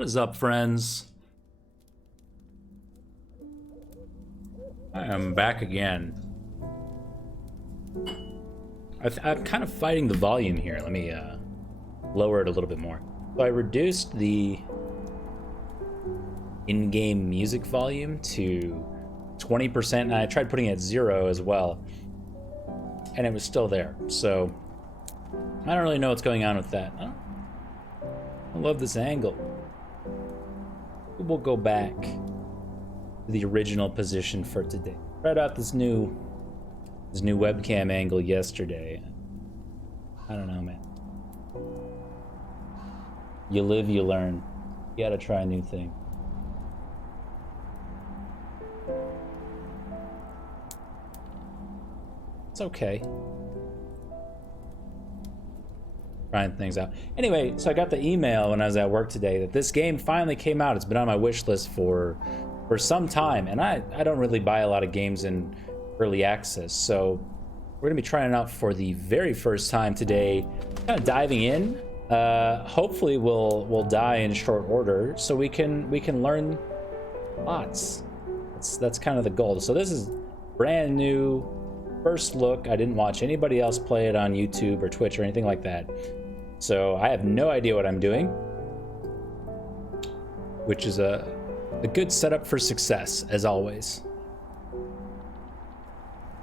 What is up, friends? I am back again. I'm kind of fighting the volume here. Let me lower it a little bit more. So I reduced the in-game music volume to 20%, and I tried putting it at 0 as well, and it was still there. So I don't really know what's going on with that. I love this angle. We'll go back to the original position for today. Tried out this new webcam angle yesterday. I don't know, man. You live, you learn. You gotta try a new thing. It's okay. Trying things out. Anyway, so I got the email when I was at work today that this game finally came out. It's been on my wish list for some time, and I don't really buy a lot of games in early access, so we're gonna be trying it out for the very first time today, kind of diving in. Hopefully we'll die in short order so we can learn lots. That's kind of the goal. So this is brand new, first look. I didn't watch anybody else play it on YouTube or Twitch or anything like that, so I have no idea what I'm doing, which is a good setup for success, as always.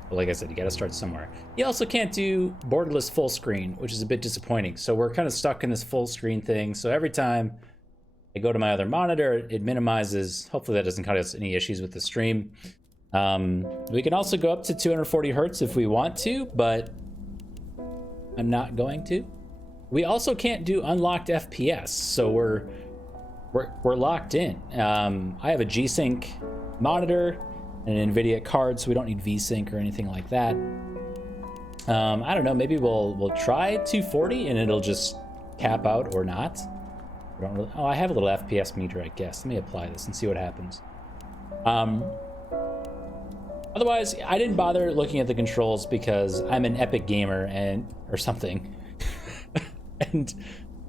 But like I said, you gotta start somewhere. You also can't do borderless full screen, which is a bit disappointing. So we're kind of stuck in this full screen thing. So every time I go to my other monitor, it minimizes. Hopefully that doesn't cause us any issues with the stream. We can also go up to 240 hertz if we want to, but I'm not going to. We also can't do unlocked FPS, so we're locked in. I have a G-Sync monitor and an NVIDIA card, so we don't need V-Sync or anything like that. I don't know, maybe we'll try 240 and it'll just cap out or not. I don't really, I have a little FPS meter, I guess. Let me apply this and see what happens. Otherwise, I didn't bother looking at the controls because I'm an epic gamer or something. And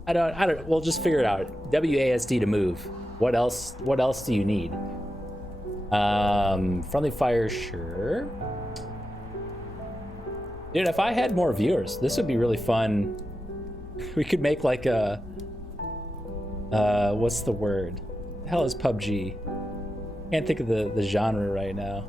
I don't, we'll just figure it out. WASD to move. What else do you need? Friendly fire, sure. Dude, if I had more viewers, this would be really fun. We could make like a, what's the word? What the hell is PUBG? Can't think of the genre right now.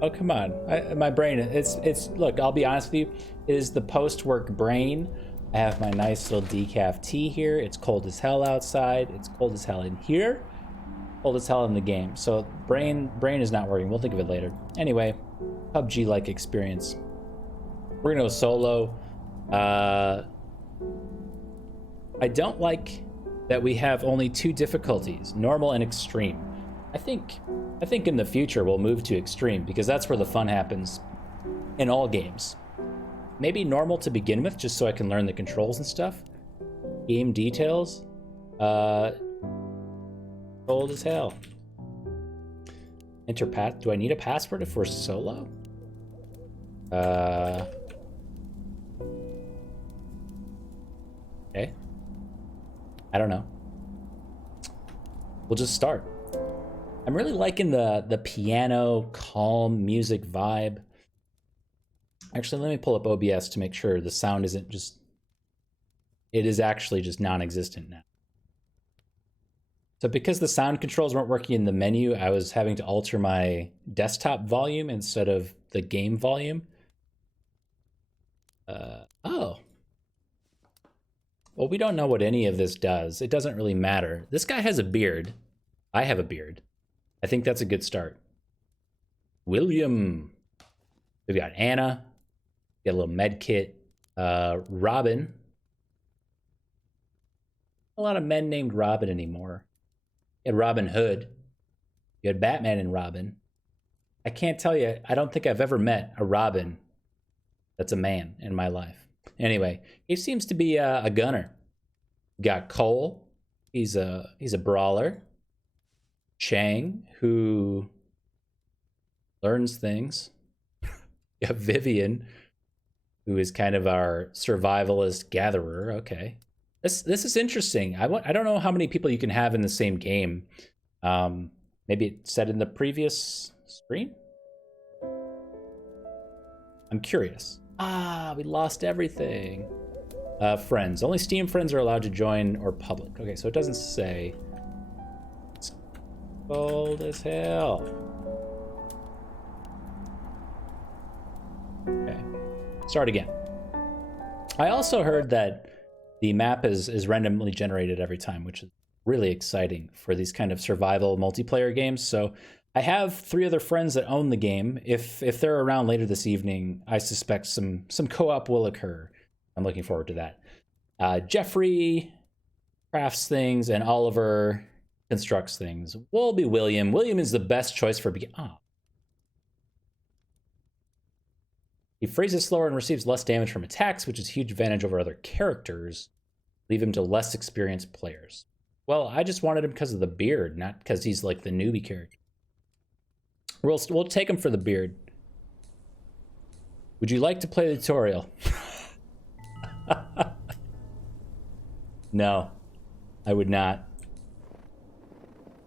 Oh, come on. My brain, it's, look, I'll be honest with you. It is the post-work brain. I have my nice little decaf tea here. It's cold as hell outside. It's cold as hell in here. Cold as hell in the game. So brain is not working. We'll think of it later. Anyway, PUBG-like experience. We're gonna go solo. I don't like that we have only 2 difficulties, normal and extreme. I think in the future we'll move to extreme because that's where the fun happens in all games. Maybe normal to begin with, just so I can learn the controls and stuff. Game details. Cold as hell. Enter path. Do I need a password if we're solo? Okay. I don't know. We'll just start. I'm really liking the piano, calm music vibe. Actually, let me pull up OBS to make sure the sound isn't just... It is actually just non-existent now. So because the sound controls weren't working in the menu, I was having to alter my desktop volume instead of the game volume. Oh. Well, we don't know what any of this does. It doesn't really matter. This guy has a beard. I have a beard. I think that's a good start. William. We've got Anna. Get a little med kit. Robin. A lot of men named Robin anymore. You had Robin Hood. You had Batman and Robin. I can't tell you, I don't think I've ever met a Robin that's a man in my life. Anyway, he seems to be a gunner. You got Cole. He's a brawler. Chang, who learns things. You have Vivian, who is kind of our survivalist gatherer. Okay. This is interesting. I don't know how many people you can have in the same game. Maybe it said in the previous screen? I'm curious. Ah, we lost everything. Friends. Only Steam friends are allowed to join or public. Okay, so it doesn't say. It's cold as hell. Okay, start again. I also heard that the map is randomly generated every time, which is really exciting for these kind of survival multiplayer games. So I have 3 other friends that own the game. If they're around later this evening, I suspect some co-op will occur. I'm looking forward to that. Jeffrey crafts things and Oliver constructs things. Will be William. William is the best choice for He phrases slower and receives less damage from attacks, which is a huge advantage over other characters. Leave him to less experienced players. Well, I just wanted him because of the beard, not because he's like the newbie character. We'll take him for the beard. Would you like to play the tutorial? No, I would not.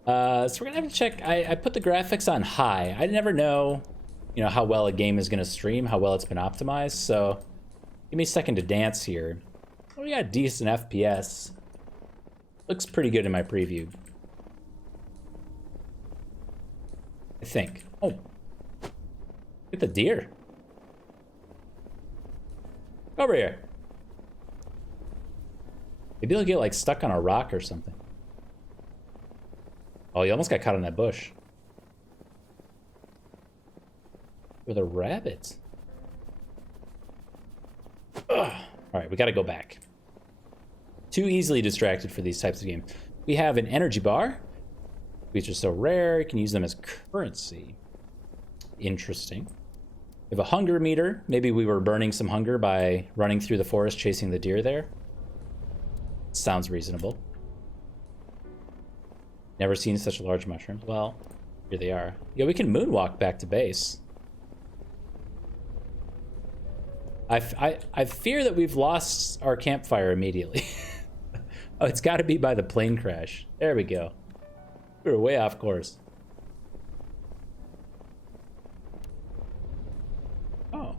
So we're gonna have to check. I put the graphics on high. I never know, how well a game is gonna stream, how well it's been optimized. So give me a second to dance here. Oh, we got decent FPS. Looks pretty good in my preview, I think. Oh, look at the deer. Over here. Maybe he'll get like stuck on a rock or something. Oh, you almost got caught in that bush. With a rabbit. Ugh. All right, we got to go back. Too easily distracted for these types of games. We have an energy bar, which are so rare. You can use them as currency. Interesting. We have a hunger meter. Maybe we were burning some hunger by running through the forest chasing the deer there. Sounds reasonable. Never seen such large mushrooms. Well, here they are. Yeah, we can moonwalk back to base. I fear that we've lost our campfire immediately. Oh, it's got to be by the plane crash. There we go. We were way off course. Oh.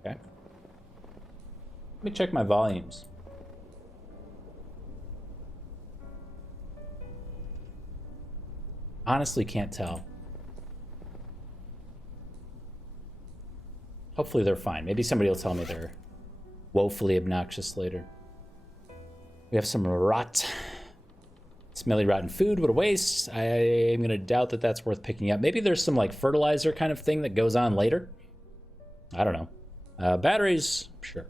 Okay. Let me check my volumes. Honestly, can't tell. Hopefully they're fine. Maybe somebody will tell me they're woefully obnoxious later. We have some rot. Smelly rotten food, what a waste. I am gonna doubt that that's worth picking up. Maybe there's some like fertilizer kind of thing that goes on later. I don't know. Batteries, sure.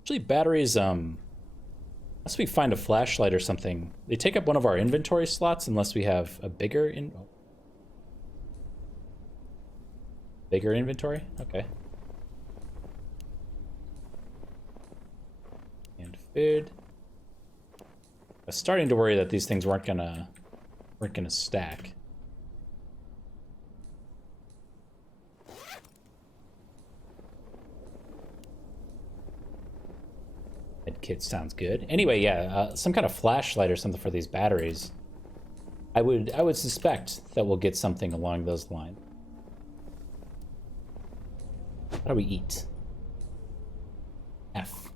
Actually, batteries, unless we find a flashlight or something, they take up one of our inventory slots unless we have a bigger bigger inventory? Okay. And food. I was starting to worry that these things weren't gonna stack. Med kit sounds good. Anyway, yeah, some kind of flashlight or something for these batteries. I would suspect that we'll get something along those lines. How do we eat? F.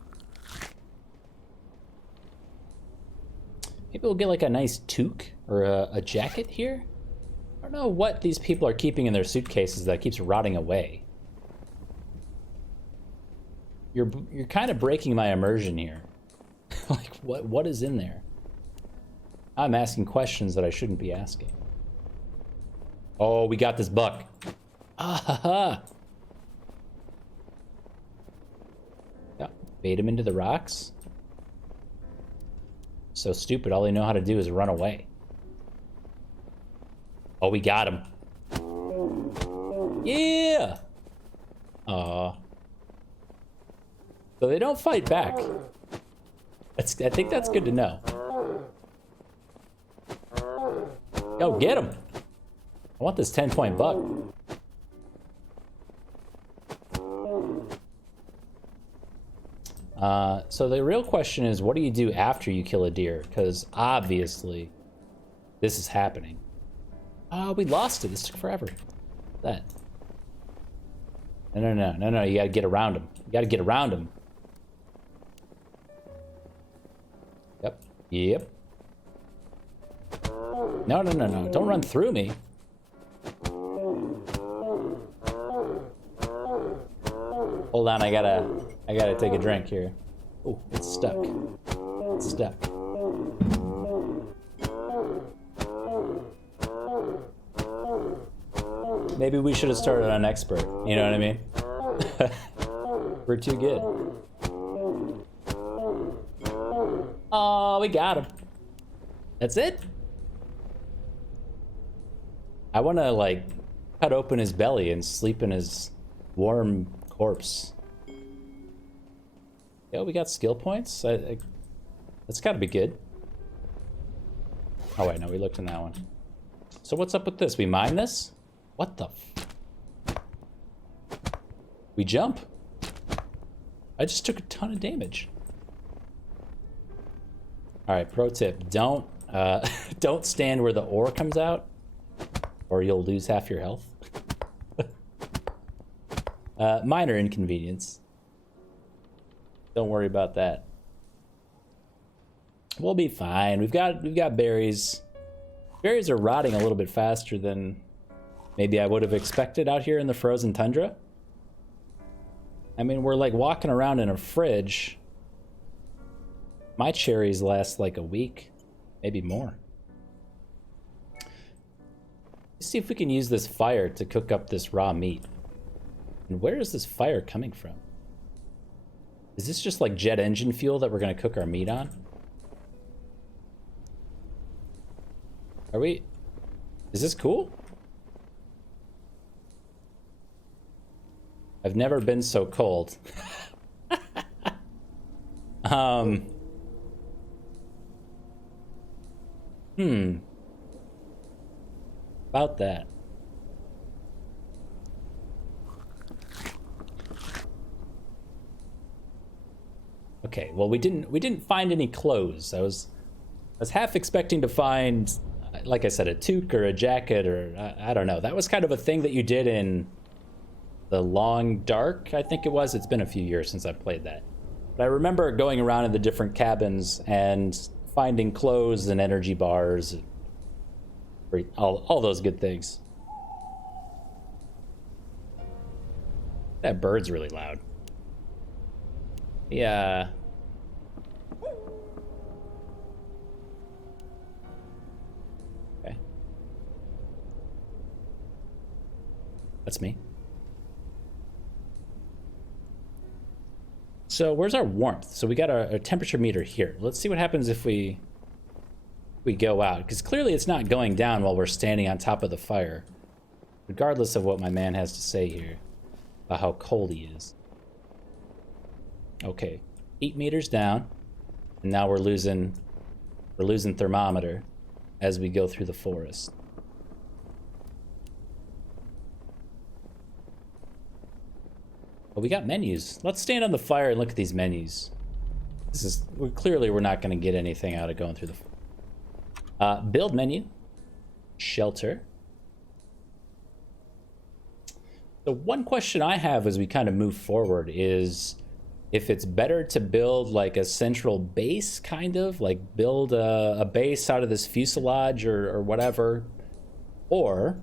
Maybe we'll get like a nice toque or a jacket here. I don't know what these people are keeping in their suitcases that keeps rotting away. You're kind of breaking my immersion here. Like what is in there? I'm asking questions that I shouldn't be asking. Oh, we got this buck. Ah ha ha. Yeah, bait him into the rocks. So stupid, all they know how to do is run away. Oh, we got him. Yeah! Aw. So they don't fight back. I think that's good to know. Yo, get him! I want this 10-point buck. So the real question is, what do you do after you kill a deer? Because obviously, this is happening. We lost it. This took forever. That. No. You gotta get around him. You gotta get around him. Yep. No. Don't run through me. Hold on, I gotta take a drink here. Oh, it's stuck. It's stuck. Maybe we should have started on expert. You know what I mean? We're too good. Oh, we got him. That's it? I want to, like, cut open his belly and sleep in his warm corpse. Yeah, we got skill points? That's gotta be good. Oh, wait, no, we looked in that one. So what's up with this? We mine this? What the f... We jump. I just took a ton of damage. Alright, pro tip. Don't stand where the ore comes out, or you'll lose half your health. Minor inconvenience. Don't worry about that. We'll be fine. We've got berries. Berries are rotting a little bit faster than maybe I would have expected out here in the frozen tundra. I mean, we're like walking around in a fridge. My cherries last like a week, maybe more. Let's see if we can use this fire to cook up this raw meat. And where is this fire coming from? Is this just like jet engine fuel that we're gonna cook our meat on? Are we? Is this cool? I've never been so cold. About that. Okay, well we didn't find any clothes. I was half expecting to find, like I said, a toque or a jacket, or I don't know. That was kind of a thing that you did in the Long Dark, I think it was. It's been a few years since I played that. But I remember going around in the different cabins and finding clothes and energy bars, and all those good things. That bird's really loud. Yeah. Okay. That's me. So where's our warmth? So we got our temperature meter here. Let's see what happens if we go out, because clearly it's not going down while we're standing on top of the fire, regardless of what my man has to say here about how cold he is. Okay, 8 meters down, and now we're losing thermometer as we go through the forest. Well, we got menus. Let's stand on the fire and look at these menus. Clearly we're not going to get anything out of going through the... build menu. Shelter. The one question I have as we kind of move forward is if it's better to build like a central base, kind of, like build a base out of this fuselage or whatever, or,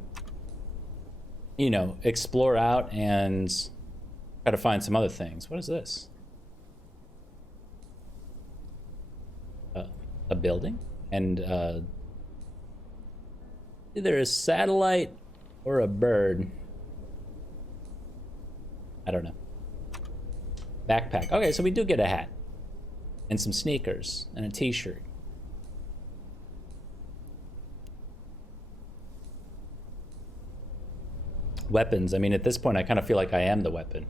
you know, explore out and try to find some other things. What is this? A building? And either a satellite or a bird. I don't know. Backpack. Okay, so we do get a hat. And some sneakers. And a t-shirt. Weapons. I mean, at this point, I kind of feel like I am the weapon.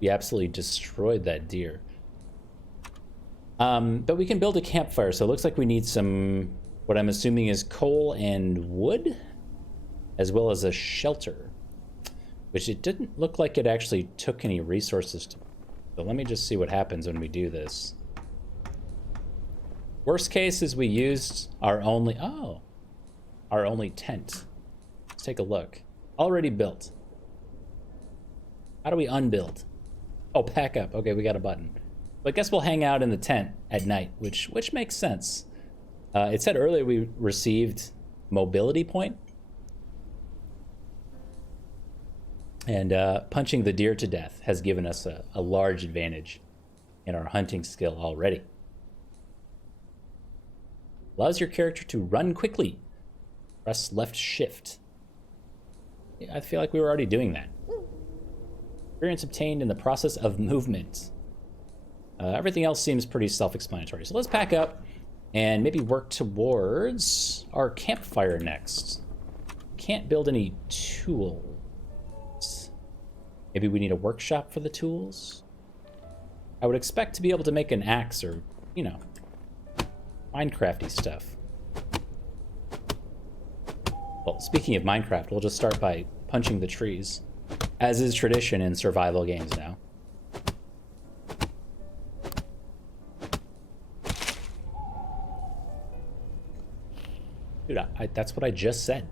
We absolutely destroyed that deer. But we can build a campfire, so it looks like we need some, what I'm assuming is coal and wood, as well as a shelter, which it didn't look like it actually took any resources to So let me just see what happens when we do this. Worst case is we used our only tent. Let's take a look. Already built. How do we unbuild? Oh, pack up. Okay, we got a button. But I guess we'll hang out in the tent at night, which makes sense. It said earlier we received mobility point. And punching the deer to death has given us a large advantage in our hunting skill already. Allows your character to run quickly. Press left shift. I feel like we were already doing that. Experience obtained in the process of movement. Everything else seems pretty self-explanatory. So let's pack up and maybe work towards our campfire next. Can't build any tools. Maybe we need a workshop for the tools? I would expect to be able to make an axe or, you know, Minecrafty stuff. Well, speaking of Minecraft, we'll just start by punching the trees, as is tradition in survival games now. Dude, that's what I just said.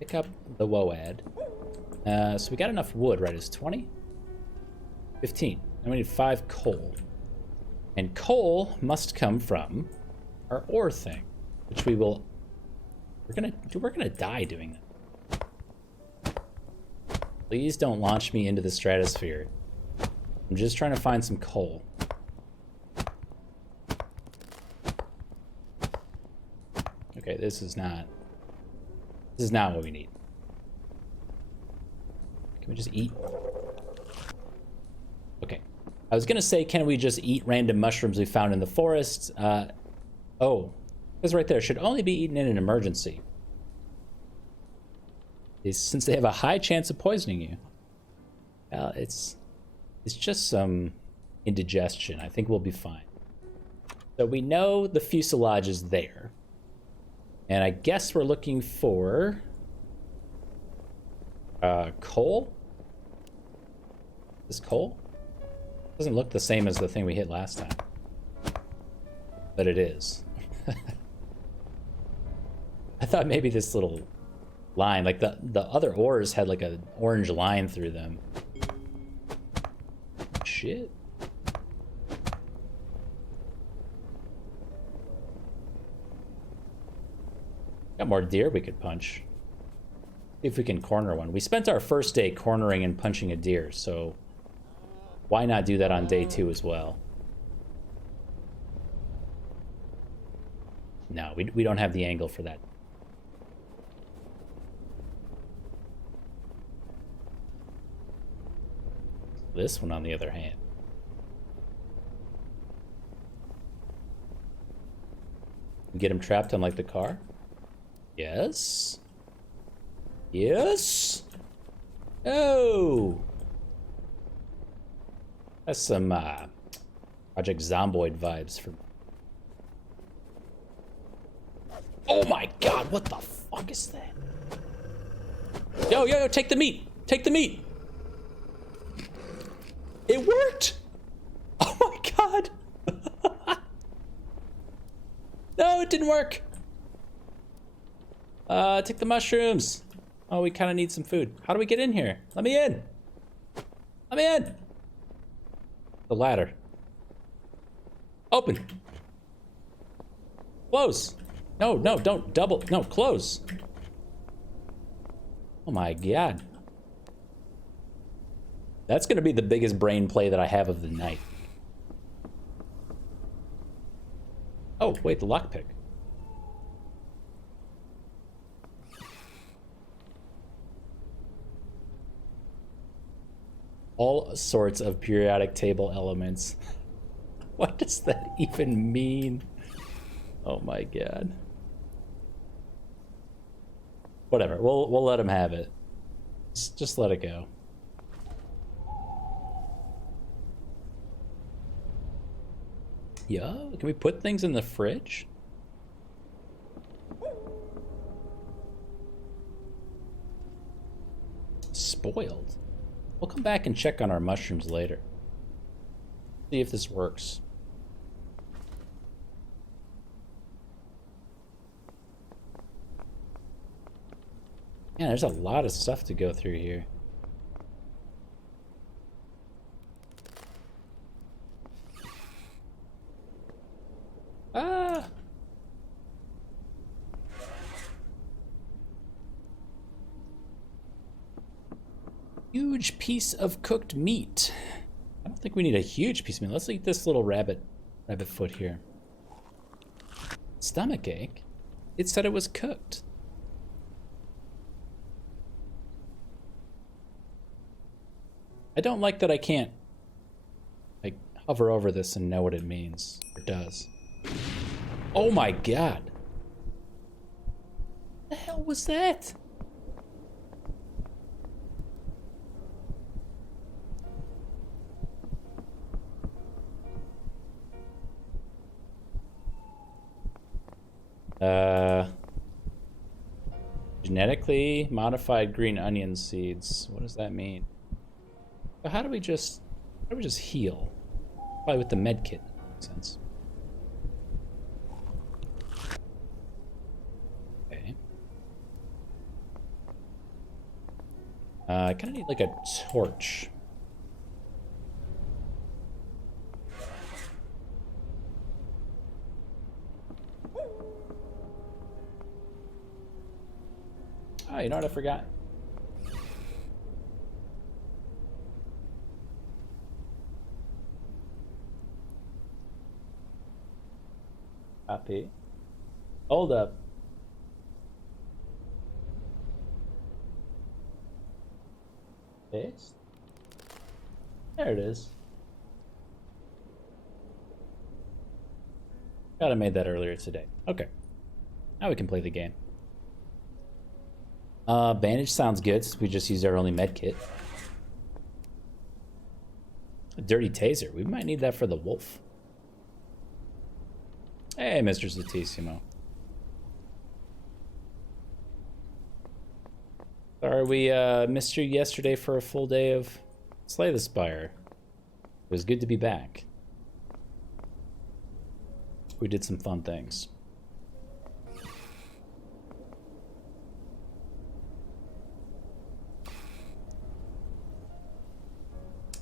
Pick up the WOAD. So we got enough wood, right? It's 20? 15. And we need 5 coal. And coal must come from our ore thing, which we will... We're gonna die doing that. Please don't launch me into the stratosphere. I'm just trying to find some coal. Okay, this is not what we need. Can we just eat? Okay. I was gonna say, can we just eat random mushrooms we found in the forest? Oh, it's right there. Should only be eaten in an emergency. Since they have a high chance of poisoning you. It's just some indigestion. I think we'll be fine. So we know the fuselage is there. And I guess we're looking for coal? Is coal? Doesn't look the same as the thing we hit last time. But it is. I thought maybe this little line, like the other ores had like an orange line through them. Shit. Got more deer we could punch. See if we can corner one. We spent our first day cornering and punching a deer, so why not do that on day 2 as well? No, we don't have the angle for that. This one, on the other hand. Get him trapped on, like, the car? Yes. Yes. Oh. That's some Project Zomboid vibes for. Oh my god, what the fuck is that? Yo, take the meat. Take the meat. It worked. Oh my god. No, it didn't work. Take the mushrooms. Oh, we kind of need some food. How do we get in here? Let me in. Let me in. The ladder. Open. Close. No, don't double. No, close. Oh my god. That's gonna be the biggest brain play that I have of the night. Oh, wait, the lockpick. All sorts of periodic table elements. What does that even mean? Oh my god. Whatever, we'll let him have it. Just let it go. Yeah, can we put things in the fridge? Spoiled. We'll come back and check on our mushrooms later. See if this works. Man, there's a lot of stuff to go through here. Ah! Huge piece of cooked meat. I don't think we need a huge piece of meat. Let's eat this little rabbit foot here. Stomach ache? It said it was cooked. I don't like that I can't, like, hover over this and know what it means, or does. Oh my god! What the hell was that? Genetically modified green onion seeds. What does that mean? So how do we just heal? Probably with the med kit. Makes sense. Okay. I kind of need like a torch. Oh, you know what I forgot? Copy. Hold up. Paste. There it is. God, I made that earlier today. Okay. Now we can play the game. Bandage sounds good since we just used our only med kit. A dirty taser. We might need that for the wolf. Hey, Mr. Zatissimo. Sorry we missed you yesterday for a full day of Slay the Spire. It was good to be back. We did some fun things.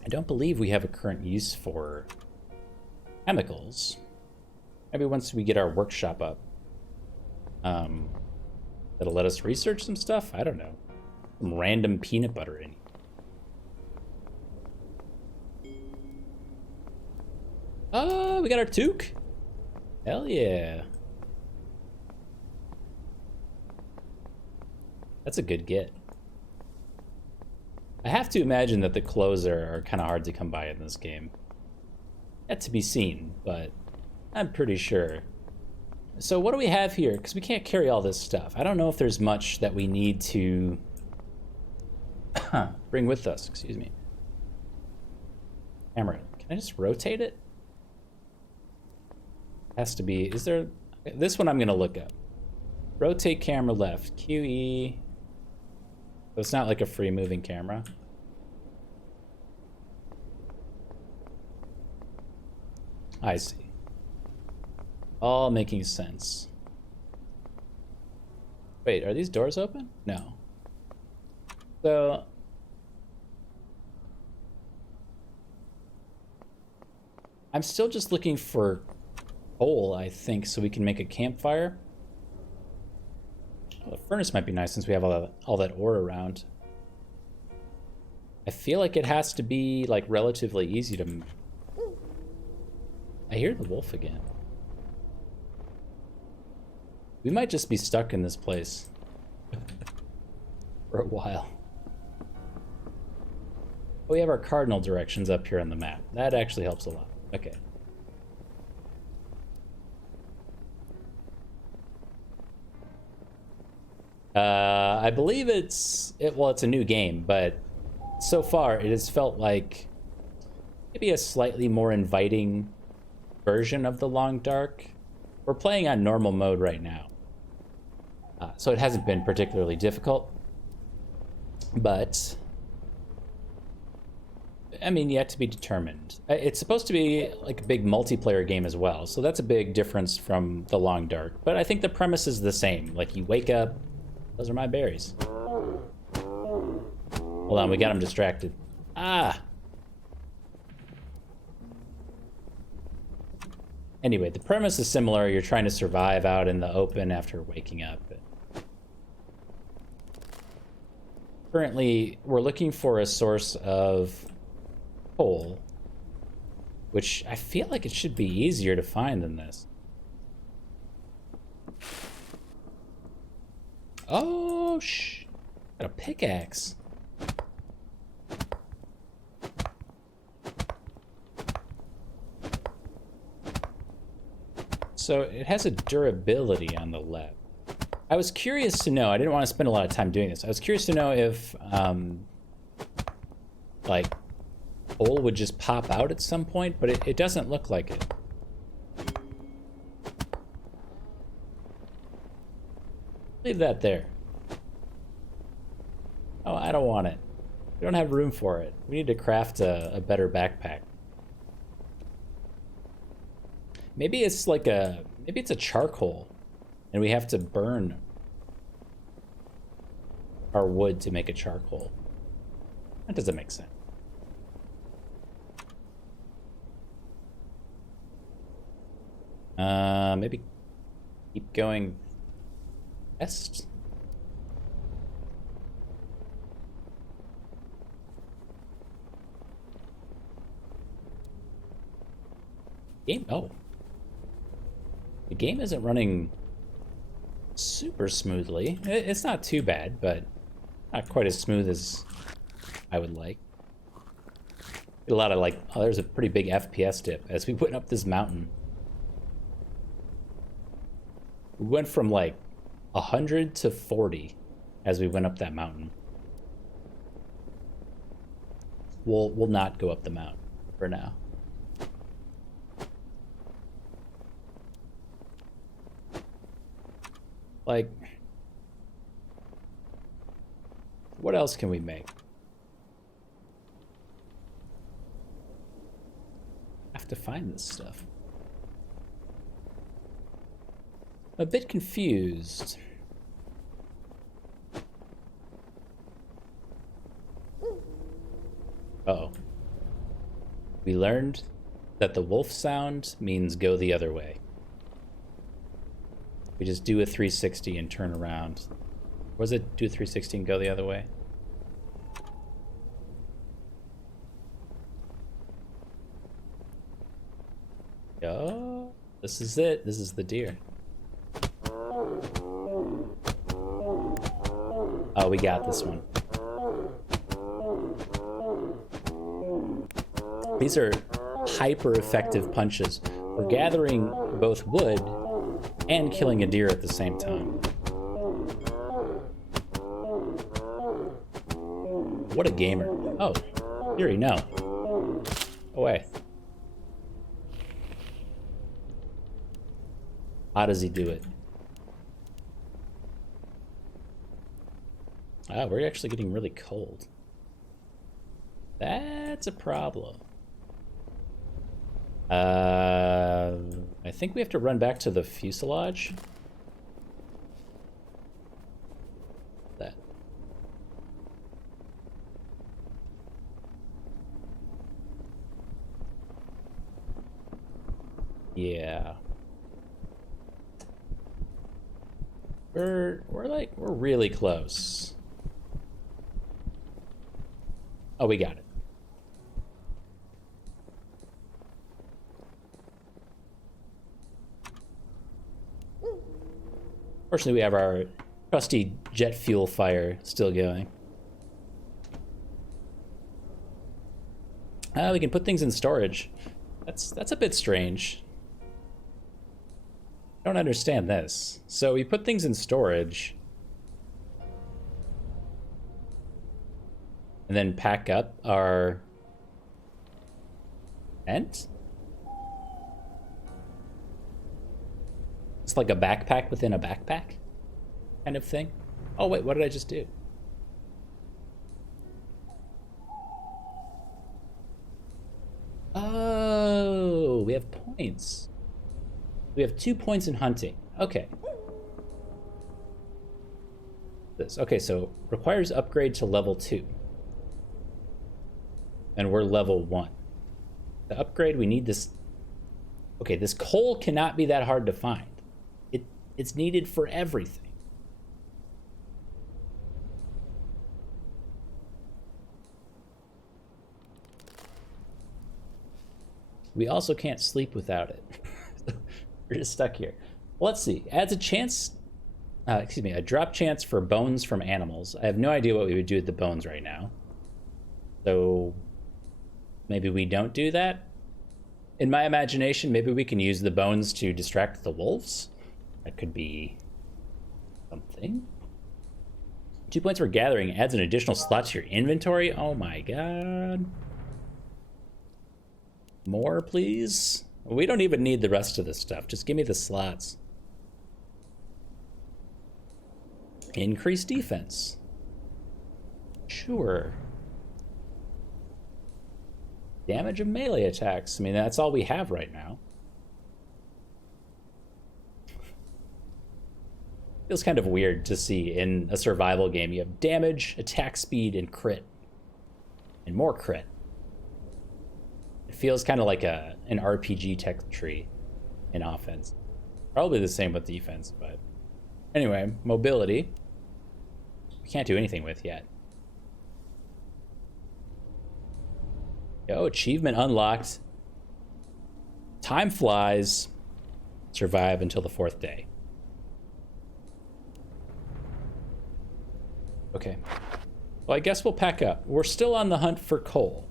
I don't believe we have a current use for chemicals. Maybe once we get our workshop up, that'll let us research some stuff. I don't know. Some random peanut butter in. Oh, we got our toque. Hell yeah. That's a good get. I have to imagine that the clothes are kind of hard to come by in this game. Yet to be seen, but I'm pretty sure. So what do we have here? Because we can't carry all this stuff. I don't know if there's much that we need to bring with us. Excuse me. Camera. Can I just rotate it? Has to be. Is there? This one I'm going to look up. Rotate camera left. QE. So it's not like a free moving camera. I see. All making sense. Wait, are these doors open? No. So I'm still just looking for coal, I think, so we can make a campfire. Well, the furnace might be nice since we have all that ore around. I feel like it has to be like relatively easy to... I hear the wolf again. We might just be stuck in this place for a while. We have our cardinal directions up here on the map. That actually helps a lot. Okay. I believe it's a new game, but so far it has felt like maybe a slightly more inviting version of the Long Dark. We're playing on normal mode right now, so it hasn't been particularly difficult, but I mean, yet to be determined. It's supposed to be like a big multiplayer game as well, so that's a big difference from The Long Dark. But I think the premise is the same. Like, you wake up, those are my berries. Hold on, we got him distracted. Ah! Anyway, the premise is similar. You're trying to survive out in the open after waking up. Currently, we're looking for a source of coal, which I feel like it should be easier to find than this. Oh, got a pickaxe. So it has a durability on the left. I was curious to know, I didn't want to spend a lot of time doing this. I was curious to know if, like, coal would just pop out at some point, but it doesn't look like it. Leave that there. Oh, I don't want it. We don't have room for it. We need to craft a better backpack. Maybe it's like maybe it's a charcoal, and we have to burn our wood to make a charcoal. That doesn't make sense. Maybe keep going west. Oh. The game isn't running super smoothly. It's not too bad, but not quite as smooth as I would like. A lot of like, oh, there's a pretty big FPS dip as we went up this mountain. We went from like 100 to 40 as we went up that mountain. We'll not go up the mountain for now. Like, what else can we make? I have to find this stuff. I'm a bit confused. Uh-oh. We learned that the wolf sound means go the other way. We just do a 360 and turn around. Was it do a 360 and go the other way? Oh, this is it. This is the deer. Oh, we got this one. These are hyper effective punches. We're gathering both wood and killing a deer at the same time. What a gamer. Oh, Fury, no. Away. How does he do it? Ah, we're actually getting really cold. That's a problem. I think we have to run back to the fuselage. That. Yeah. We're really close. Oh, we got it. Fortunately, we have our trusty jet fuel fire still going. We can put things in storage. That's a bit strange. I don't understand this. So we put things in storage and then pack up our tent? It's like a backpack within a backpack kind of thing. Oh wait, what did I just do? we have points. We have 2 points in hunting. Okay. Okay, so requires upgrade to level 2. And we're level 1. To upgrade, we need this. Okay, this coal cannot be that hard to find. It's needed for everything. We also can't sleep without it. We're just stuck here. Let's see. Adds a chance, a drop chance for bones from animals. I have no idea what we would do with the bones right now. So maybe we don't do that. In my imagination, maybe we can use the bones to distract the wolves. That could be something. 2 points for gathering adds an additional slot to your inventory. Oh my god. More, please? We don't even need the rest of this stuff. Just give me the slots. Increase defense. Sure. Damage of melee attacks. I mean, that's all we have right now. Feels kind of weird to see in a survival game. You have damage, attack speed, and crit. And more crit. It feels kind of like an RPG tech tree in offense. Probably the same with defense, but... Anyway, mobility. We can't do anything with yet. Oh, achievement unlocked. Time flies. Survive until the 4th day. Okay. Well, I guess we'll pack up. We're still on the hunt for coal.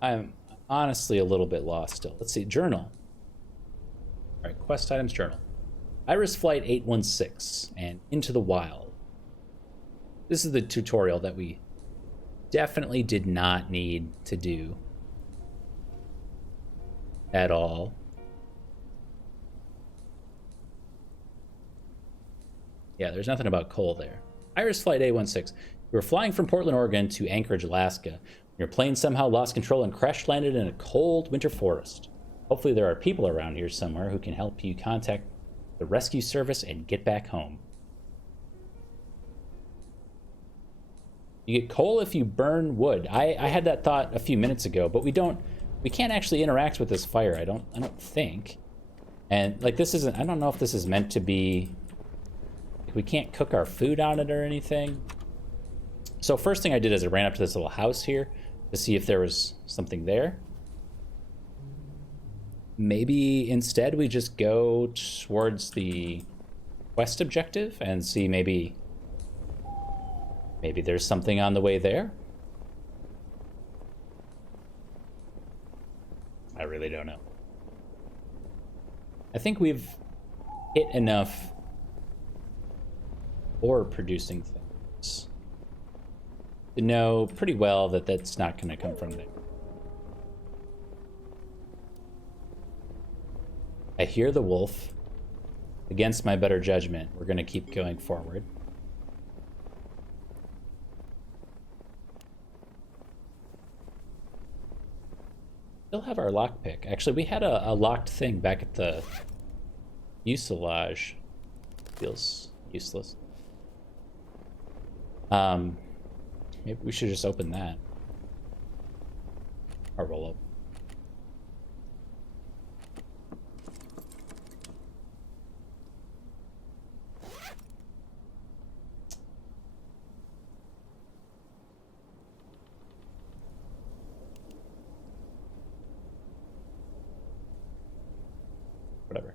I'm honestly a little bit lost still. Let's see. Journal. All right. Quest items journal. Iris Flight 816 and Into the Wild. This is the tutorial that we definitely did not need to do at all. Yeah, there's nothing about coal there. Iris Flight 816. We were flying from Portland, Oregon to Anchorage, Alaska. Your plane somehow lost control and crash landed in a cold winter forest. Hopefully there are people around here somewhere who can help you contact the rescue service and get back home. You get coal if you burn wood. I had that thought a few minutes ago, but we can't actually interact with this fire, I don't think. And like this isn't, I don't know if this is meant to be, like, we can't cook our food on it or anything. So first thing I did is I ran up to this little house here to see if there was something there. Maybe instead we just go towards the quest objective and see maybe there's something on the way there. I really don't know. I think we've hit enough ore producing things to know pretty well that that's not going to come from there. I hear the wolf. Against my better judgment, we're going to keep going forward. Still have our lockpick. Actually, we had a locked thing back at the fuselage. Feels useless. Maybe we should just open that. Or roll up. Whatever.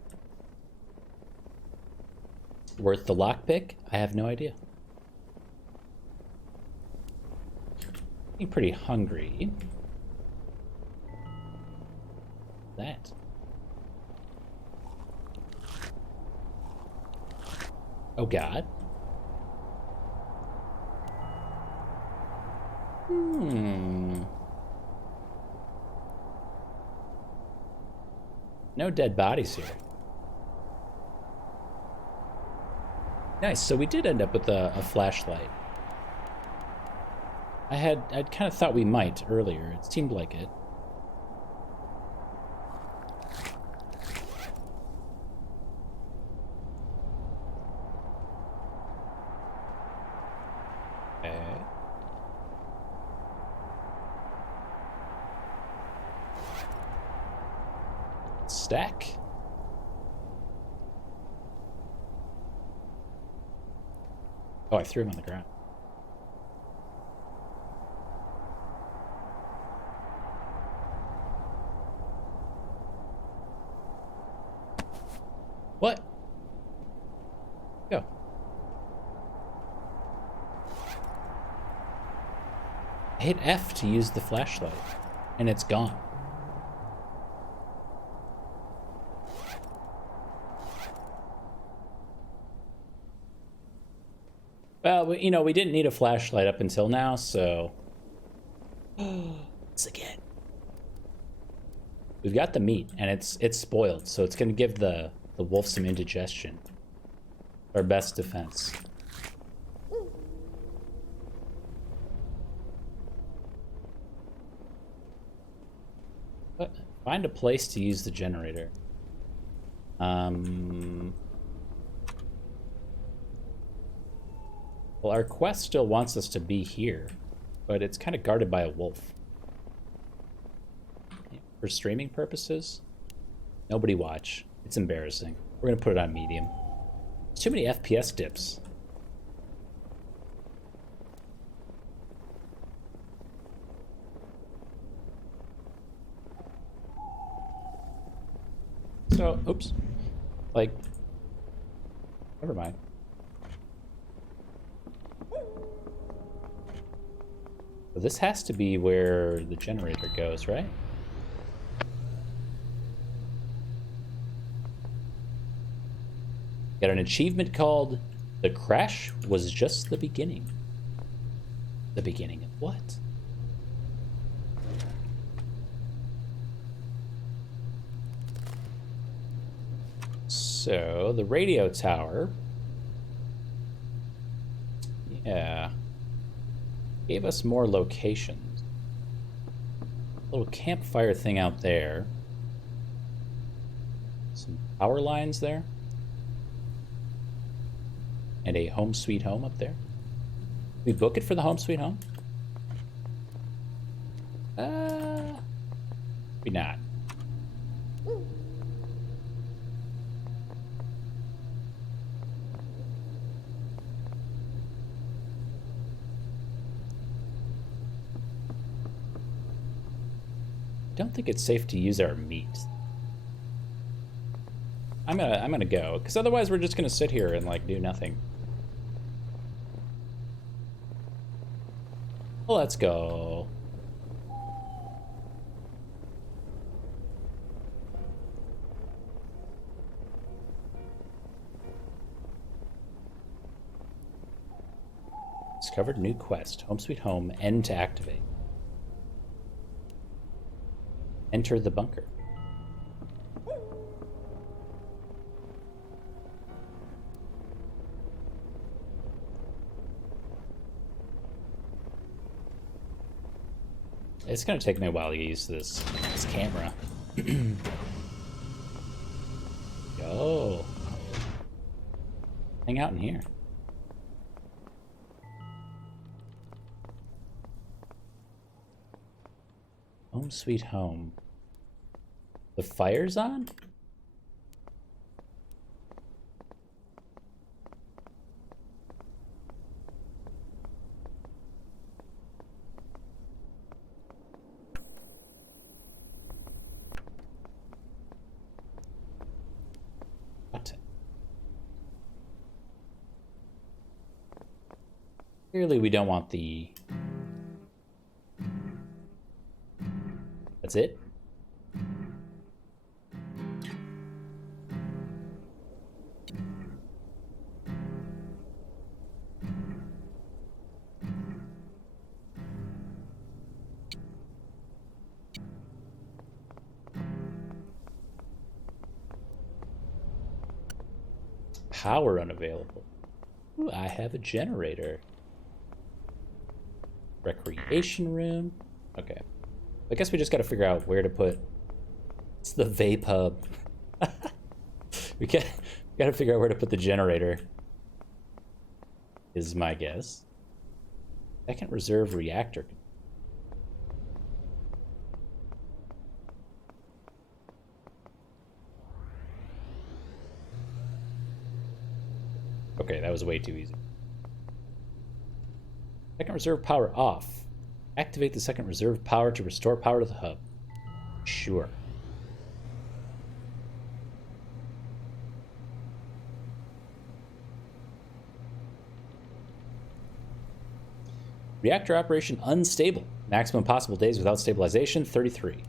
Worth the lockpick? I have no idea. I'm pretty hungry. That. Oh God. No dead bodies here. Nice, so we did end up with a flashlight. I'd kind of thought we might earlier. It seemed like it. Okay. Stack. Oh, I threw him on the ground. What? Go. I hit F to use the flashlight, and it's gone. Well, you know, we didn't need a flashlight up until now, so... It's again. We've got the meat, and it's spoiled, so it's gonna give the wolf some indigestion. Our best defense. But find a place to use the generator. Well, our quest still wants us to be here, but it's kind of guarded by a wolf. For streaming purposes, nobody watch. It's embarrassing. We're gonna put it on medium. There's too many FPS dips. So, oops. Like, never mind. But this has to be where the generator goes, right? Got an achievement called "The Crash Was Just the Beginning." The beginning of what? So, the radio tower. Yeah. Gave us more locations. Little campfire thing out there. Some power lines there. And a home sweet home up there. We book it for the home sweet home? Maybe not. I don't think it's safe to use our meat. I'm gonna go, because otherwise we're just gonna sit here and like do nothing. Well, let's go. Discovered new quest. Home sweet home. End to activate. Enter the bunker. It's gonna take me a while to get used to this camera. Go. Hang out in here. Home sweet home. The fire's on? What? Clearly we don't want the... That's it? Power unavailable. Ooh, I have a generator. Recreation room. Okay. I guess we just gotta figure out where to put... It's the vape hub. we gotta figure out where to put the generator. Is my guess. Second reserve reactor. Okay, that was way too easy. Second reserve power off. Activate the second reserve power to restore power to the hub. Sure. Reactor operation unstable. Maximum possible days without stabilization, 33.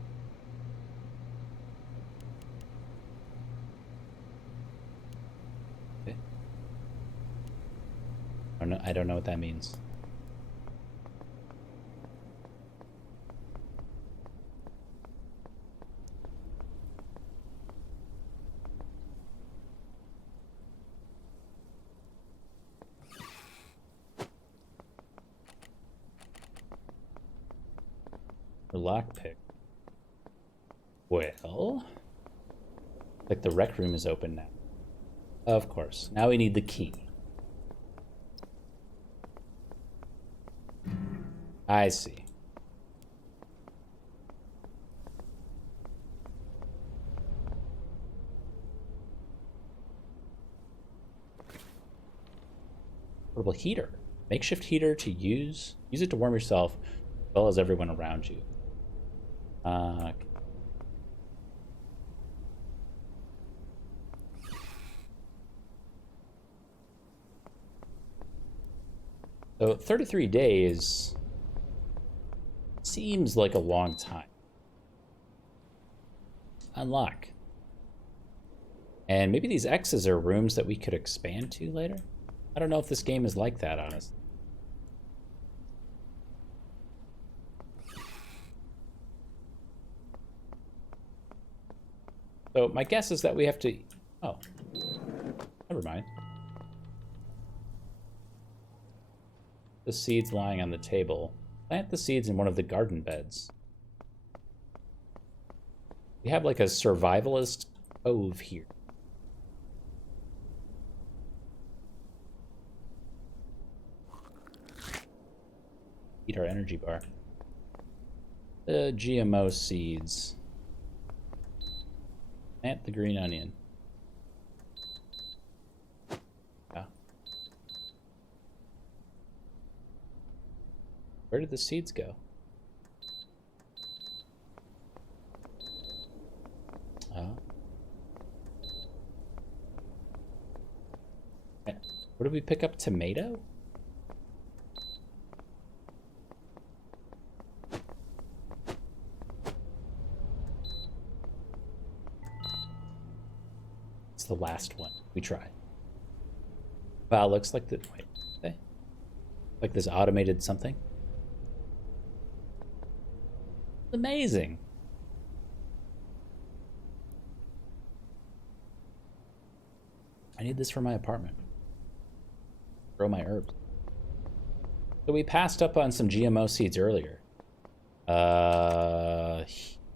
Okay. I don't know what that means. Lockpick. Well, like the rec room is open now. Of course. Now we need the key. I see. Portable heater. Makeshift heater to use. Use it to warm yourself as well as everyone around you. So 33 days seems like a long time. Unlock. And maybe these X's are rooms that we could expand to later? I don't know if this game is like that, honestly. So my guess is that we have to... Oh. Never mind. The seeds lying on the table. Plant the seeds in one of the garden beds. We have like a survivalist cove here. Eat our energy bar. The GMO seeds. Plant the green onion. Yeah. Where did the seeds go? What did we pick up? Tomato? It's the last one we tried. Wow, looks like the... Wait, okay. Like this automated something? Amazing. I need this for my apartment. Grow my herbs. So we passed up on some GMO seeds earlier.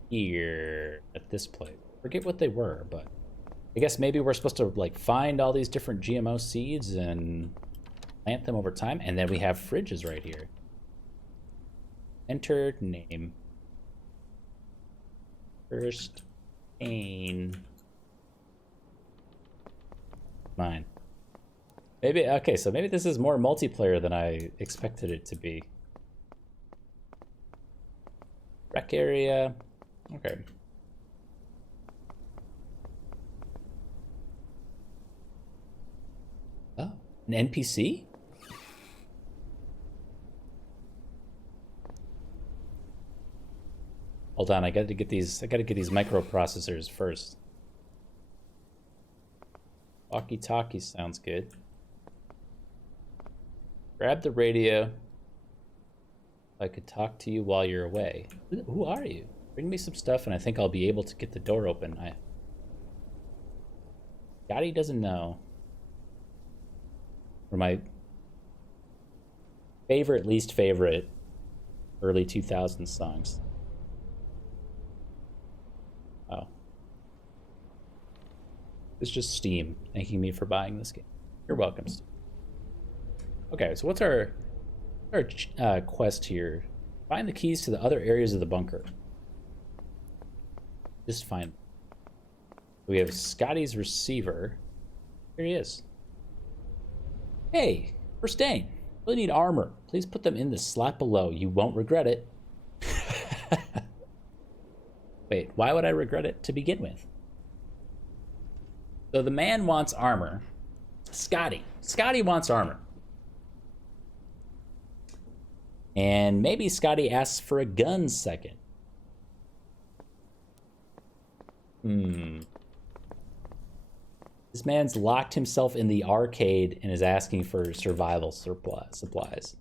Here at this place. Forget what they were, but I guess maybe we're supposed to like find all these different GMO seeds and plant them over time. And then we have fridges right here. Enter name. First pane. Mine. Maybe, okay, so maybe this is more multiplayer than I expected it to be. Rec area. Okay. Oh, an NPC? Hold on, I gotta get these microprocessors first. Walkie-talkie sounds good. Grab the radio. I could talk to you while you're away. Who are you? Bring me some stuff and I think I'll be able to get the door open. Gotti doesn't know. Or my favorite, least favorite early 2000s songs. Oh. It's just Steam thanking me for buying this game. You're welcome, Steam. Okay, so what's our quest here? Find the keys to the other areas of the bunker. Just find. We have Scotty's receiver. Here he is. Hey, Verstaine. Really need armor. Please put them in the slot below. You won't regret it. Wait, why would I regret it to begin with? So the man wants armor. Scotty wants armor. And maybe Scotty asks for a gun second. This man's locked himself in the arcade and is asking for survival supplies.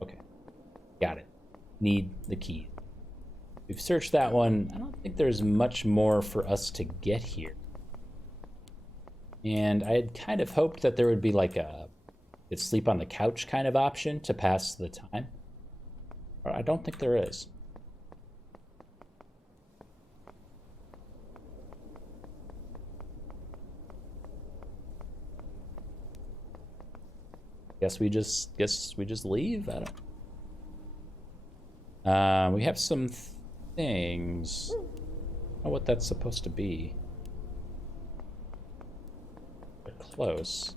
Okay, got it. Need the key. We've searched that one. I don't think there's much more for us to get here. And I had kind of hoped that there would be like a could sleep on the couch kind of option to pass the time. But I don't think there is. Guess we just leave. I don't. We have some things. I don't know what that's supposed to be. They're close.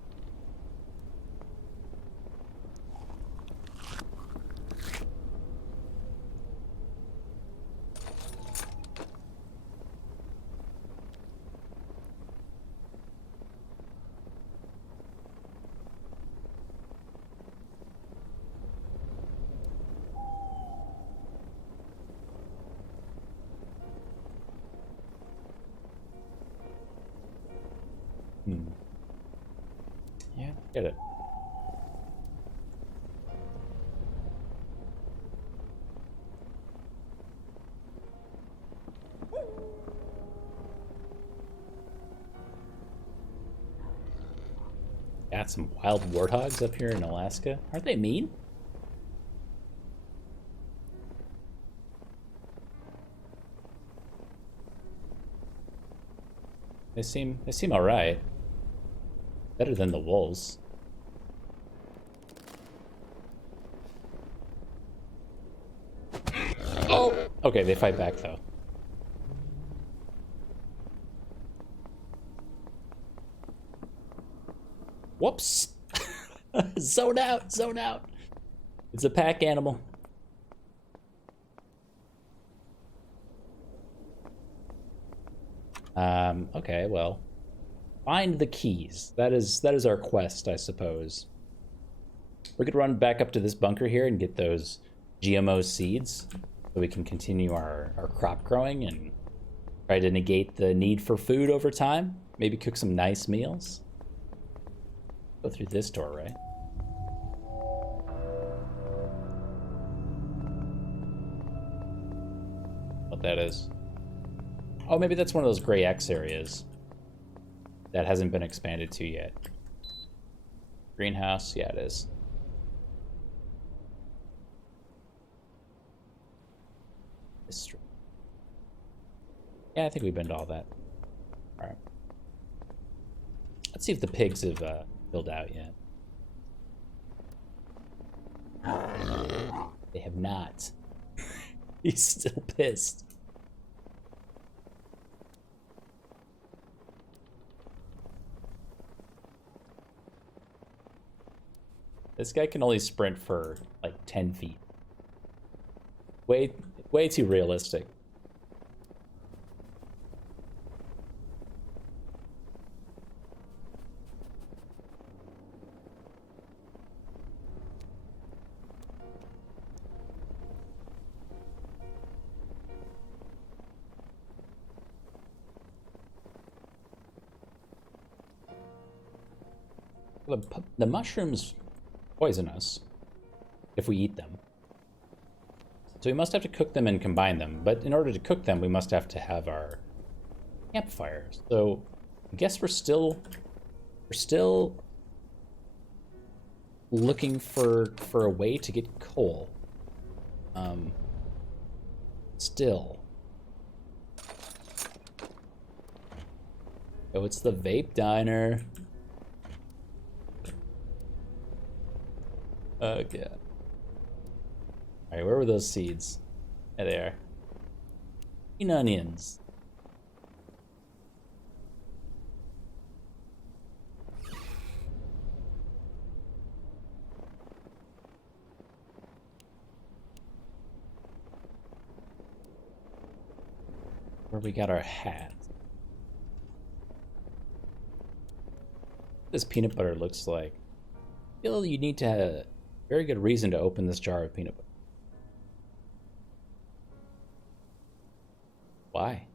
Yeah, get it. Got some wild warthogs up here in Alaska. Aren't they mean? They seem all right. Better than the wolves. Oh! Okay, they fight back though. Whoops! Zone out, zone out. It's a pack animal. Okay, well. Find the keys. That is our quest, I suppose. We could run back up to this bunker here and get those GMO seeds so we can continue our crop growing and try to negate the need for food over time. Maybe cook some nice meals. Go through this door, right? What that is. Oh, maybe that's one of those gray X areas that hasn't been expanded to yet. Greenhouse, yeah, it is. History. Yeah, I think we've been to all that. All right. Let's see if the pigs have filled out yet. They have not. He's still pissed. This guy can only sprint for like 10 feet. Way too realistic. The mushrooms poison us if we eat them. So we must have to cook them and combine them. But in order to cook them, we must have to have our campfire. So I guess we're still looking for a way to get coal. Still. Oh, it's the vape diner. Oh, yeah. Alright, where were those seeds? Yeah, they are. Green onions. Where we got our hat. This peanut butter looks like. I feel you need to have a very good reason to open this jar of peanut butter. Why?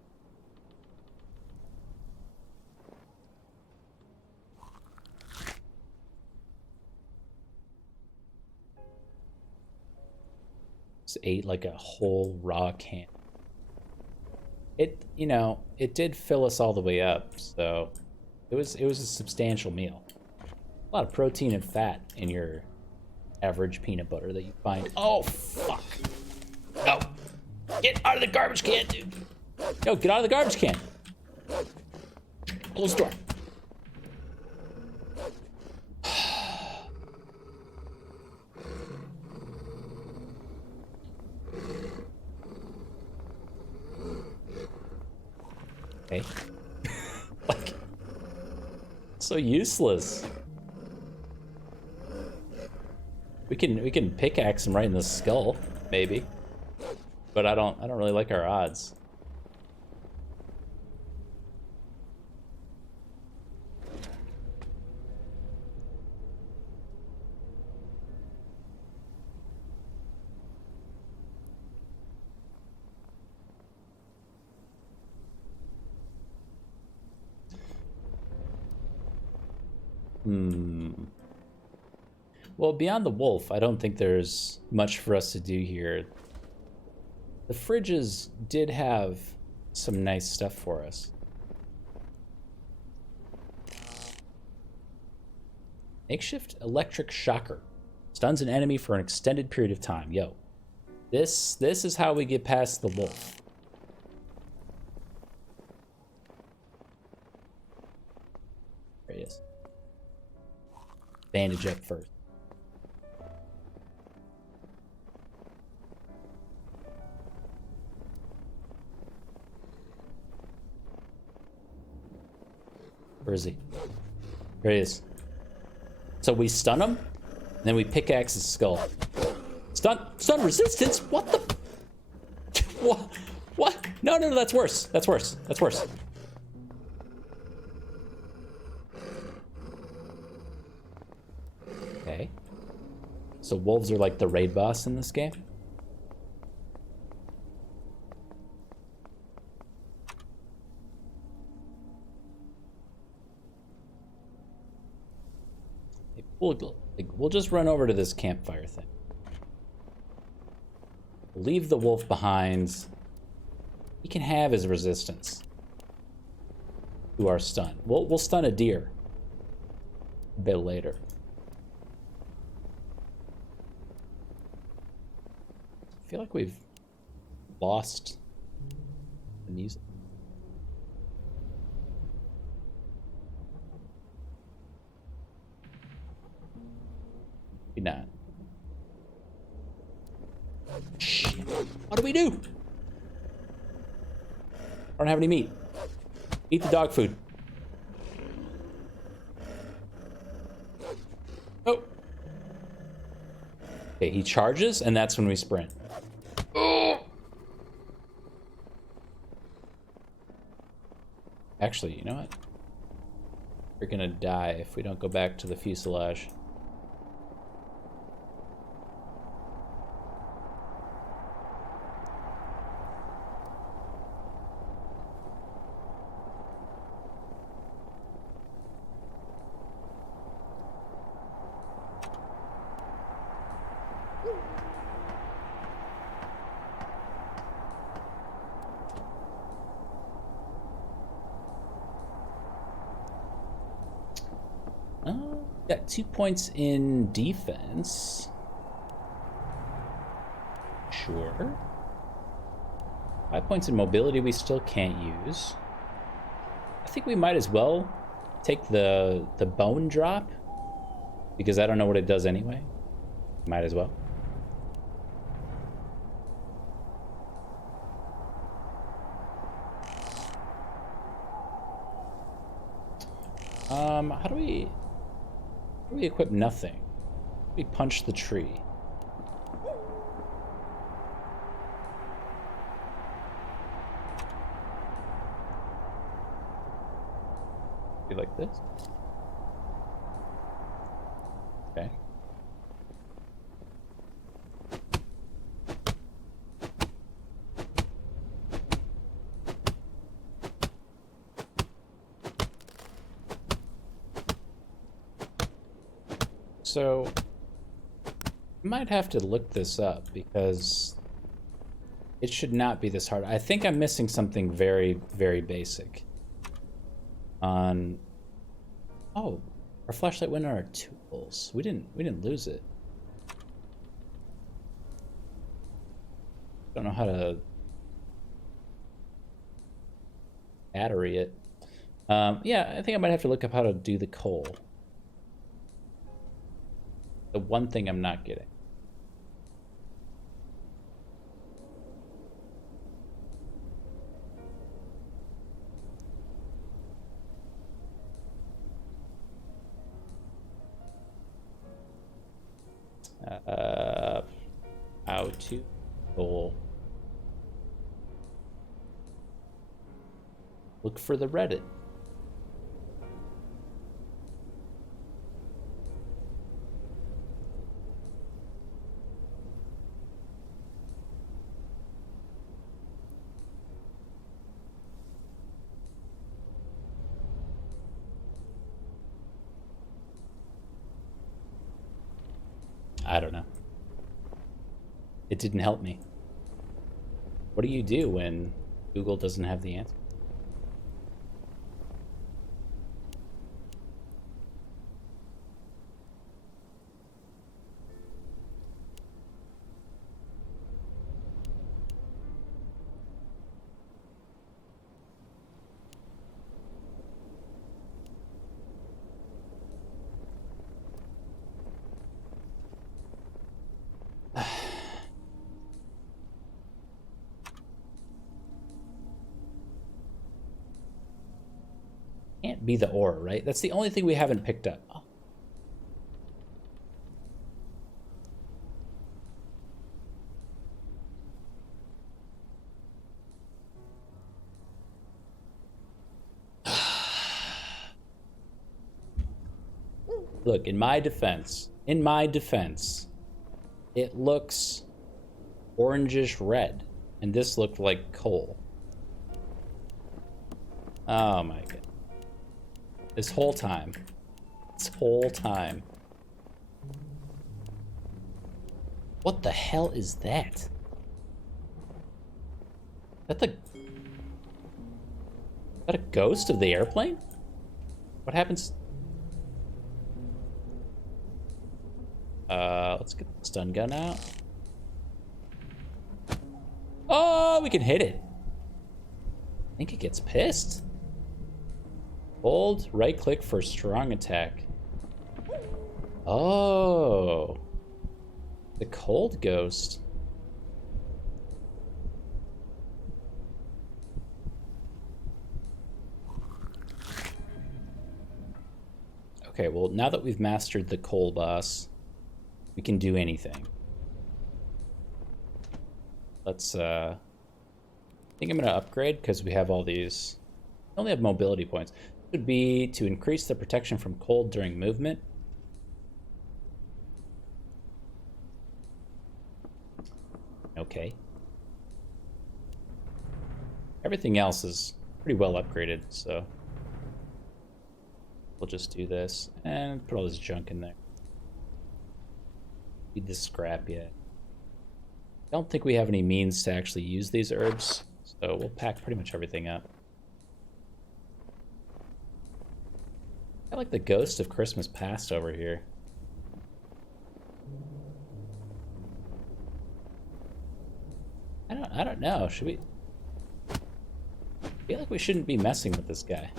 Just ate like a whole raw can. It, you know, it did fill us all the way up, so it was a substantial meal. A lot of protein and fat in your average peanut butter that you find. Oh, fuck. No. Get out of the garbage can, dude. Yo, get out of the garbage can. Close the door. Okay. Like, so useless. We can pickaxe him right in the skull, maybe. But I don't really like our odds. Well, beyond the wolf, I don't think there's much for us to do here. The fridges did have some nice stuff for us. Makeshift electric shocker. Stuns an enemy for an extended period of time. Yo, this is how we get past the wolf. There he is. Bandage up first. Where is he? There he is. So we stun him, and then we pickaxe his skull. Stun resistance? What the? What? No, that's worse. That's worse. That's worse. Okay. So wolves are like the raid boss in this game? We'll just run over to this campfire thing. Leave the wolf behind. He can have his resistance to our stun. We'll stun a deer a bit later. I feel like we've lost the music. Maybe not. Shit. What do we do? I don't have any meat. Eat the dog food. Oh. Okay, he charges, and that's when we sprint. Oh. Actually, you know what? We're gonna die if we don't go back to the fuselage. Got 2 points in defense. Sure. 5 points in mobility we still can't use. I think we might as well take the bone drop, because I don't know what it does anyway. Might as well. How do we equip nothing? We punch the tree. Be like this? Okay. So, I might have to look this up because it should not be this hard. I think I'm missing something very, very basic. Oh, our flashlight went on our tools. We didn't lose it. Don't know how to battery it. Yeah, I think I might have to look up how to do the coal. The one thing I'm not getting. How to coal. Look for the Reddit. I don't know. It didn't help me. What do you do when Google doesn't have the answer? Can't be the ore, right? That's the only thing we haven't picked up. Oh. Look, in my defense, it looks orangish red, and this looked like coal. Oh my god. This whole time. What the hell is that? Is that a ghost of the airplane? What happens? Let's get the stun gun out. Oh, we can hit it. I think it gets pissed. Hold right click for strong attack. Oh. The cold ghost. Okay, well, now that we've mastered the coal boss, we can do anything. Let's, I think I'm gonna upgrade because we have all these. We only have mobility points. Would be to increase the protection from cold during movement. Okay. Everything else is pretty well upgraded, so we'll just do this and put all this junk in there. Need this scrap yet. I don't think we have any means to actually use these herbs, so we'll pack pretty much everything up. feel like the ghost of Christmas past over here. I don't know. Should we? I feel like we shouldn't be messing with this guy.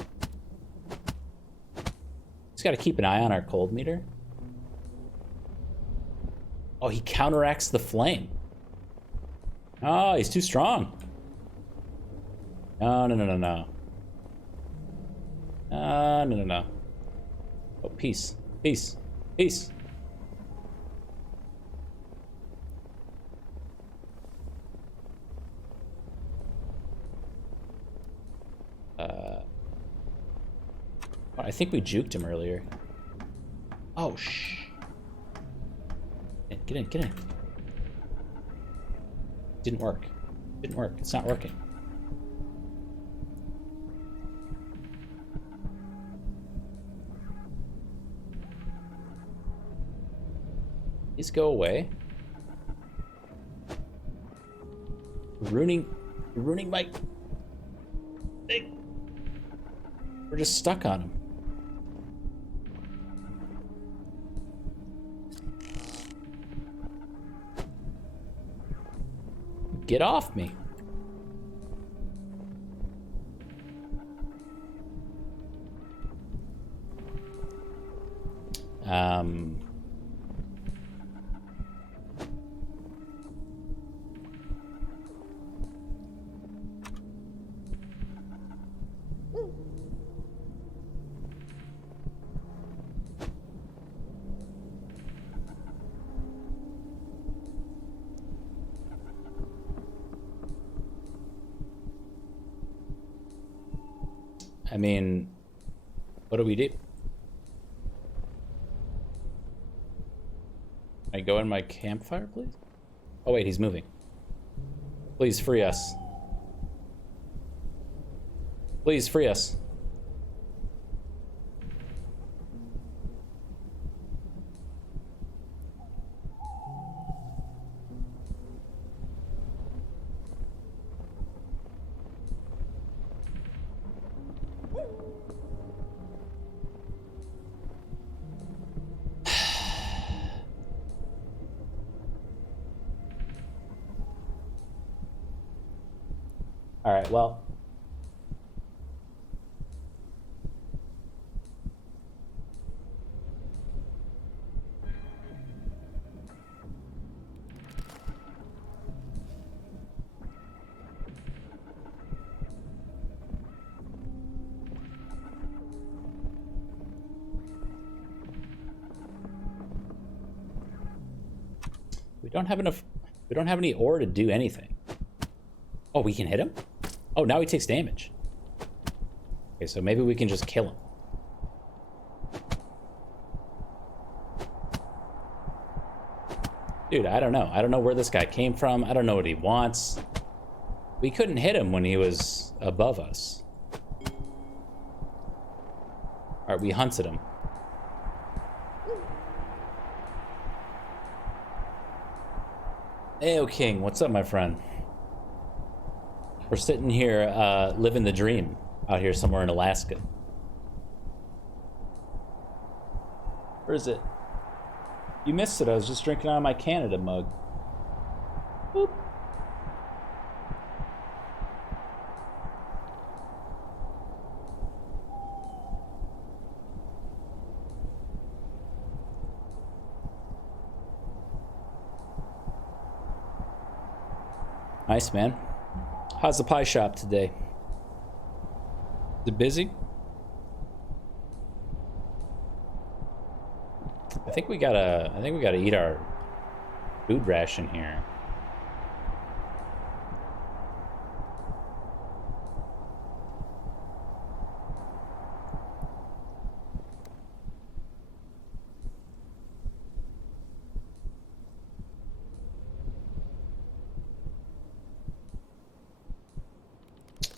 Just got to keep an eye on our cold meter. Oh, he counteracts the flame. Oh, he's too strong. No, no, no, no, no. No, no, no. Oh, peace. Peace. Peace. I think we juked him earlier. Oh, shh. Get in, get in. Didn't work. Didn't work. It's not working. Please go away. Ruining my thing. We're just stuck on him. Get off me. I mean, what do we do? Can I go in my campfire, please? Oh wait, he's moving. Please free us. Please free us. All right, well. We don't have any ore to do anything. Oh, we can hit him? Oh, now he takes damage. Okay, so maybe we can just kill him. Dude, I don't know. I don't know where this guy came from. I don't know what he wants. We couldn't hit him when he was above us. All right, we hunted him. Ayo King, what's up, my friend? We're sitting here, living the dream out here somewhere in Alaska. Where is it? You missed it. I was just drinking out of my Canada mug. Boop. Nice, man. How's the pie shop today? Is it busy? I think we gotta eat our food ration here.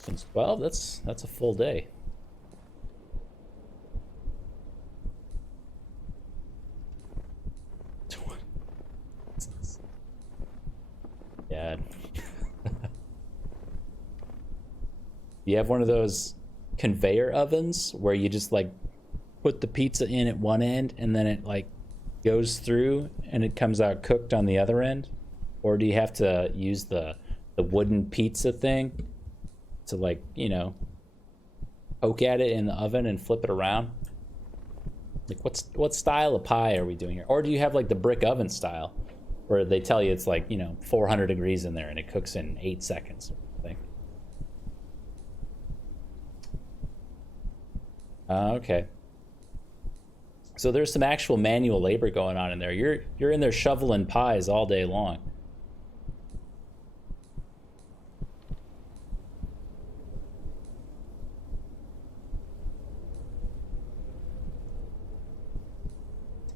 Since 12, that's a full day. Yeah. You have one of those conveyor ovens where you just like put the pizza in at one end and then it like goes through and it comes out cooked on the other end? Or do you have to use the wooden pizza thing to, like, you know, poke at it in the oven and flip it around? Like, what style of pie are we doing here? Or do you have like the brick oven style where they tell you it's like, you know, 400 degrees in there and it cooks in 8 seconds? Okay. So there's some actual manual labor going on in there. You're in there shoveling pies all day long.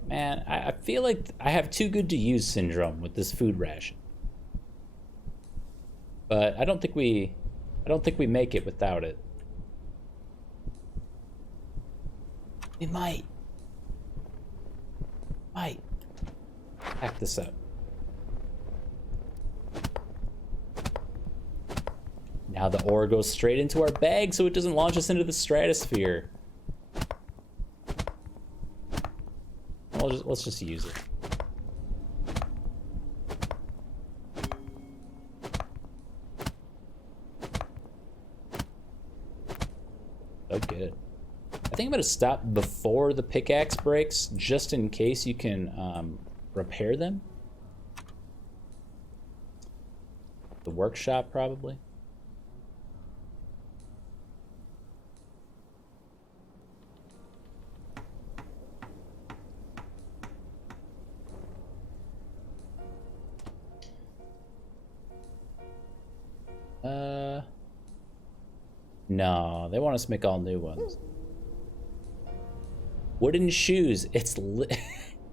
Man, I feel like I have too good to use syndrome with this food ration. But I don't think we make it without it. We might. Pack this up. Now the ore goes straight into our bag so it doesn't launch us into the stratosphere. Let's just use it. So good. I think I'm gonna stop before the pickaxe breaks, just in case you can repair them. The workshop, probably. No, they want us to make all new ones. Wooden shoes. It's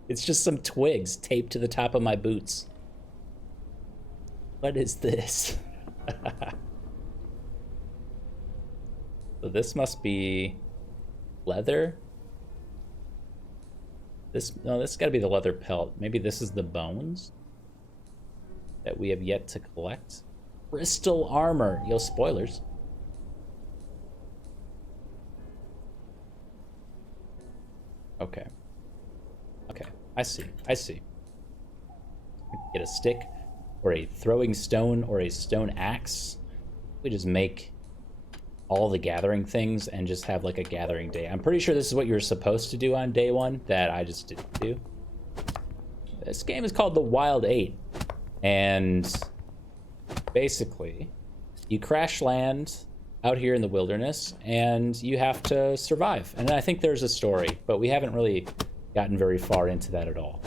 it's just some twigs taped to the top of my boots. What is this? So this must be leather. This gotta be the leather pelt. Maybe this is the bones that we have yet to collect. Crystal armor. Yo, spoilers. Okay. Okay. I see. Get a stick or a throwing stone or a stone axe. We just make all the gathering things and just have like a gathering day. I'm pretty sure this is what you were supposed to do on day one that I just didn't do. This game is called The Wild 8. And basically, you crash land out here in the wilderness and you have to survive. And I think there's a story, but we haven't really gotten very far into that at all.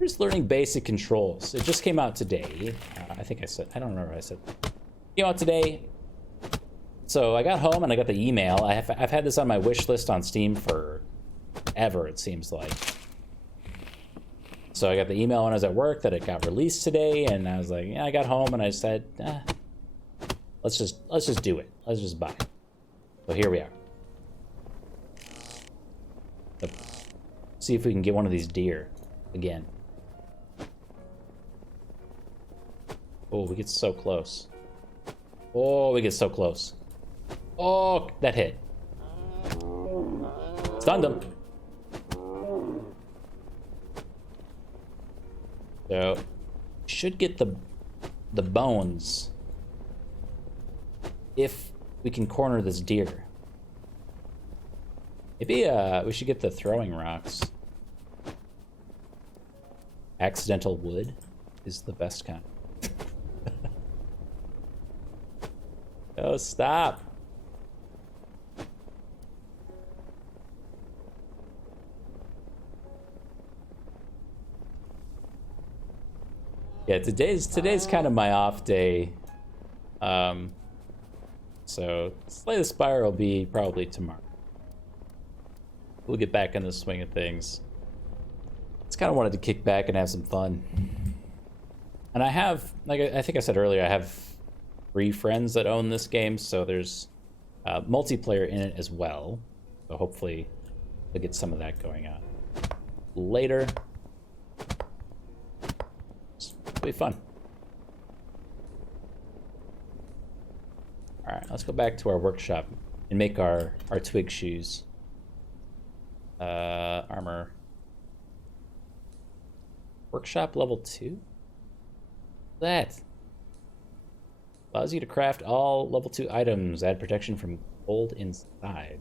We're just learning basic controls. It just came out today. I don't remember what I said. Came out today. So I got home and I got the email. I've had this on my wish list on Steam for ever, it seems like. So I got the email when I was at work that it got released today, and I was like, yeah, I got home and I said, let's just do it. Let's just buy it. So here we are. Let's see if we can get one of these deer again. Oh, we get so close. Oh, we get so close. Oh, that hit. Stunned him. So, should get the bones if we can corner this deer. Maybe we should get the throwing rocks. Accidental wood is the best kind. Oh, stop. Yeah, today's kind of my off day. So Slay the Spire will be probably tomorrow. We'll get back in the swing of things. Just kind of wanted to kick back and have some fun. And I have, like I think I said earlier, I have 3 friends that own this game, so there's multiplayer in it as well. So hopefully we'll get some of that going on later. It'll be fun. All right, let's go back to our workshop and make our twig shoes. Armor. Workshop level 2? That allows you to craft all level 2 items. Add protection from cold inside.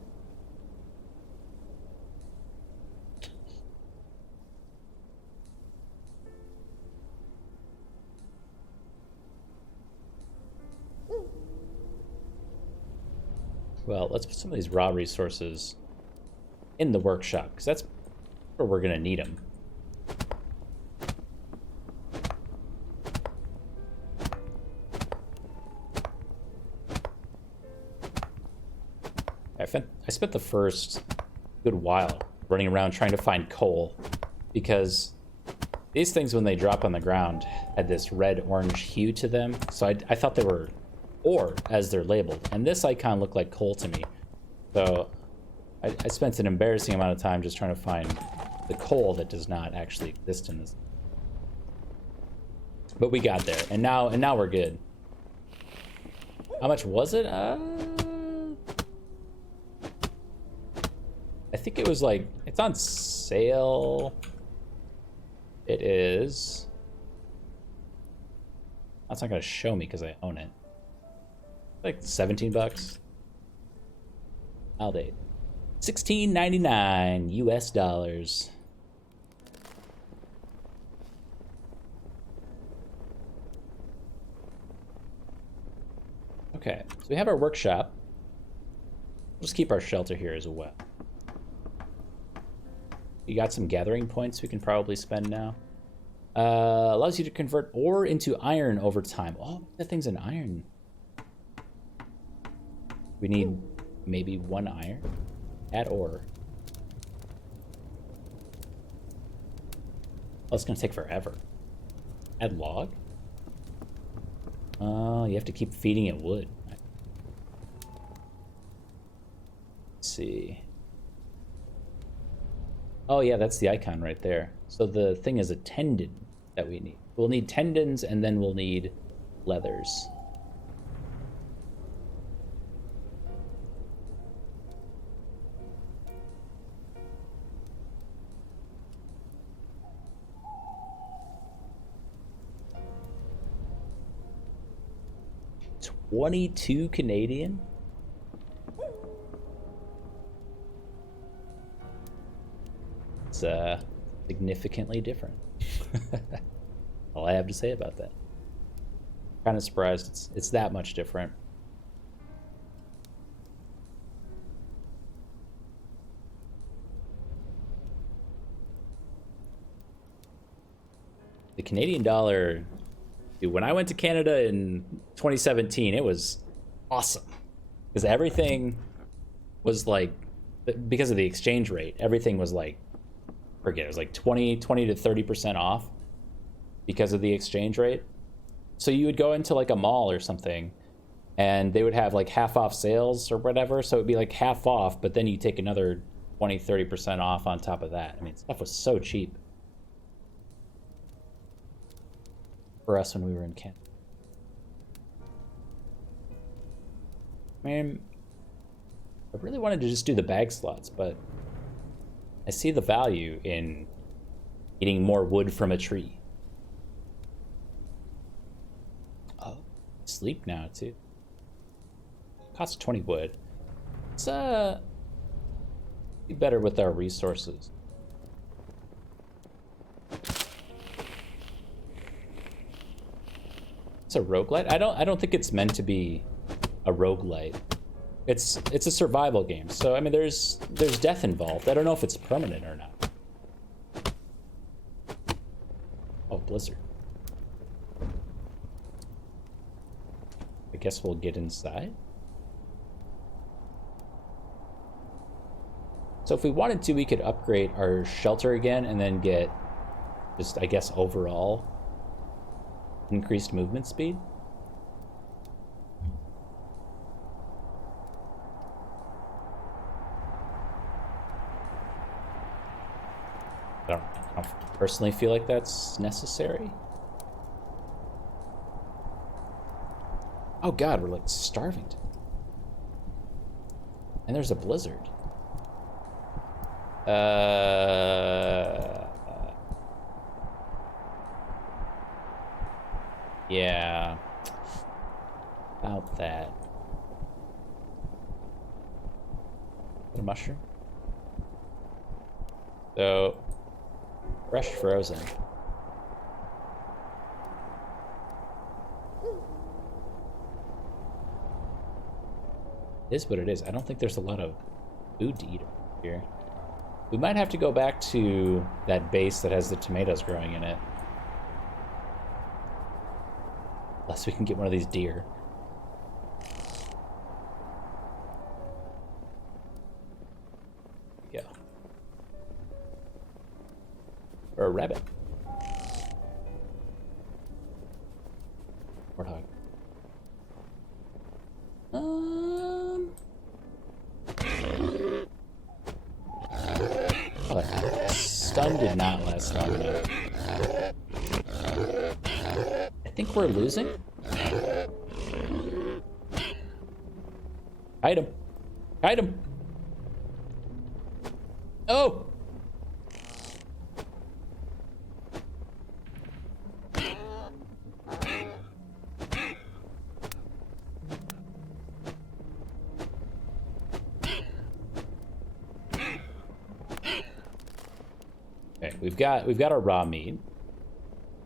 Well, let's put some of these raw resources in the workshop, because that's where we're going to need them. I spent the first good while running around trying to find coal, because these things, when they drop on the ground, had this red-orange hue to them, so I thought they were ore as they're labeled, and this icon looked like coal to me. So I spent an embarrassing amount of time just trying to find the coal that does not actually exist in this. But we got there, and now we're good. How much was it? I think it was like, it's on sale. It is. That's not gonna show me because I own it. Like 17 bucks. I'll date. $16.99 US dollars. Okay, so we have our workshop. Let's keep our shelter here as well. You got some gathering points we can probably spend now. Allows you to convert ore into iron over time. Oh, that thing's an iron. We need maybe 1 iron. Add ore. Oh, it's gonna take forever. Add log? Oh, you have to keep feeding it wood. Let's see. Oh yeah, that's the icon right there. So the thing is a tendon that we need. We'll need tendons, and then we'll need leathers. $22 Canadian? It's significantly different. All I have to say about that. Kind of surprised it's that much different. The Canadian dollar, dude, when I went to Canada in 2017, it was awesome because everything was like, because of the exchange rate, everything was like, forget, it was like 20 to 30% off because of the exchange rate. So you would go into like a mall or something and they would have like half off sales or whatever. So it'd be like half off, but then you take another 20-30% off on top of that. I mean, stuff was so cheap for us when we were in Canada. Man, I really wanted to just do the bag slots, but I see the value in eating more wood from a tree. Oh, sleep now too. Costs 20 wood. Let's be better with our resources. It's a roguelite. I don't think it's meant to be a roguelite. It's a survival game. So I mean there's death involved. I don't know if it's permanent or not. Oh, blizzard. I guess we'll get inside. So if we wanted to, we could upgrade our shelter again and then get just, I guess, overall increased movement speed. I don't personally feel like that's necessary. Oh god, we're like starving. And there's a blizzard. Yeah. About that. A mushroom? So, fresh frozen. It is what it is. I don't think there's a lot of food to eat here. We might have to go back to that base that has the tomatoes growing in it. Unless we can get one of these deer. Yeah. Or a rabbit. Warthog. Oh, that stun did not last long enough. I think we're losing. Hide him. Hide him. Oh! Okay, we've got our raw meat.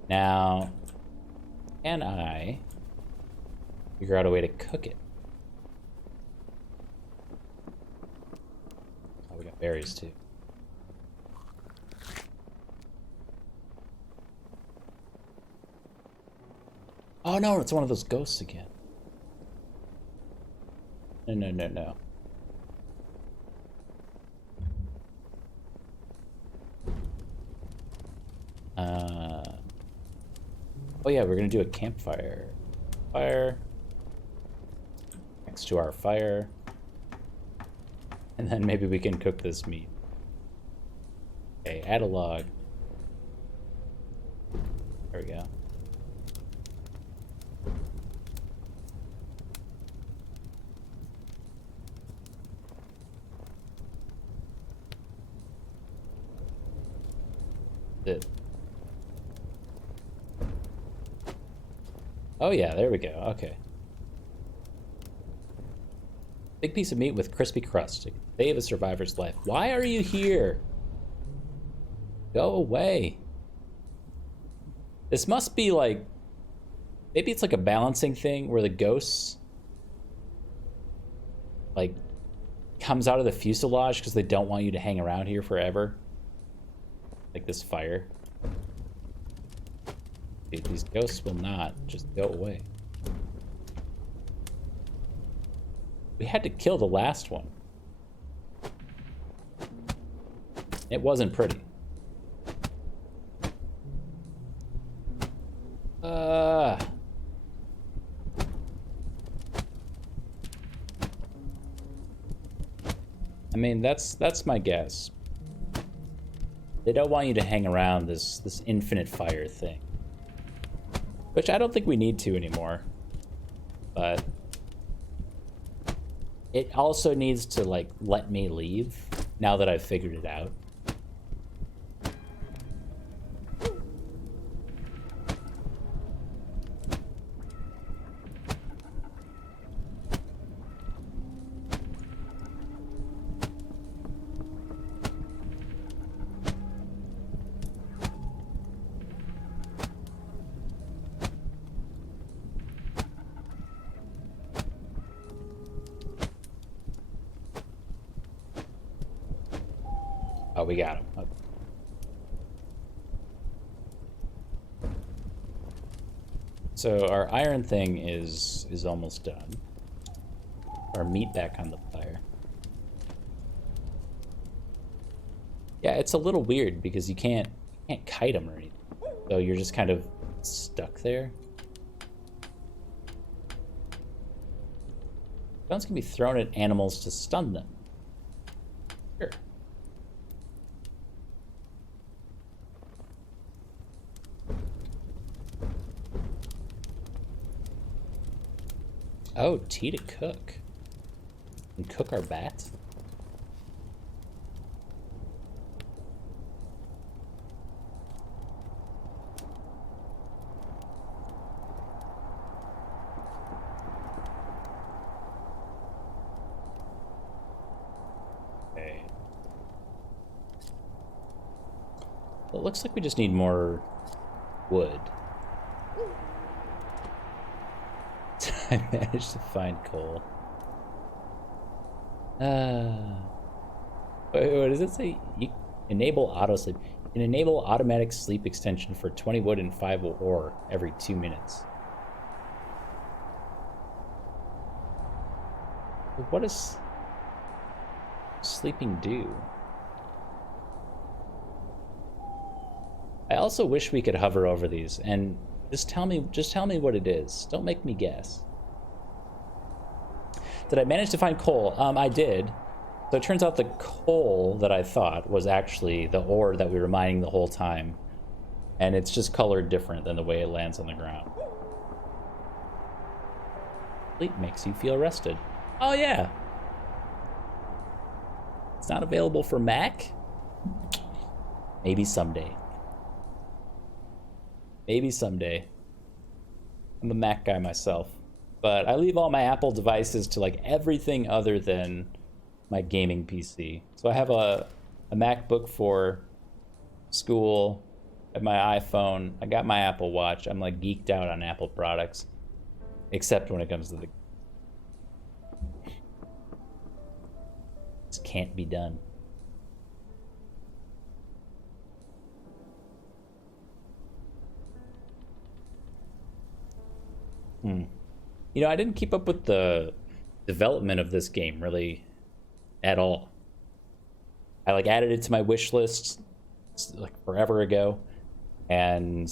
Now, can I figure out a way to cook it? Oh, we got berries too. Oh no, it's one of those ghosts again. No, no, no, no. Oh yeah, we're gonna do a campfire. Fire. Next to our fire. And then maybe we can cook this meat. Okay, add a log. There we go. It. Oh yeah, there we go. Okay. Big piece of meat with crispy crust. Save a survivor's life. Why are you here? Go away. This must be like... Maybe it's like a balancing thing where the ghosts... like... comes out of the fuselage because they don't want you to hang around here forever. Like this fire. Dude, these ghosts will not just go away. We had to kill the last one. It wasn't pretty. I mean, that's my guess. They don't want you to hang around this infinite fire thing. Which I don't think we need to anymore. But it also needs to, like, let me leave now that I've figured it out. Oh, we got him. Okay. So our iron thing is almost done. Our meat back on the fire. Yeah, it's a little weird because you can't kite them or anything. So you're just kind of stuck there. Guns can be thrown at animals to stun them. Sure. Oh, tea to cook. And cook our bats? Okay. Well, it looks like we just need more wood. I managed to find coal. What does it say? You enable auto sleep. You can enable automatic sleep extension for 20 wood and 5 ore every 2 minutes. What does sleeping do? I also wish we could hover over these and just tell me what it is. Don't make me guess. Did I manage to find coal? I did. So it turns out the coal that I thought was actually the ore that we were mining the whole time. And it's just colored different than the way it lands on the ground. Sleep makes you feel rested. Oh yeah. It's not available for Mac? Maybe someday. Maybe someday. I'm a Mac guy myself. But I leave all my Apple devices to like everything other than my gaming PC. So I have a MacBook for school, I have my iPhone, I got my Apple Watch. I'm like geeked out on Apple products, except when it comes to the... This can't be done. You know, I didn't keep up with the development of this game really at all. I like added it to my wish list like forever ago, and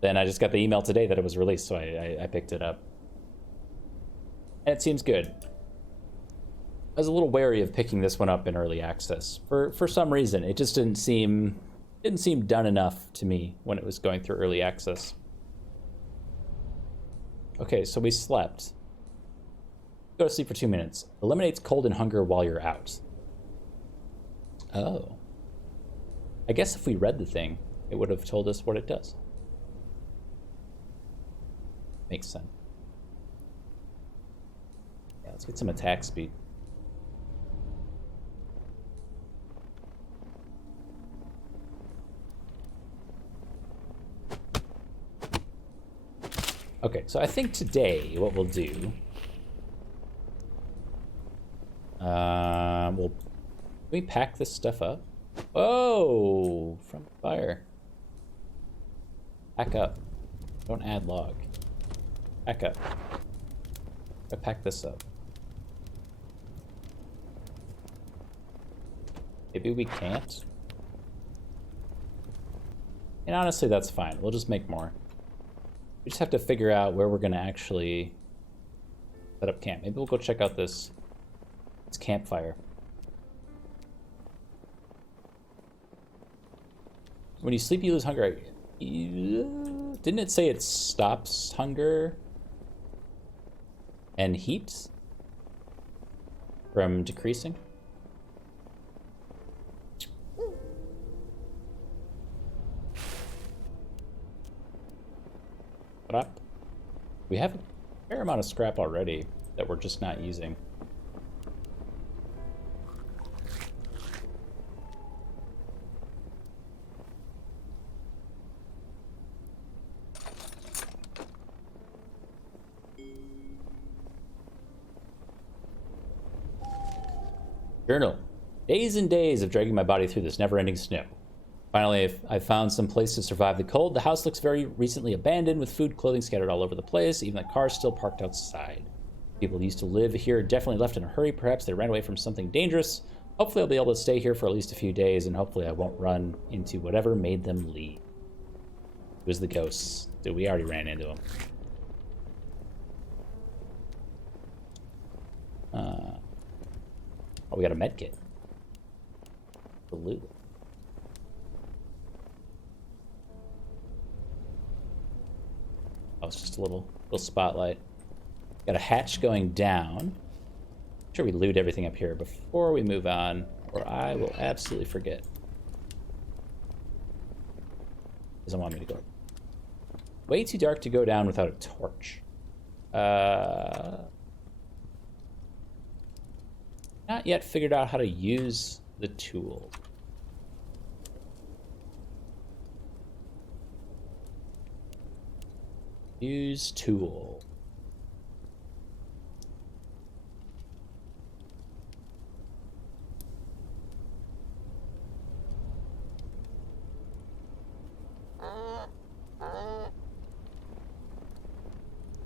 then I just got the email today that it was released, so I picked it up. And it seems good. I was a little wary of picking this one up in early access. For some reason, it just didn't seem done enough to me when it was going through early access. Okay, so we slept. Go to sleep for 2 minutes. Eliminates cold and hunger while you're out. Oh. I guess if we read the thing, it would have told us what it does. Makes sense. Yeah, let's get some attack speed. Okay, so I think today what we'll do... can we pack this stuff up? Oh, from fire. Pack up. Don't add log. Pack up. I pack this up. Maybe we can't. And honestly, that's fine. We'll just make more. We just have to figure out where we're gonna actually set up camp. Maybe we'll go check out this campfire. When you sleep, you lose hunger. Didn't it say it stops hunger and heat from decreasing? What up? We have a fair amount of scrap already that we're just not using. Journal. Days and days of dragging my body through this never-ending snow. Finally, I found some place to survive the cold. The house looks very recently abandoned, with food, clothing scattered all over the place. Even the car's still parked outside. People who used to live here definitely left in a hurry. Perhaps they ran away from something dangerous. Hopefully I'll be able to stay here for at least a few days, and hopefully I won't run into whatever made them leave. It was the ghosts. Dude, we already ran into them. Oh, we got a med kit. Absolutely. Oh, it's just a little spotlight. Got a hatch going down. Make sure we loot everything up here before we move on, or I will absolutely forget. Doesn't want me to go. Way too dark to go down without a torch. Not yet figured out how to use the tool. Use tool.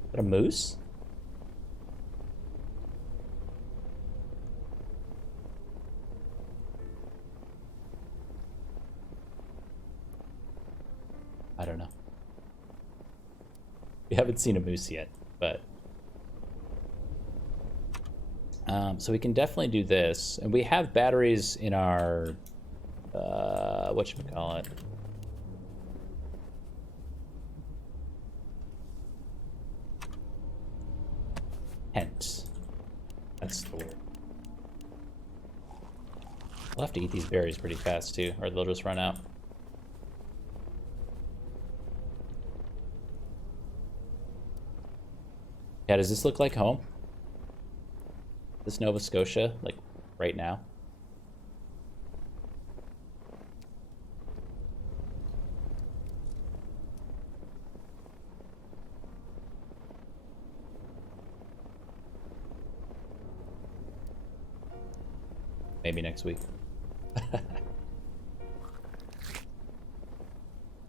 Is that a moose? I don't know. We haven't seen a moose yet, but so we can definitely do this, and we have batteries in our whatchamacallit, tent. That's the word. We'll have to eat these berries pretty fast too, or they'll just run out. Yeah, does this look like home? This Nova Scotia, like right now? Maybe next week.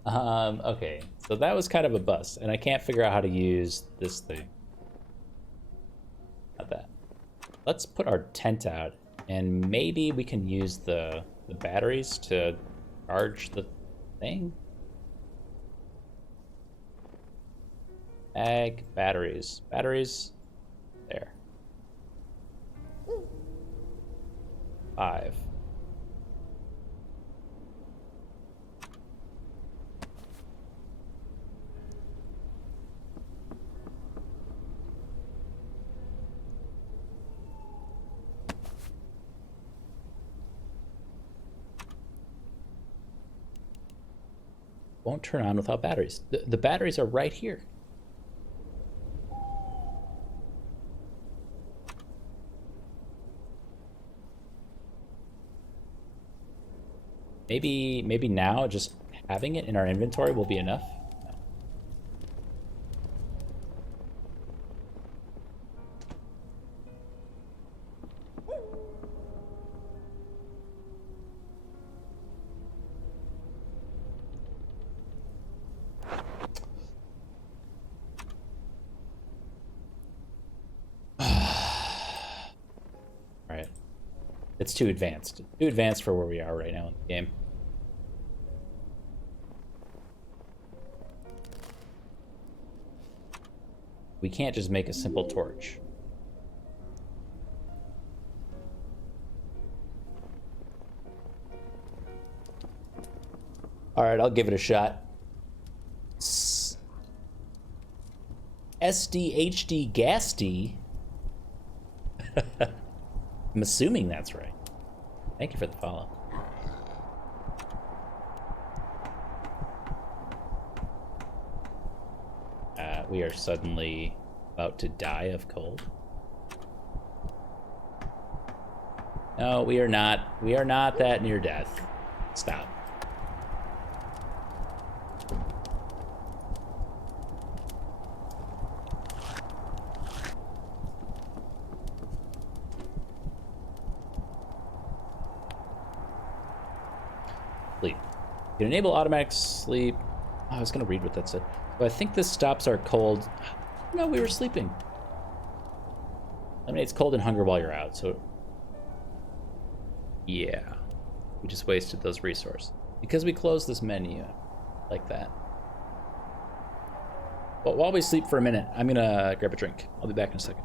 Okay, so that was kind of a bust, and I can't figure out how to use this thing. Not that. Let's put our tent out, and maybe we can use the batteries to charge the thing? Ag batteries. Batteries. There. 5. Won't turn on without batteries. The batteries are right here. Maybe now just having it in our inventory will be enough. Alright. It's too advanced. Too advanced for where we are right now in the game. We can't just make a simple torch. Alright, I'll give it a shot. SDHD Gasty? I'm assuming that's right. Thank you for the follow. We are suddenly about to die of cold. No, we are not. We are not that near death. Stop. Sleep. You can enable automatic sleep. Oh, I was gonna read what that said. But I think this stops our cold. No, we were sleeping. Eliminates cold and hunger while you're out, so... Yeah. We just wasted those resources. Because we closed this menu like that. But while we sleep for a minute, I'm gonna grab a drink. I'll be back in a second.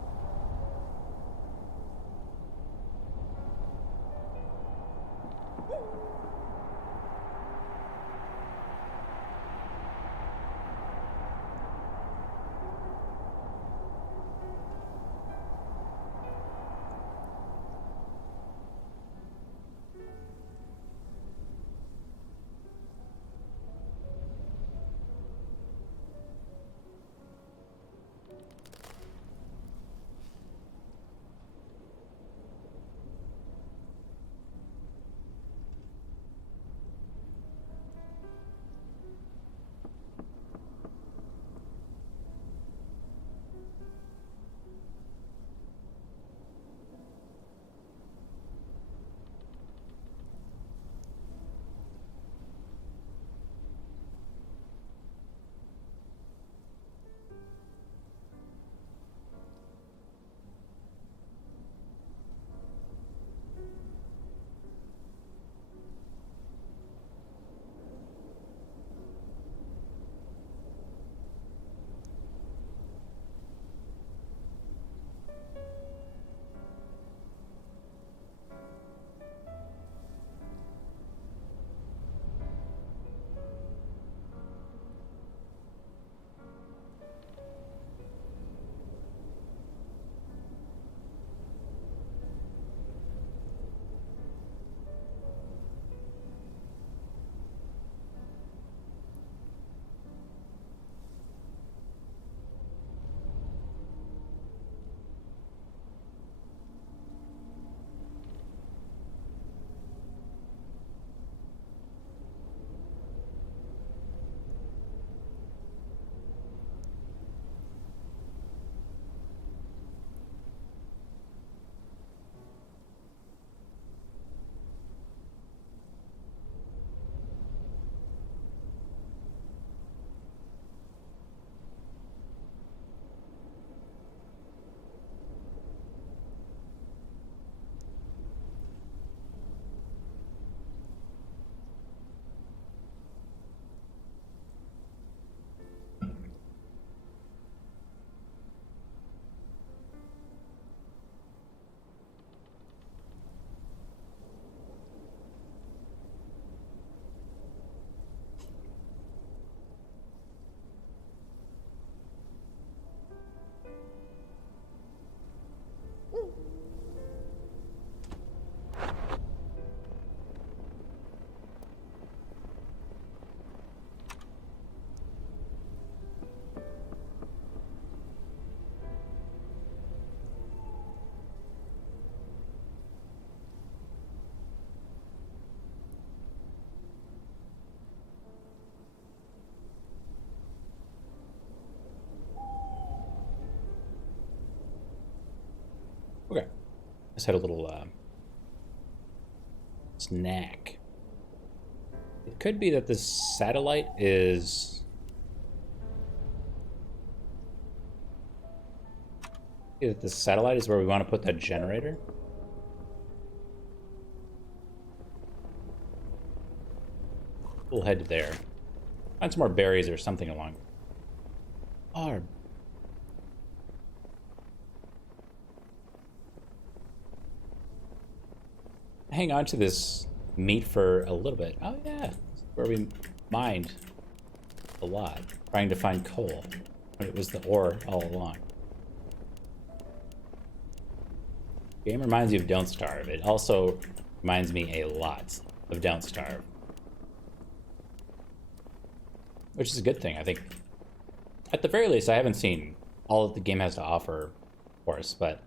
Just had a little snack. It could be that this satellite is... That the satellite is where we want to put that generator. We'll head there. Find some more berries or something along. Oh. Hang on to this meat for a little bit. Oh yeah, where we mined a lot, trying to find coal. It was the ore all along. Game reminds you of Don't Starve. It also reminds me a lot of Don't Starve. Which is a good thing, I think. At the very least, I haven't seen all that the game has to offer, of course, but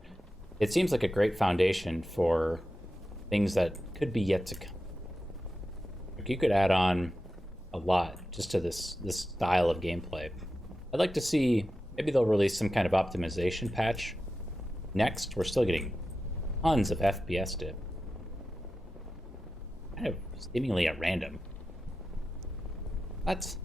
it seems like a great foundation for things that could be yet to come. Like, you could add on a lot just to this style of gameplay. I'd like to see, maybe they'll release some kind of optimization patch next. We're still getting tons of FPS dip. Kind of seemingly at random. What?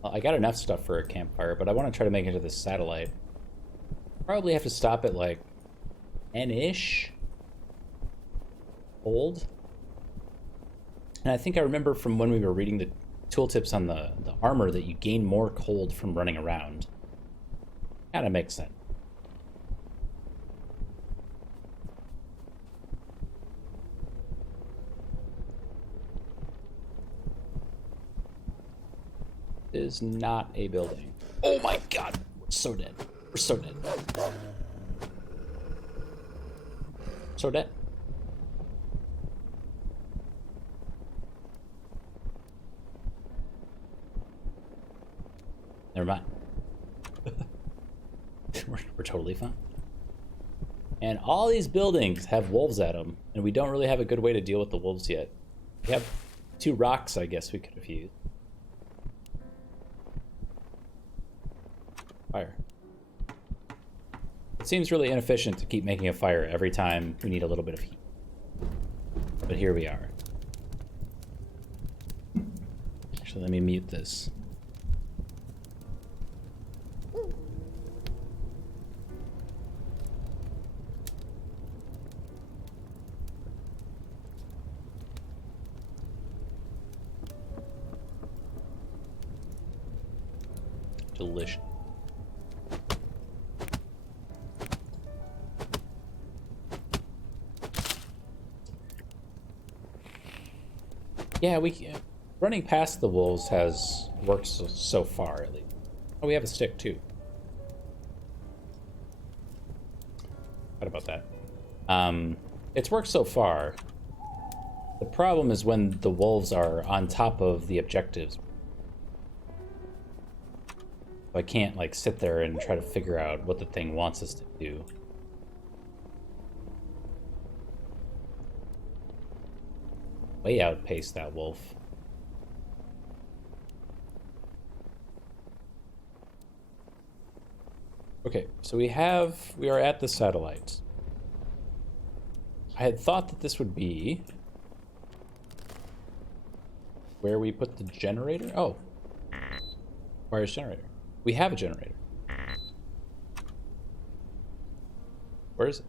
Well, I got enough stuff for a campfire, but I want to try to make it to this satellite. Probably have to stop at like N-ish. Old. And I think I remember from when we were reading the tooltips on the armor that you gain more cold from running around. Kind of makes sense. It is not a building. Oh my god, we're so dead. We're so dead. So dead. Never mind. we're totally fine. And all these buildings have wolves at them, and we don't really have a good way to deal with the wolves yet. We have 2 rocks, I guess we could have used. Fire. It seems really inefficient to keep making a fire every time we need a little bit of heat. But here we are. Actually, let me mute this. Delicious. Yeah, running past the wolves has worked so far, at least. Oh, we have a stick, too. What about that? It's worked so far. The problem is when the wolves are on top of the objectives. I can't, like, sit there and try to figure out what the thing wants us to do. Way outpaced that wolf. Okay, so we are at the satellite. I had thought that this would be where we put the generator. Oh, where's generator? We have a generator. Where is it?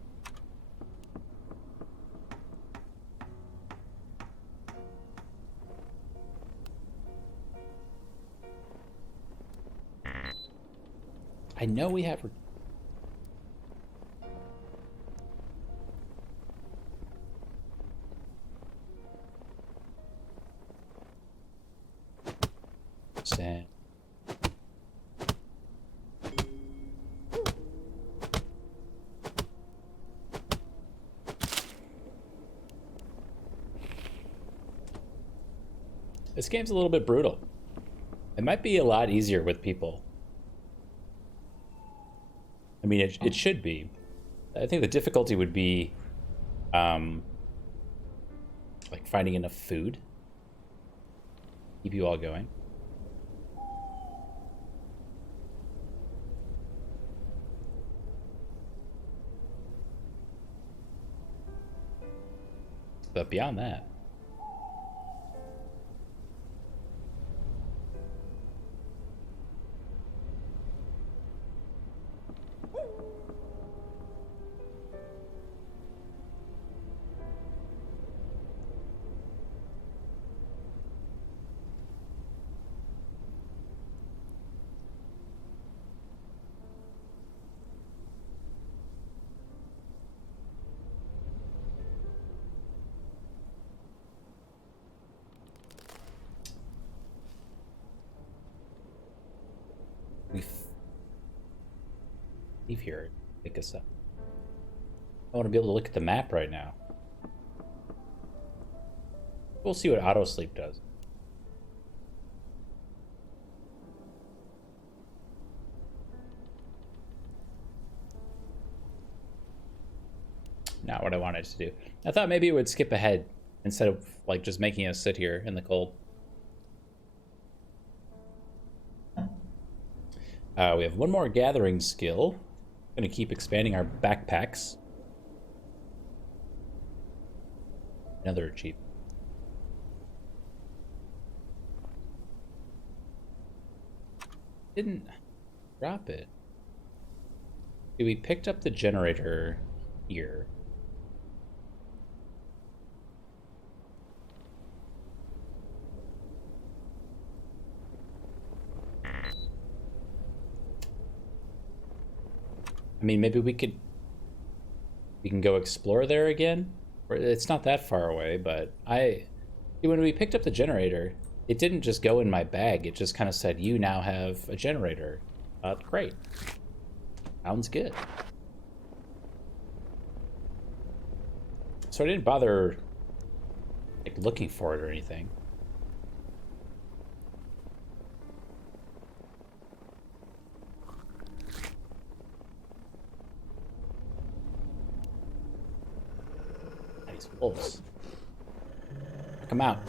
I know we have. Sand. This game's a little bit brutal. It might be a lot easier with people. I mean, it should be. I think the difficulty would be Like finding enough food. Keep you all going. But beyond that, we leave here. Pick us up. I want to be able to look at the map right now. We'll see what auto sleep does. Not what I wanted to do. I thought maybe it would skip ahead instead of like just making us sit here in the cold. We have one more gathering skill. Gonna keep expanding our backpacks. Another achievement. Didn't drop it. We picked up the generator here. I mean, maybe we can go explore there again. It's not that far away, but when we picked up the generator, it didn't just go in my bag. It just kind of said, you now have a generator. Great. Sounds good. So I didn't bother like looking for it or anything. Wolves. Come out.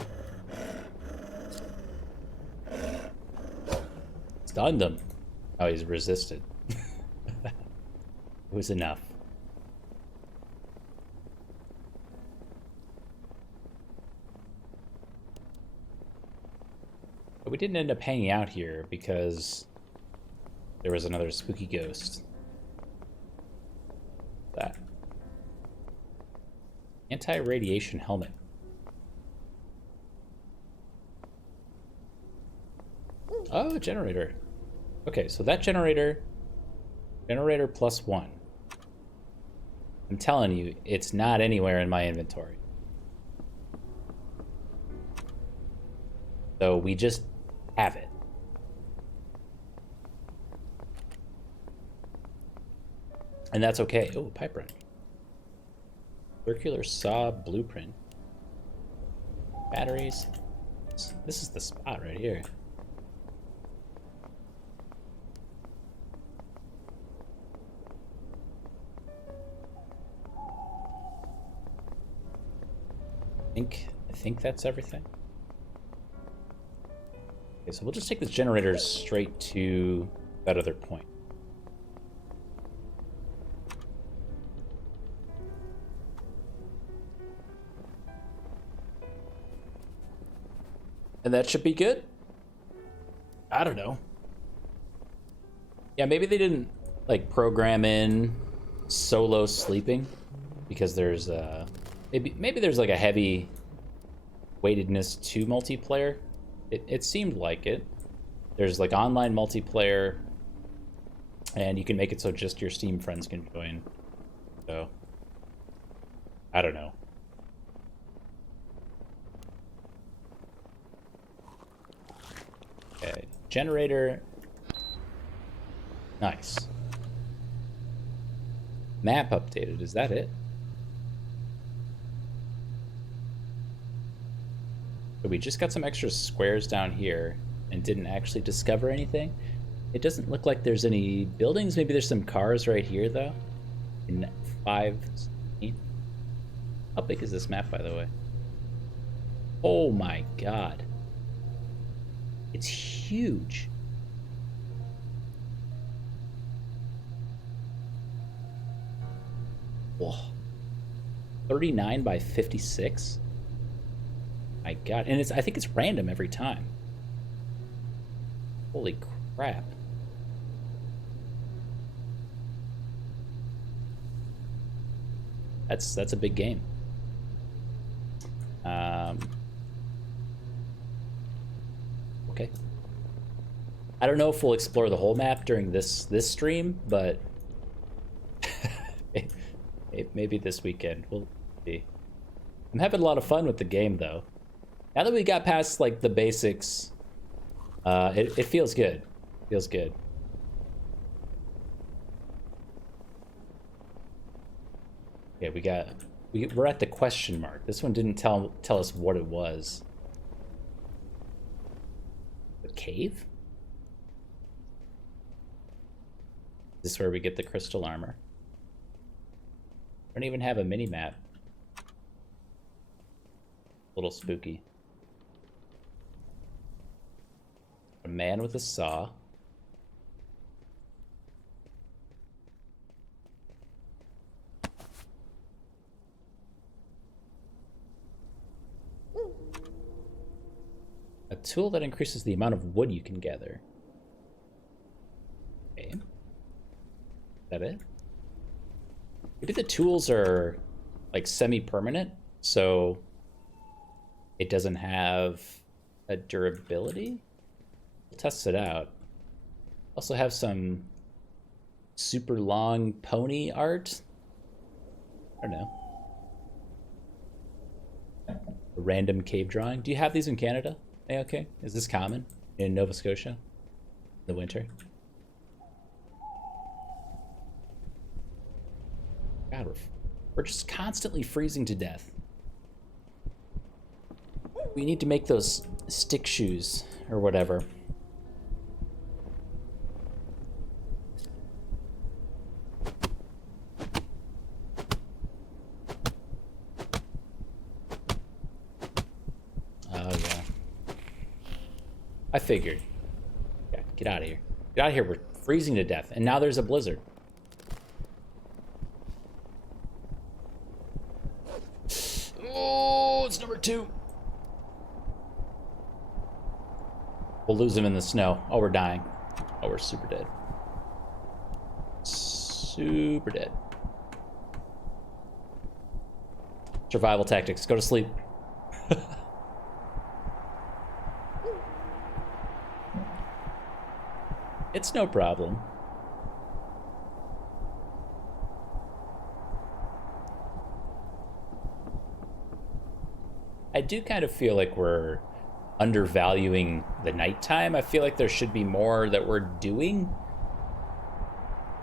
Stunned him. Oh, he's resisted. It was enough. But we didn't end up hanging out here because there was another spooky ghost. That. Anti-radiation helmet. Oh, a generator. Okay, so that generator +1. I'm telling you, it's not anywhere in my inventory. So we just have it. And that's okay. Oh, pipe wrench. Circular saw blueprint. Batteries. This is the spot right here. I think that's everything. Okay, so we'll just take this generator straight to that other point. And that should be good? I don't know. Yeah, maybe they didn't like program in solo sleeping because there's maybe there's like a heavy weightedness to multiplayer. It seemed like it. There's like online multiplayer and you can make it so just your Steam friends can join. So I don't know. Okay, generator. Nice. Map updated, is that it? So we just got some extra squares down here and didn't actually discover anything. It doesn't look like there's any buildings. Maybe there's some cars right here though. In 5. How big is this map, by the way? Oh my god. It's huge. Whoa. 39 by 56? My god. And I think it's random every time. Holy crap. That's a big game. Okay. I don't know if we'll explore the whole map during this stream, but maybe this weekend. We'll see. I'm having a lot of fun with the game, though. Now that we got past like the basics, it feels good. Feels good. Okay, we're at the question mark. This one didn't tell us what it was. The cave? Is this where we get the crystal armor? I don't even have a mini map. A little spooky. A man with a saw. A tool that increases the amount of wood you can gather. Okay. Is that it? Maybe the tools are like semi-permanent, so it doesn't have a durability? We'll test it out. Also have some super long pony art. I don't know. A random cave drawing. Do you have these in Canada? Okay. Is this common in Nova Scotia in the winter? God, we're just constantly freezing to death. We need to make those stick shoes or whatever. Oh yeah. I figured. Yeah, get out of here. Get out of here. We're freezing to death. And now there's a blizzard. Oh, it's number 2. We'll lose him in the snow. Oh, we're dying. Oh, we're super dead. Super dead. Survival tactics. Go to sleep. It's no problem. I do kind of feel like we're undervaluing the nighttime. I feel like there should be more that we're doing,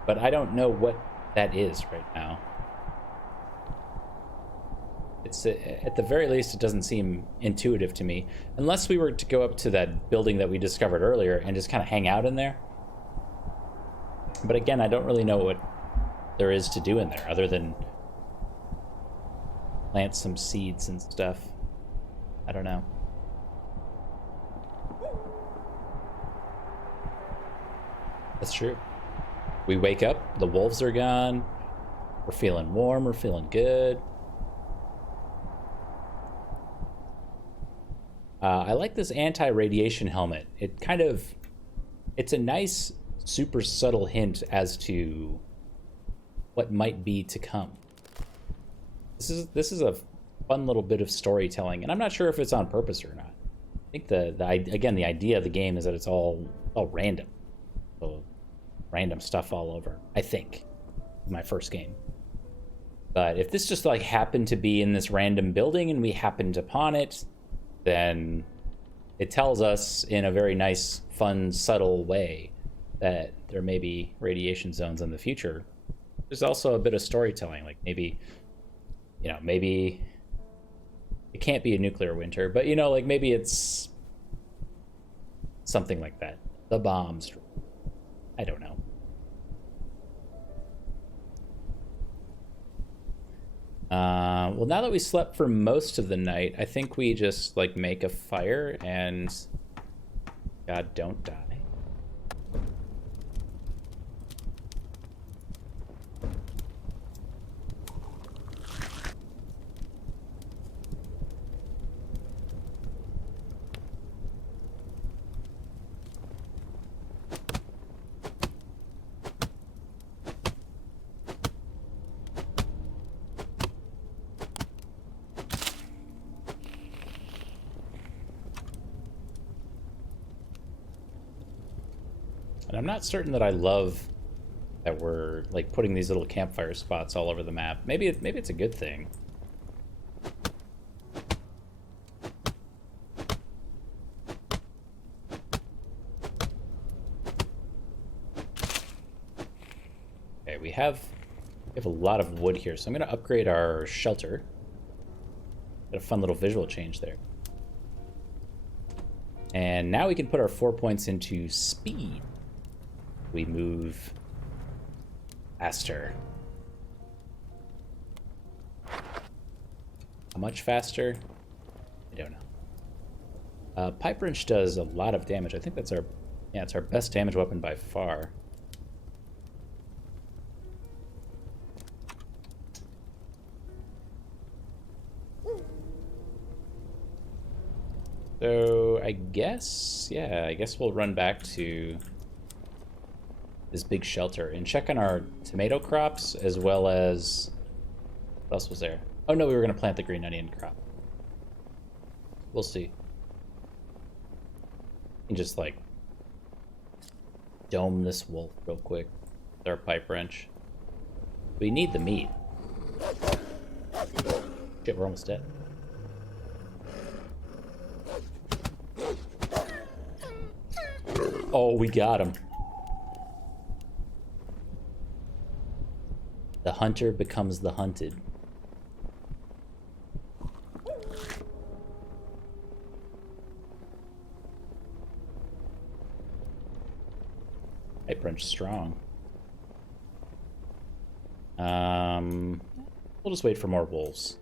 but I don't know what that is right now. It's at the very least, it doesn't seem intuitive to me, unless we were to go up to that building that we discovered earlier and just kind of hang out in there. But again, I don't really know what there is to do in there other than plant some seeds and stuff. I don't know. That's true. We wake up, the wolves are gone, we're feeling warm, we're feeling good. I like this anti-radiation helmet. It's a nice, super subtle hint as to what might be to come. This is a fun little bit of storytelling, and I'm not sure if it's on purpose or not. I think the idea of the game is that it's all random, so random stuff all over. I think my first game, but if this just like happened to be in this random building and we happened upon it, then it tells us in a very nice, fun, subtle way that there may be radiation zones in the future. There's also a bit of storytelling, like maybe it can't be a nuclear winter, but like maybe it's something like that. The bombs. I don't know. Well, now that we slept for most of the night, I think we just, like, make a fire and... God, don't die. And I'm not certain that I love that we're, like, putting these little campfire spots all over the map. Maybe it's a good thing. Okay, we have a lot of wood here, so I'm going to upgrade our shelter. Got a fun little visual change there. And now we can put our 4 points into speed. We move faster. How much faster? I don't know. Pipe wrench does a lot of damage. I think that's our, yeah, it's our best damage weapon by far. So I guess, yeah, I guess we'll run back to this big shelter and check on our tomato crops as well as, what else was there? Oh no, we were gonna plant the green onion crop. We'll see. And just like dome this wolf real quick with our pipe wrench. We need the meat. Shit, we're almost dead. Oh, we got him. The hunter becomes the hunted. Pipe wrench strong. We'll just wait for more wolves.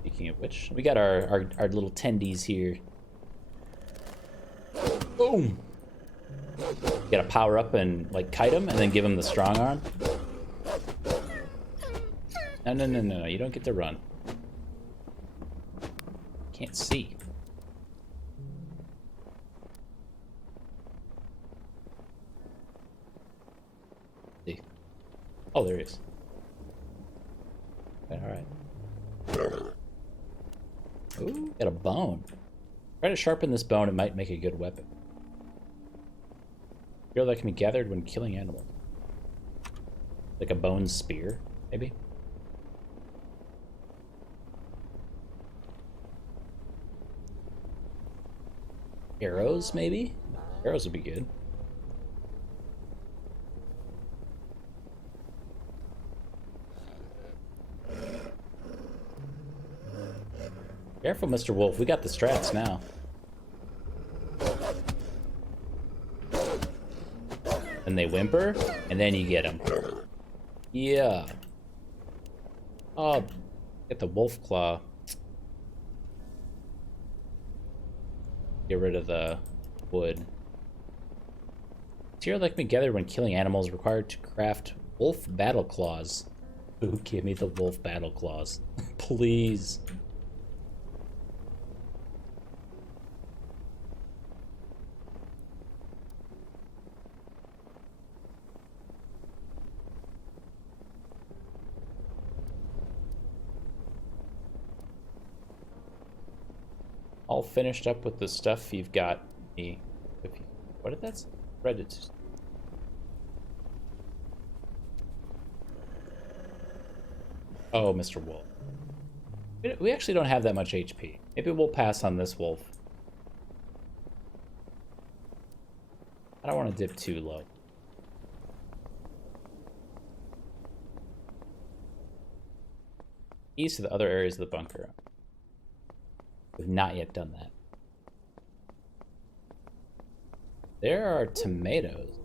Speaking of which, we got our little tendies here. Boom! You gotta power up and like kite him and then give him the strong arm. No, you don't get to run. Can't see. See. Oh, there he is. Alright. Ooh, got a bone. Try to sharpen this bone, it might make a good weapon. Material that can be gathered when killing animals. Like a bone spear, maybe? Arrows, maybe? Arrows would be good. Careful, Mr. Wolf. We got the strats now. And they whimper, and then you get them. Yeah. Oh, get the wolf claw. Get rid of the wood. Material that can be gathered when killing animals required to craft wolf battle claws. Ooh, give me the wolf battle claws. Please. All finished up with the stuff you've got me. What did that say? Reddit. Oh, Mr. Wolf. We actually don't have that much HP. Maybe we'll pass on this wolf. I don't want to dip too low. East of the other areas of the bunker. We've not yet done that. There are tomatoes.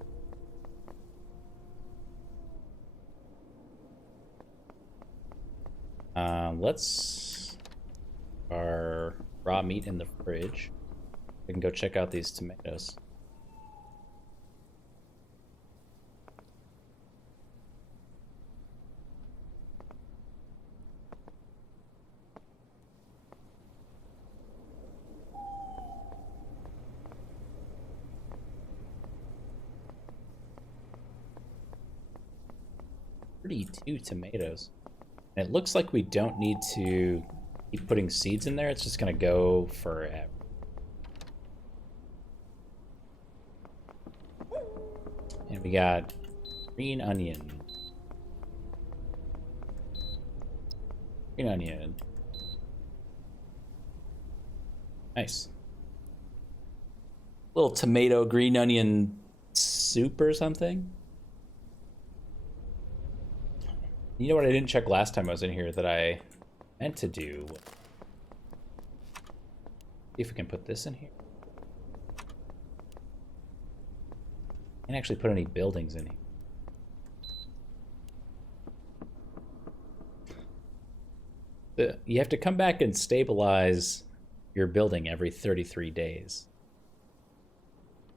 Let's our raw meat in the fridge. We can go check out these tomatoes. Two tomatoes. And it looks like we don't need to keep putting seeds in there. It's just gonna go forever. And we got green onion. Green onion. Nice. Little tomato green onion soup or something. You know what I didn't check last time I was in here that I meant to do? See if we can put this in here. Can't actually put any buildings in here. You have to come back and stabilize your building every 33 days.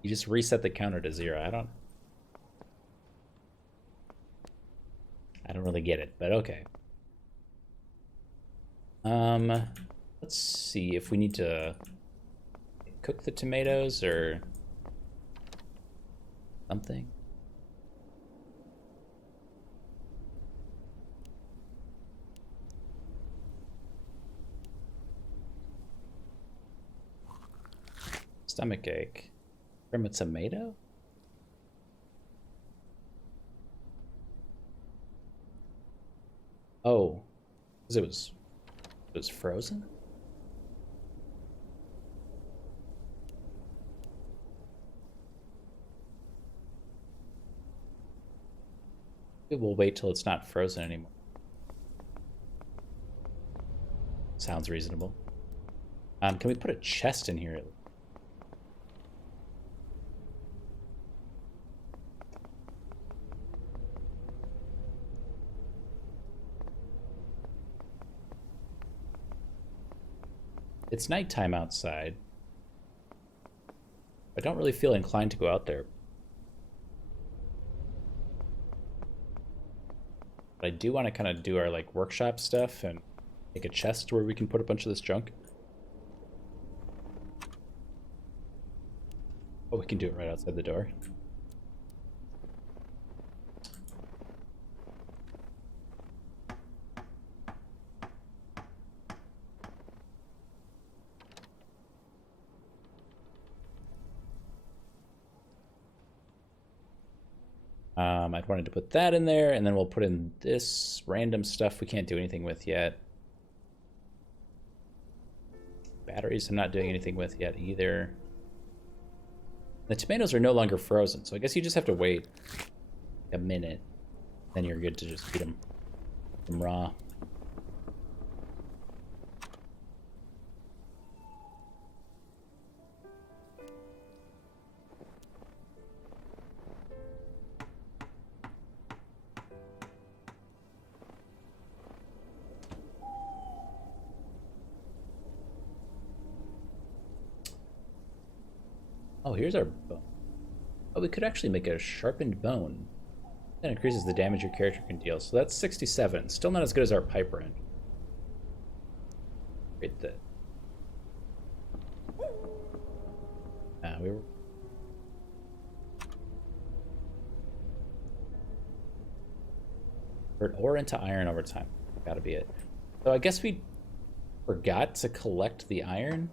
You just reset the counter to 0. I don't really get it, but okay. Let's see if we need to cook the tomatoes or something. Stomach ache from a tomato? Oh, because it was frozen? Maybe we'll wait till it's not frozen anymore. Sounds reasonable. Can we put a chest in here? It's nighttime outside. I don't really feel inclined to go out there. But I do want to kind of do our like workshop stuff and make a chest where we can put a bunch of this junk. Oh, we can do it right outside the door. I'd wanted to put that in there, and then we'll put in this random stuff we can't do anything with yet. Batteries I'm not doing anything with yet either. The tomatoes are no longer frozen, so I guess you just have to wait a minute. Then you're good to just eat them raw. Oh, here's our bone. Oh, we could actually make a sharpened bone. That increases the damage your character can deal. So that's 67. Still not as good as our pipe wrench. Right there. We were... Convert ore into iron over time. Gotta be it. So I guess we forgot to collect the iron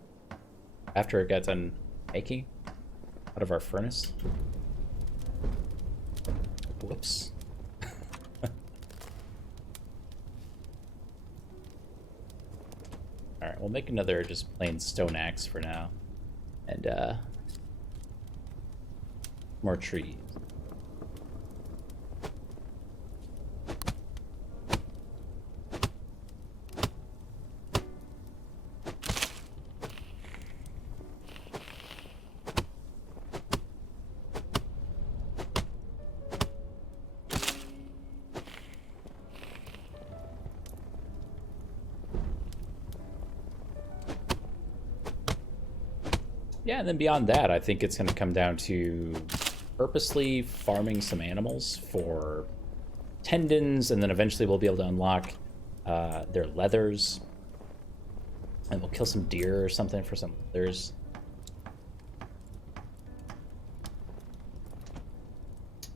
after it got done making out of our furnace. Whoops. Alright, we'll make another just plain stone axe for now. And, more trees. Yeah, and then beyond that, I think it's going to come down to purposely farming some animals for tendons, and then eventually we'll be able to unlock their leathers. And we'll kill some deer or something for some leathers.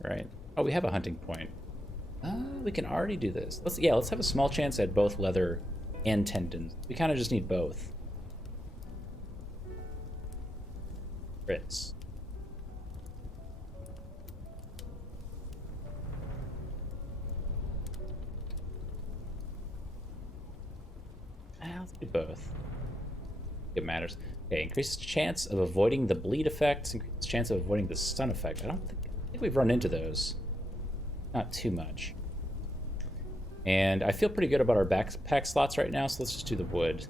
Right. Oh, we have a hunting point. We can already do this. Let's have a small chance at both leather and tendons. We kind of just need both. Crits. Let's do both. It matters. Okay, increases chance of avoiding the bleed effects, increases chance of avoiding the stun effect. I think we've run into those. Not too much. And I feel pretty good about our backpack slots right now, so let's just do the wood.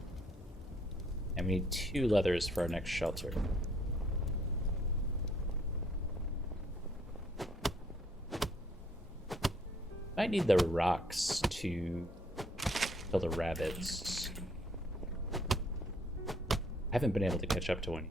And we need 2 leathers for our next shelter. Might need the rocks to kill the rabbits. I haven't been able to catch up to one.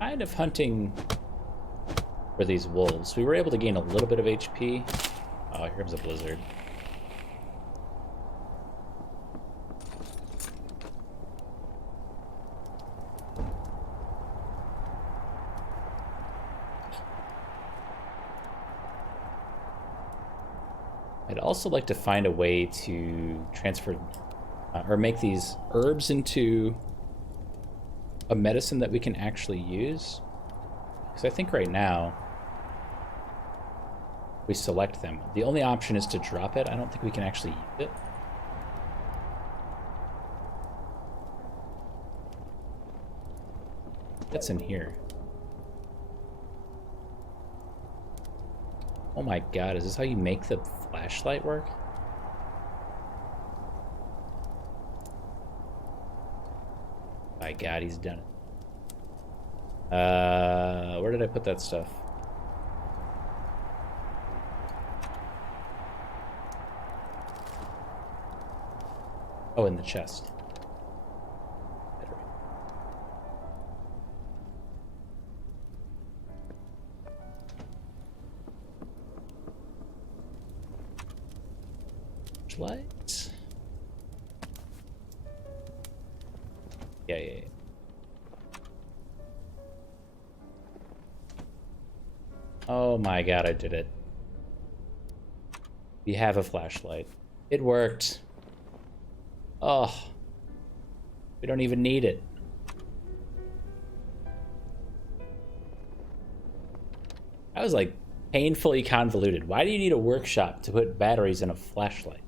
Kind of hunting for these wolves. We were able to gain a little bit of HP. Oh, here comes a blizzard. I'd also like to find a way to transfer or make these herbs into a medicine that we can actually use. Because I think right now we select them. The only option is to drop it. I don't think we can actually use it. What's in here? Oh my god, is this how you make the flashlight work? My god, he's done it. Where did I put that stuff? Oh, in the chest. Light. Yeah. Oh my god, I did it. We have a flashlight. It worked. Oh. We don't even need it. I was like painfully convoluted. Why do you need a workshop to put batteries in a flashlight?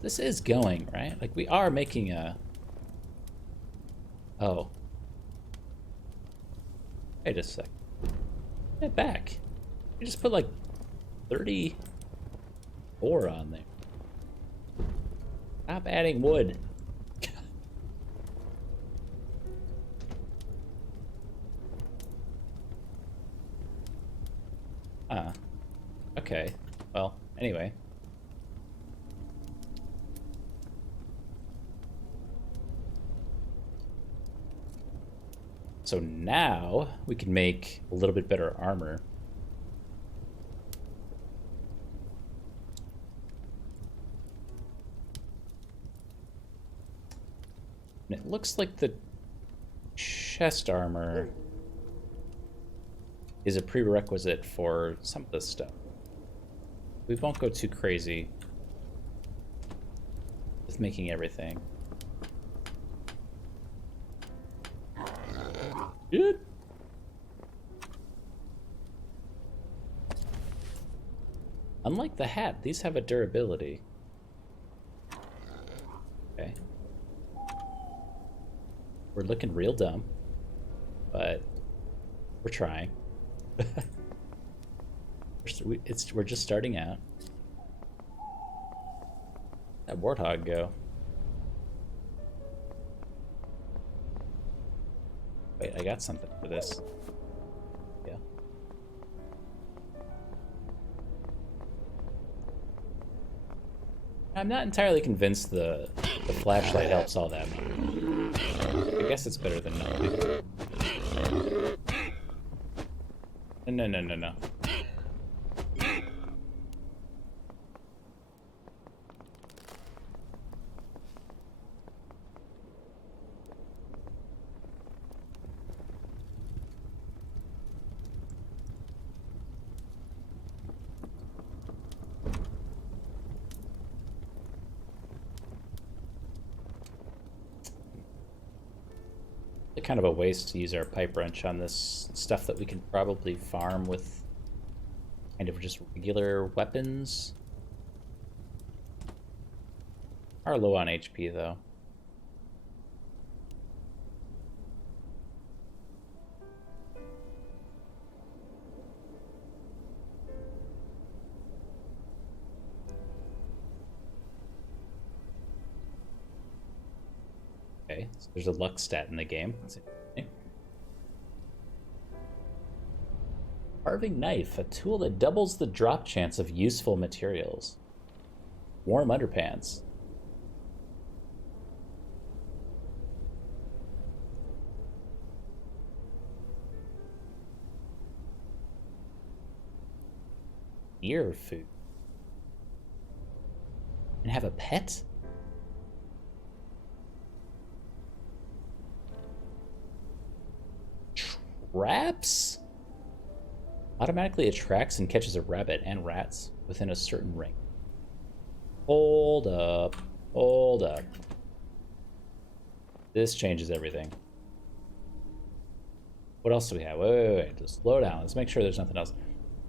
This is going, right? Like, we are making a... Oh. Wait a sec. Get back. You just put, like, 34 on there. Stop adding wood. Okay. Well, anyway. So now we can make a little bit better armor. And it looks like the chest armor is a prerequisite for some of this stuff. We won't go too crazy with making everything. Good. Unlike the hat, these have a durability. Okay. We're looking real dumb, but we're trying. We're just starting out. That warthog go? Wait, I got something for this. Yeah. I'm not entirely convinced the flashlight helps all that much. I guess it's better than nothing. No. Kind of a waste to use our pipe wrench on this stuff that we can probably farm with kind of just regular weapons. Are low on HP though. Okay, so there's a luck stat in the game. That's interesting. Carving knife, a tool that doubles the drop chance of useful materials. Warm underpants. Deer food. And have a pet? Traps? Automatically attracts and catches a rabbit and rats within a certain ring. Hold up. Hold up. This changes everything. What else do we have? Wait. Just slow down. Let's make sure there's nothing else.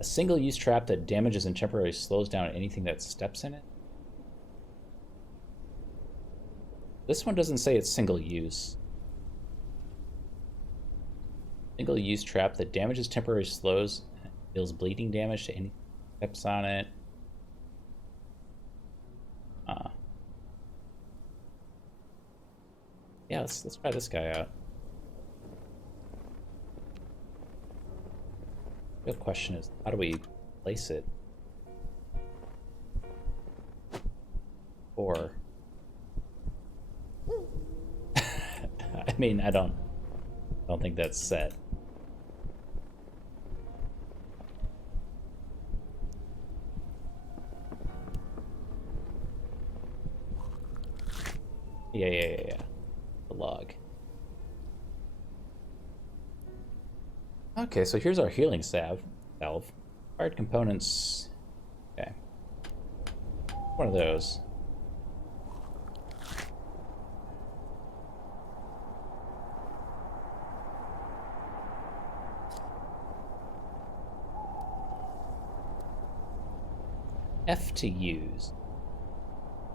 A single-use trap that damages and temporarily slows down anything that steps in it. This one doesn't say it's single-use. Single-use trap that damages, temporarily slows, and deals bleeding damage to any steps on it. Yeah, let's try this guy out. The real question is, how do we place it? Or I mean, I don't think that's set. Yeah. The log. Okay, so here's our healing salve. Required components. Okay. One of those. F to use.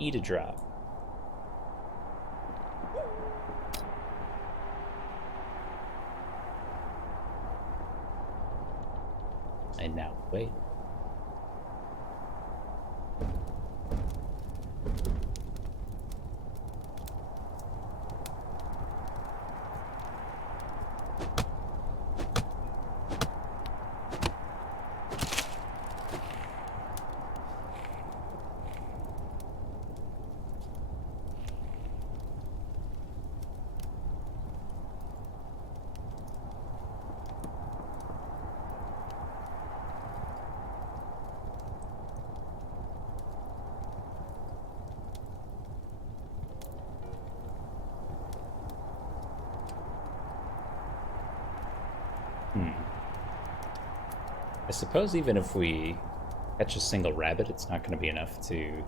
E to drop. And now, wait. I suppose even if we catch a single rabbit, it's not going to be enough to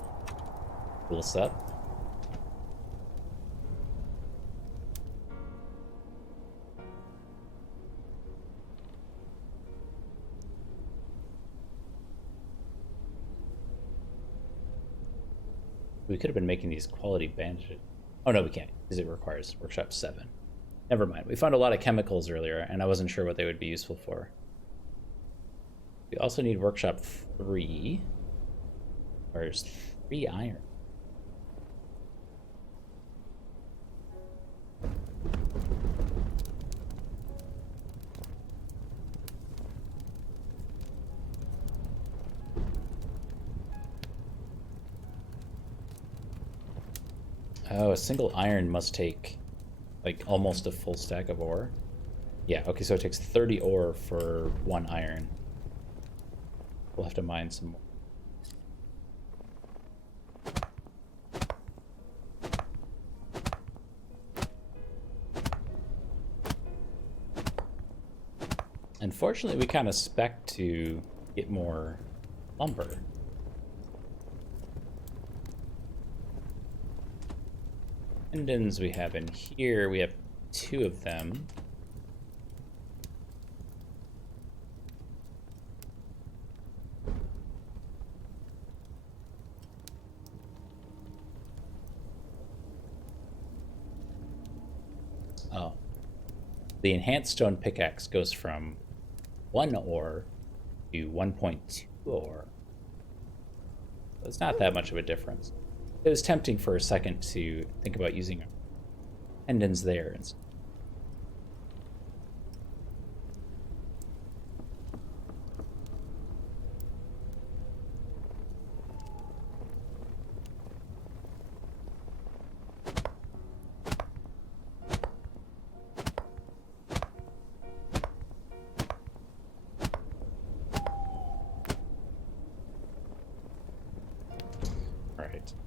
pull us up. We could have been making these quality bandages. Oh no, we can't, because it requires workshop 7. Never mind. We found a lot of chemicals earlier, and I wasn't sure what they would be useful for. We also need workshop 3. Where's 3 iron? Oh, a single iron must take like almost a full stack of ore. Yeah, okay, so it takes 30 ore for 1 iron. We'll have to mine some more. Unfortunately, we kind of spec to get more lumber. Tendons we have in here, we have 2 of them. Oh. The enhanced stone pickaxe goes from 1 ore to 1.2 ore. So it's not that much of a difference. It was tempting for a second to think about using tendons there.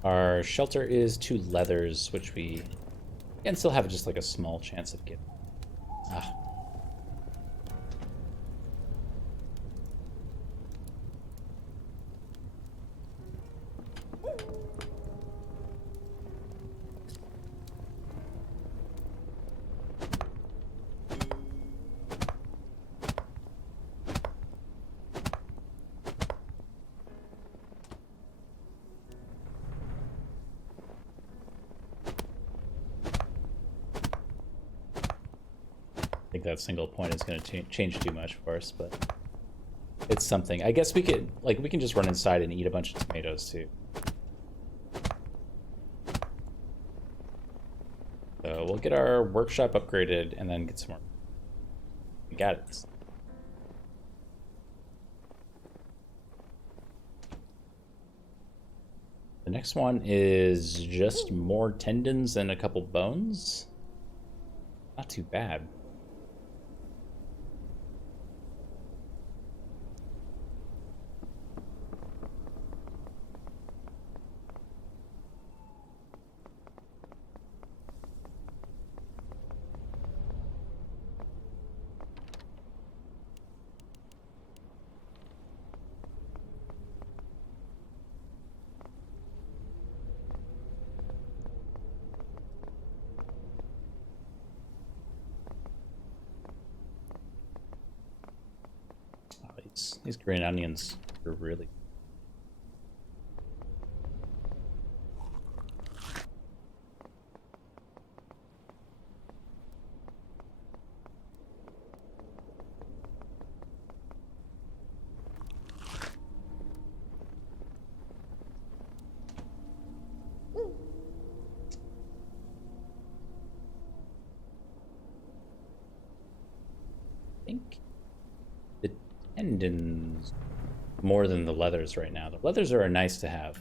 Our shelter is 2 leathers, which we can still have just like a small chance of getting. Ah. I think that single point is going to change too much for us, but it's something. I guess we could, like, we can just run inside and eat a bunch of tomatoes too. So we'll get our workshop upgraded and then get some more. We got it. The next one is just more tendons and a couple bones. Not too bad. These green onions are really... I think the tendons more than the leathers right now. The leathers are nice to have.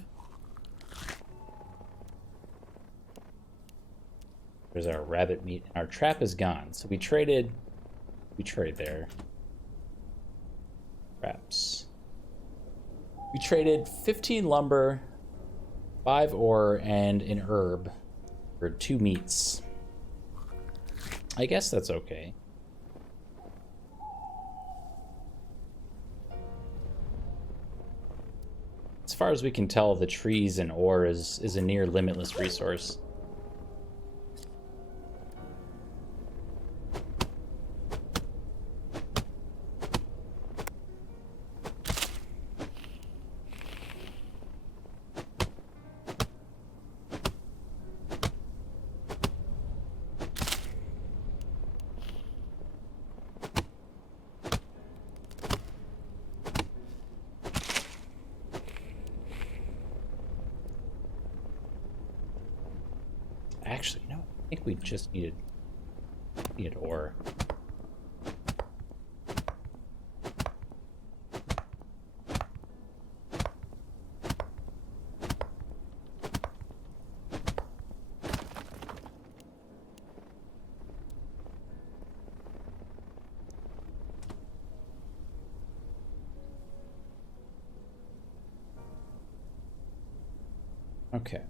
There's our rabbit meat. Our trap is gone, so we trade there. Traps. We traded 15 lumber, 5 ore, and an herb for 2 meats. I guess that's okay. As far as we can tell, the trees and ore is a near limitless resource. Actually, no, I think we just needed ore. Okay.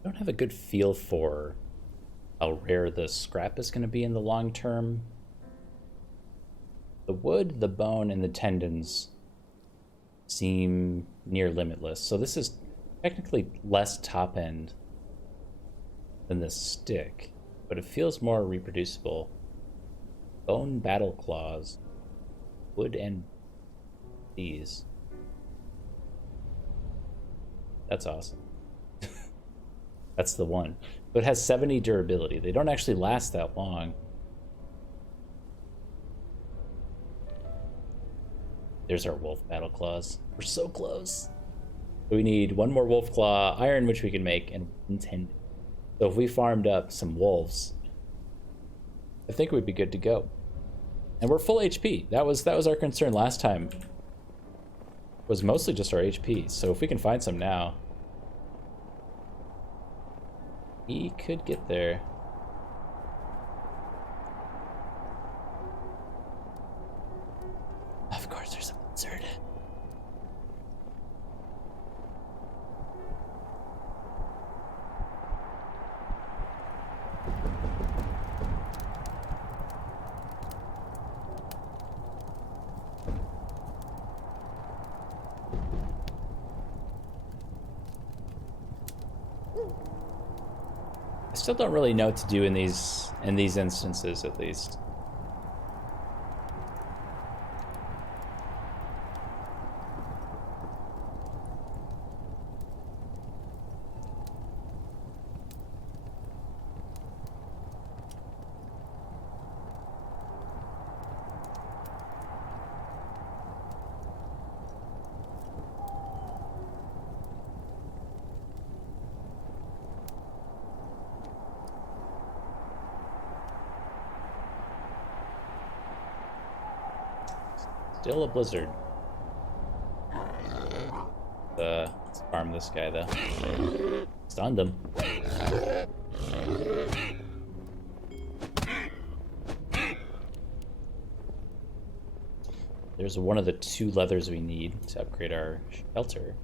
I don't have a good feel for how rare the scrap is going to be in the long term. The wood, the bone, and the tendons seem near limitless. So this is technically less top end than the stick, but it feels more reproducible. Bone battle claws, wood and these. That's awesome. That's the one. But it has 70 durability. They don't actually last that long. There's our wolf battle claws. We're so close. We need one more wolf claw iron, which we can make, and one tendon. So if we farmed up some wolves, I think we'd be good to go. And we're full HP. That was our concern last time. Was mostly just our HP. So if we can find some now, we could get there. Of course, there's a blizzard. I still don't really know what to do in these instances, at least. Still a blizzard. Let's farm this guy, though. Stunned him. There's one of the 2 leathers we need to upgrade our shelter.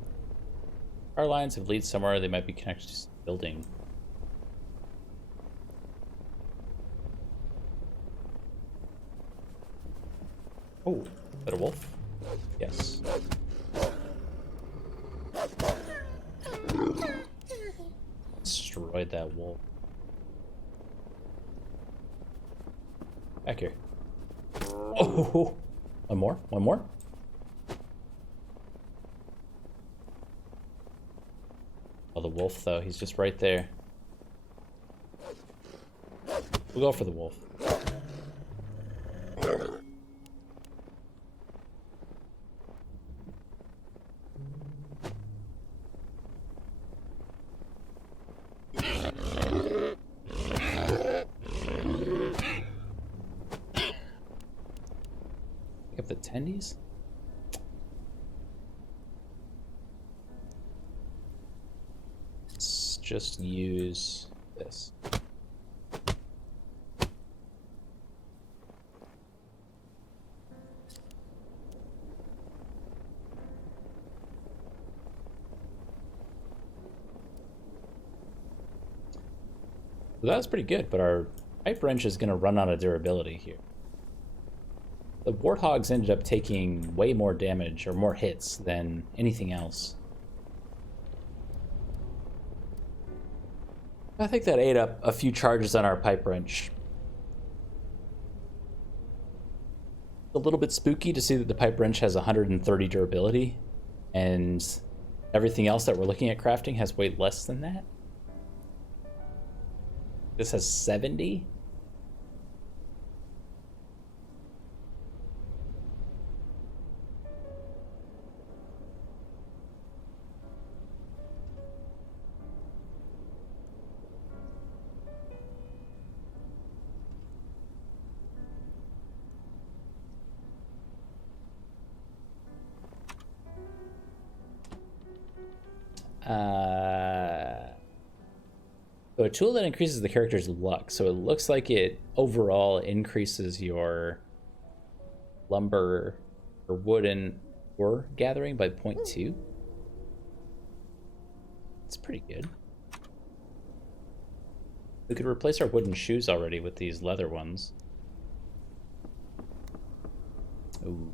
Our lines have lead somewhere. They might be connected to the building. Oh, is that a wolf? Yes. Destroyed that wolf. Back here. Oh, one more, one more. Oh, the wolf, though, he's just right there. We'll go for the wolf. Pick up the tendies? Let's just use this. So that was pretty good, but our pipe wrench is going to run out of durability here. The warthogs ended up taking way more damage or more hits than anything else. I think that ate up a few charges on our pipe wrench. A little bit spooky to see that the pipe wrench has 130 durability and everything else that we're looking at crafting has way less than that. This has 70. So a tool that increases the character's luck. So it looks like it overall increases your lumber or wooden ore gathering by 0.2. It's pretty good. We could replace our wooden shoes already with these leather ones. Ooh.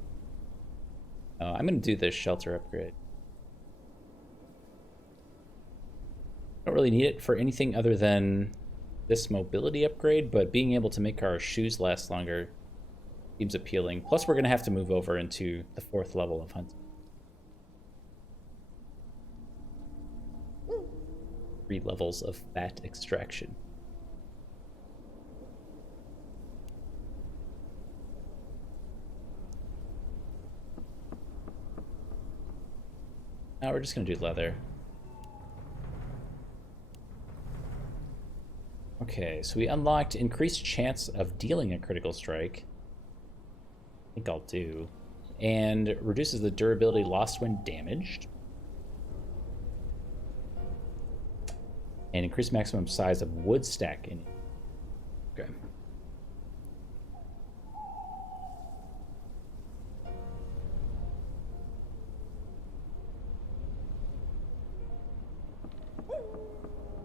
Oh, I'm gonna do this shelter upgrade. Don't really need it for anything other than this mobility upgrade, but being able to make our shoes last longer seems appealing. Plus, we're gonna have to move over into the 4th level of hunting. 3 levels of fat extraction. Now we're just gonna do leather. Okay, so we unlocked increased chance of dealing a critical strike. I think I'll do. And reduces the durability lost when damaged. And increased maximum size of wood stack in. Okay.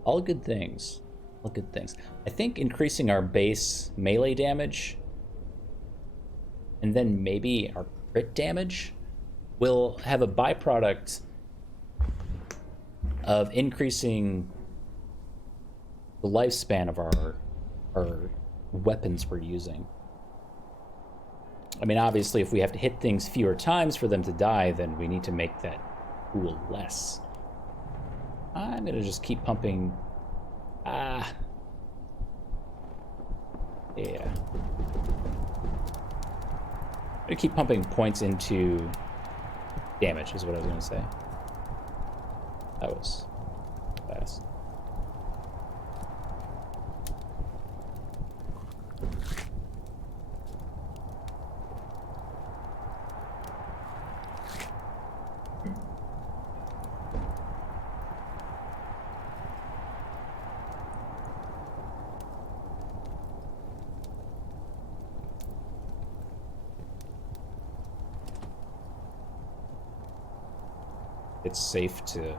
All good things. All good things. I think increasing our base melee damage and then maybe our crit damage will have a byproduct of increasing the lifespan of our weapons we're using. I mean, obviously, if we have to hit things fewer times for them to die, then we need to make that pool less. I'm gonna just keep pumping. Yeah. I'm gonna keep pumping points into damage, is what I was gonna say. That was fast. It's safe to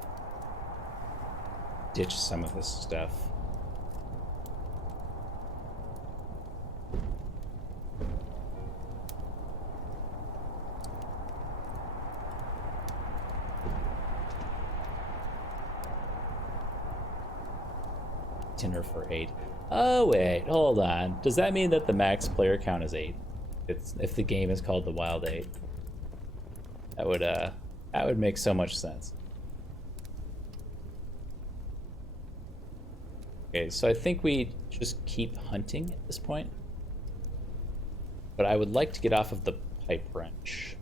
ditch some of this stuff. Dinner for 8. Oh wait, hold on. Does that mean that the max player count is 8? If the game is called the Wild 8? That would make so much sense. Okay, so I think we just keep hunting at this point. But I would like to get off of the pipe wrench.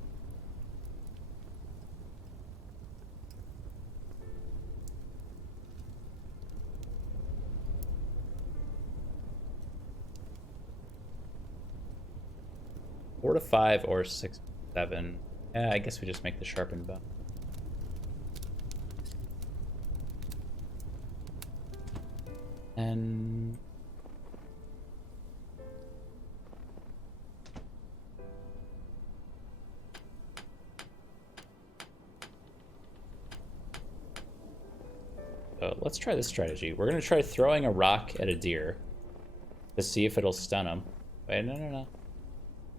Four to 5 or 6 to 7. Yeah, I guess we just make the sharpened bow. And so let's try this strategy. We're gonna try throwing a rock at a deer to see if it'll stun him. Wait, no.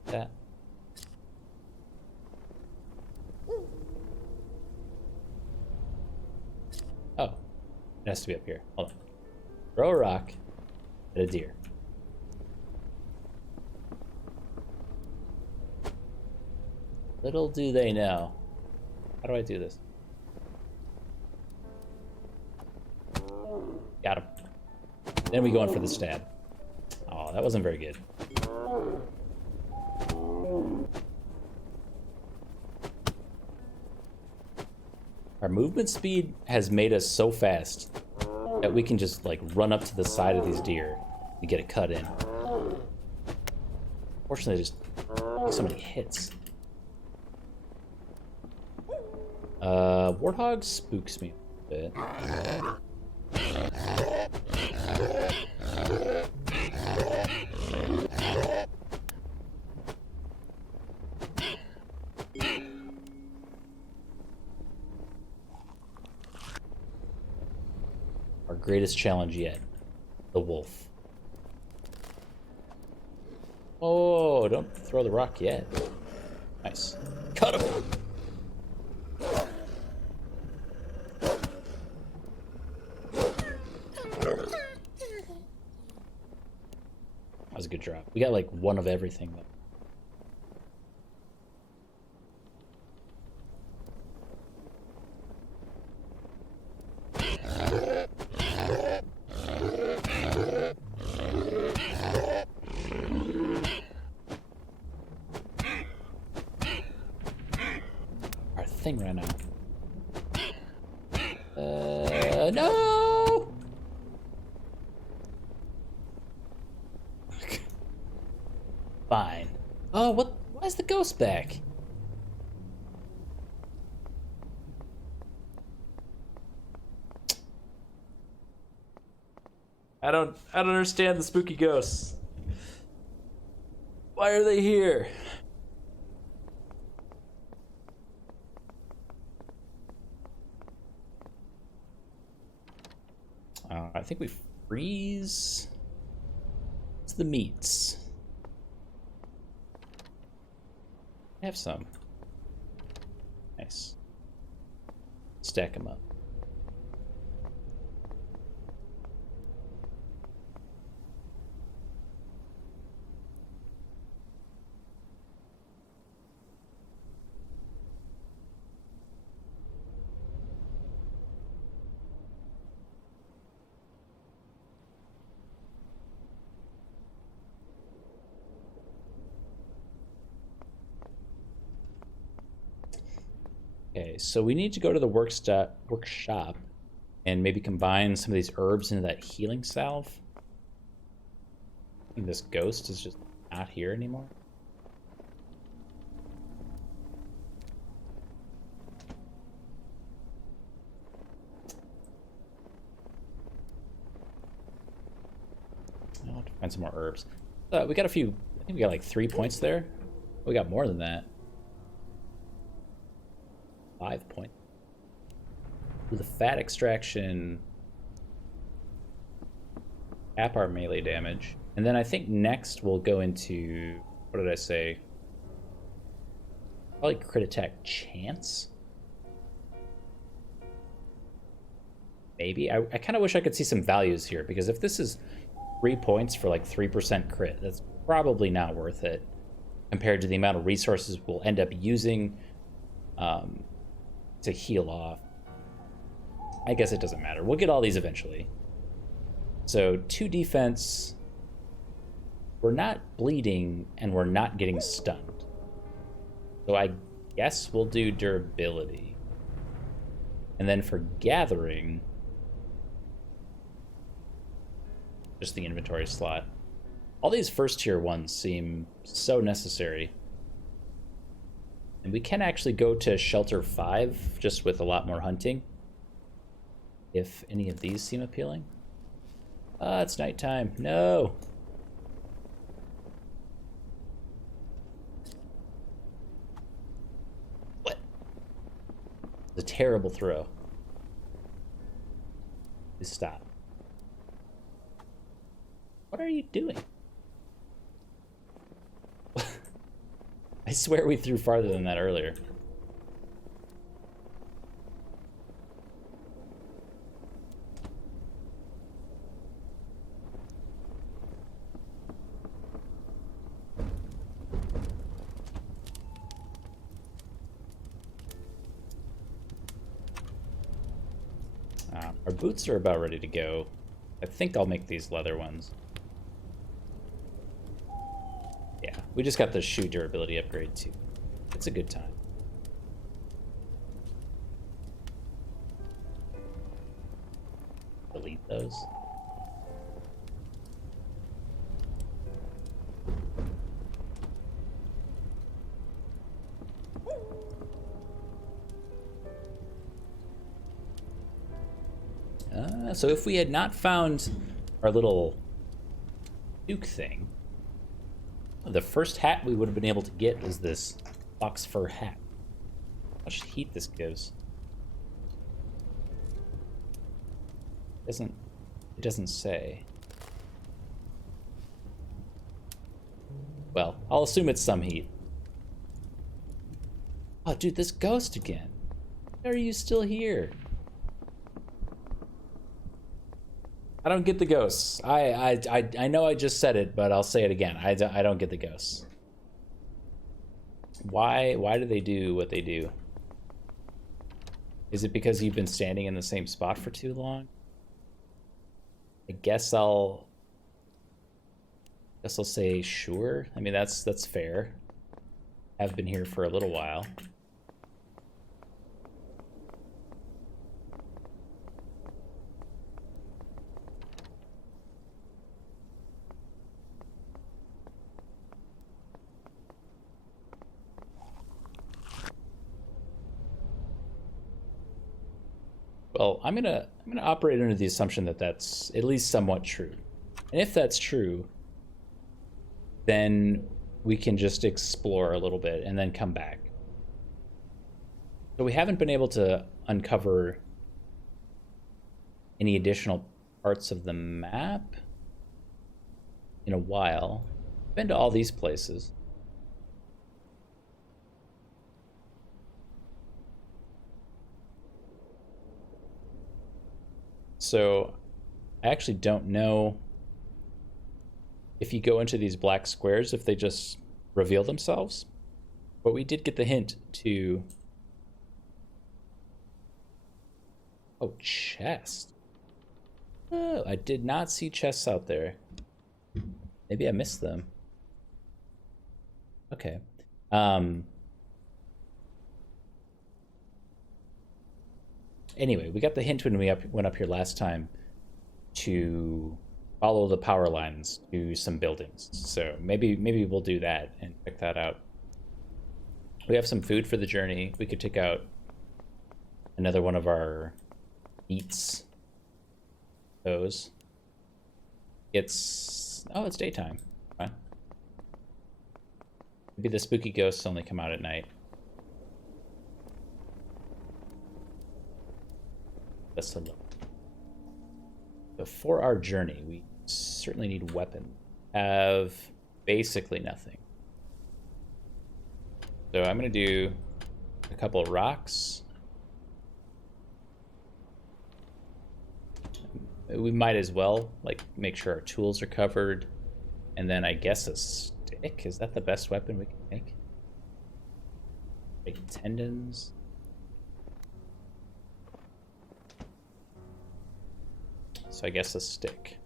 That. Oh, it has to be up here. Hold on. Throw a rock at a deer. Little do they know. How do I do this? Got him. Then we go in for the stab. Oh, that wasn't very good. Our movement speed has made us so fast that we can just like run up to the side of these deer and get a cut in. Fortunately, just take so many hits. Warthog spooks me. bit. Our greatest challenge yet. The wolf. Oh, don't throw the rock yet. Nice. Cut him! That was a good drop. We got like one of everything though. Our thing ran out. No! Fine. Oh, what? Why is the ghost back? I don't understand the spooky ghosts. Why are they here? I think we freeze. What's the meats? I have some. Nice. Stack them up. Okay, so we need to go to the workshop and maybe combine some of these herbs into that healing salve. I think this ghost is just not here anymore. I'll have to find some more herbs. We got a few, I think we got like 3 points there. We got more than that. 5 points. With the fat extraction, cap our melee damage. And then I think next we'll go into, what did I say? Probably crit attack chance? Maybe. I kind of wish I could see some values here, because if this is 3 points for like 3% crit, that's probably not worth it compared to the amount of resources we'll end up using to heal off. I guess it doesn't matter. We'll get all these eventually. So 2 defense. We're not bleeding and we're not getting stunned. So I guess we'll do durability. And then for gathering, just the inventory slot. All these first tier ones seem so necessary. And we can actually go to shelter 5 just with a lot more hunting. If any of these seem appealing. Ah, it's nighttime. No. What? It's a terrible throw. Just stop. What are you doing? I swear we threw farther than that earlier. Our boots are about ready to go. I think I'll make these leather ones. Yeah, we just got the shoe durability upgrade too. It's a good time. Delete those. So if we had not found our little Duke thing, the first hat we would have been able to get is this fox fur hat. How much heat this gives? It doesn't say. Well, I'll assume it's some heat. Oh, dude, this ghost again. Why are you still here? I don't get the ghosts. I know I just said it, but I'll say it again. I don't get the ghosts. Why do they do what they do? Is it because you've been standing in the same spot for too long? I guess I'll say sure. I mean, that's fair. I've been here for a little while. Well, I'm gonna operate under the assumption that that's at least somewhat true. And if that's true, then we can just explore a little bit and then come back. So we haven't been able to uncover any additional parts of the map in a while. Been to all these places. So I actually don't know if you go into these black squares, if they just reveal themselves. But we did get the hint to... Oh, chest. Oh, I did not see chests out there. Maybe I missed them. Okay. Anyway, we got the hint when we went up here last time to follow the power lines to some buildings. So maybe we'll do that and check that out. We have some food for the journey. We could take out another one of our eats. Those. It's daytime. Fine. Maybe the spooky ghosts only come out at night. Let's look. So for our journey, we certainly need weapon. Have basically nothing. So I'm gonna do a couple of rocks. We might as well like make sure our tools are covered, and then I guess a stick. Is that the best weapon we can make? Like tendons. So I guess a stick.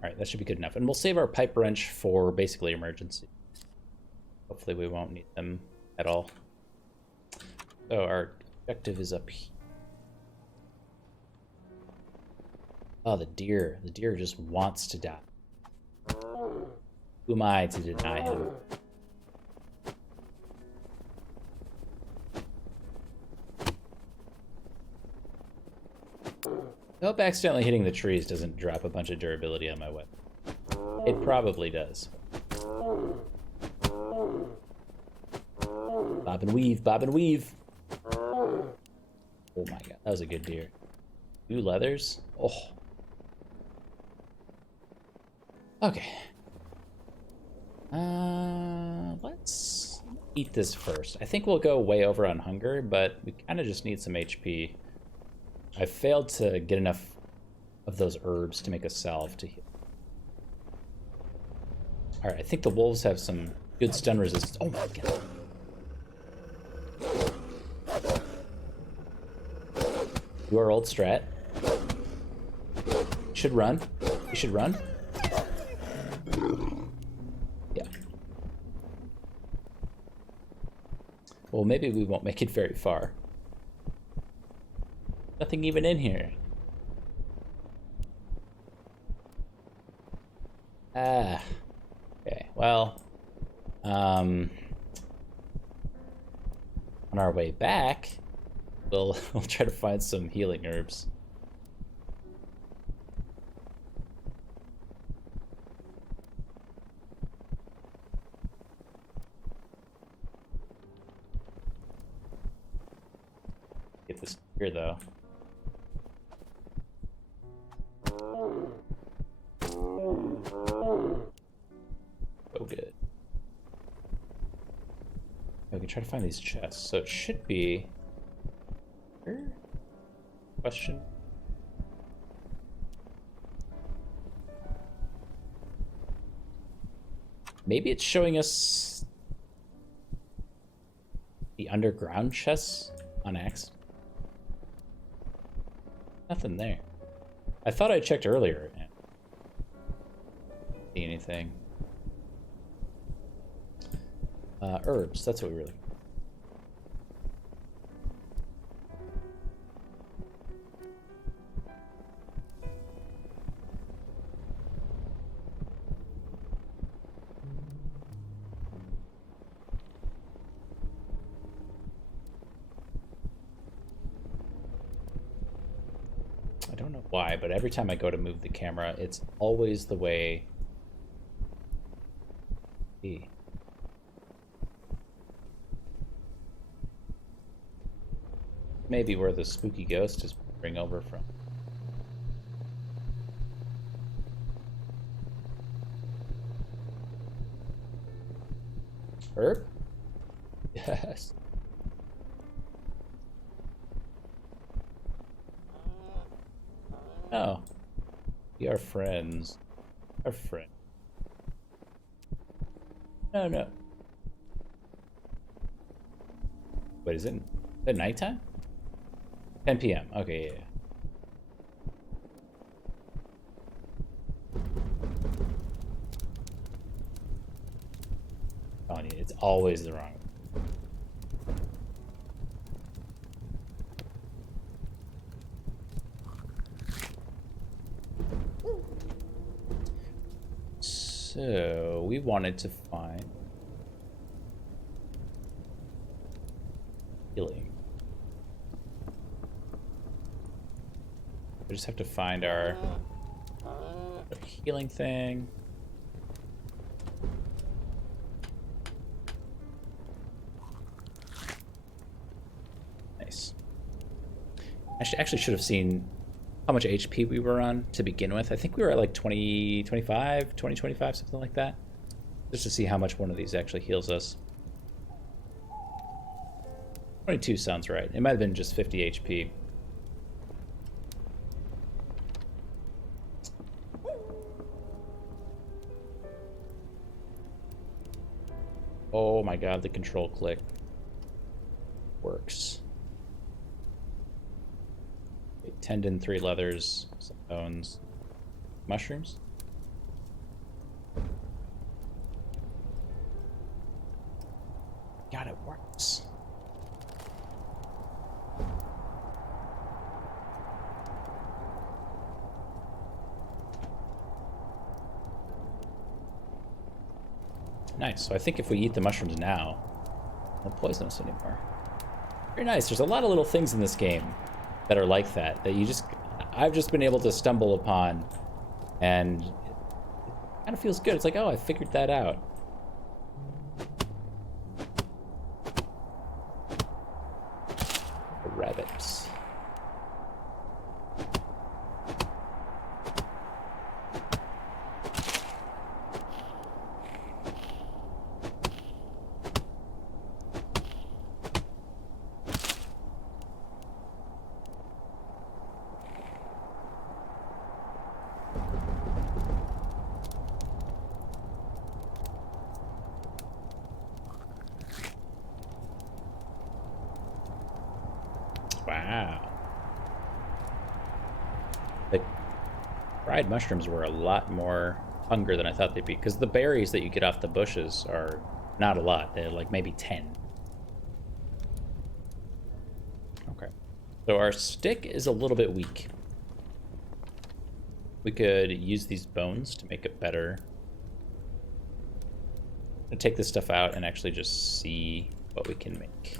All right, that should be good enough. And we'll save our pipe wrench for basically emergency. Hopefully we won't need them at all. So our objective is up here. Oh, the deer. The deer just wants to die. Who am I to deny him? I hope accidentally hitting the trees doesn't drop a bunch of durability on my weapon. It probably does. Bob and weave, bob and weave. Oh my god, that was a good deer. 2 leathers? Oh. Okay. Let's eat this first. I think we'll go way over on hunger, but we kind of just need some HP. I failed to get enough of those herbs to make a salve to heal. All right, I think the wolves have some good stun resistance. Oh my god. You are old strat. Should run. You should run. Yeah. Well, maybe we won't make it very far. Nothing even in here. Ah. Okay, well. On our way back, we'll try to find some healing herbs. Get this here though. Oh, good. We can try to find these chests. So it should be here? Question. Maybe it's showing us the underground chests on X. Nothing there. I thought I checked earlier. See anything? Herbs. That's what we really. I don't know why, but every time I go to move the camera, it's always the way. Maybe where the spooky ghost is bring over from. Herb? Yes. Oh. We are friends. Our friend. No, no. Wait, is it nighttime? 10 p.m. Okay, yeah. Oh, it's always the wrong. So we wanted to find healing. We just have to find our healing thing. Nice. I actually should have seen how much HP we were on to begin with. I think we were at like 20, 25, 20, 25, something like that. Just to see how much one of these actually heals us. 22 sounds right. It might have been just 50 HP. Oh my god, the control click works. Okay, tendon, 3 leathers, some bones, mushrooms. God, it works. Nice. So I think if we eat the mushrooms now, it won't poison us anymore. Very nice. There's a lot of little things in this game that are like that I've just been able to stumble upon, and it kind of feels good. It's like, oh, I figured that out. The rabbits. Wow. The fried mushrooms were a lot more hunger than I thought they'd be, because the berries that you get off the bushes are not a lot. They're like maybe 10. Okay. So our stick is a little bit weak. We could use these bones to make it better. I'm gonna take this stuff out and actually just see what we can make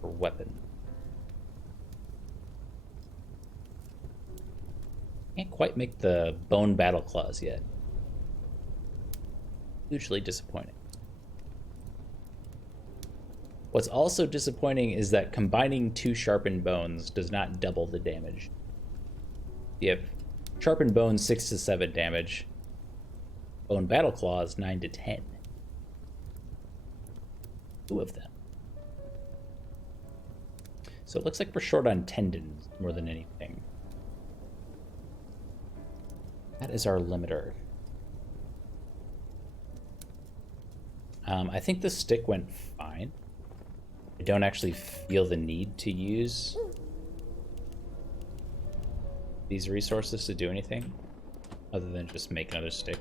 for weapon. Can't quite make the bone battle claws yet. Hugely disappointing. What's also disappointing is that combining 2 sharpened bones does not double the damage. You have sharpened bones 6 to 7 damage. Bone battle claws 9 to 10. 2 of them. So it looks like we're short on tendons more than anything. That is our limiter. I think the stick went fine. I don't actually feel the need to use these resources to do anything other than just make another stick.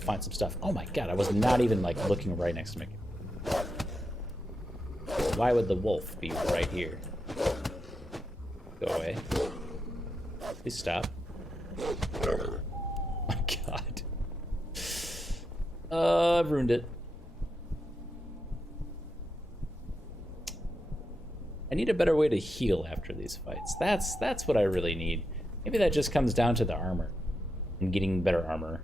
Find some stuff. Oh my god, I was not even like looking right next to me. Why would the wolf be right here? Go away. Please stop. Oh my god. I've ruined it. I need a better way to heal after these fights. That's what I really need. Maybe that just comes down to the armor and getting better armor.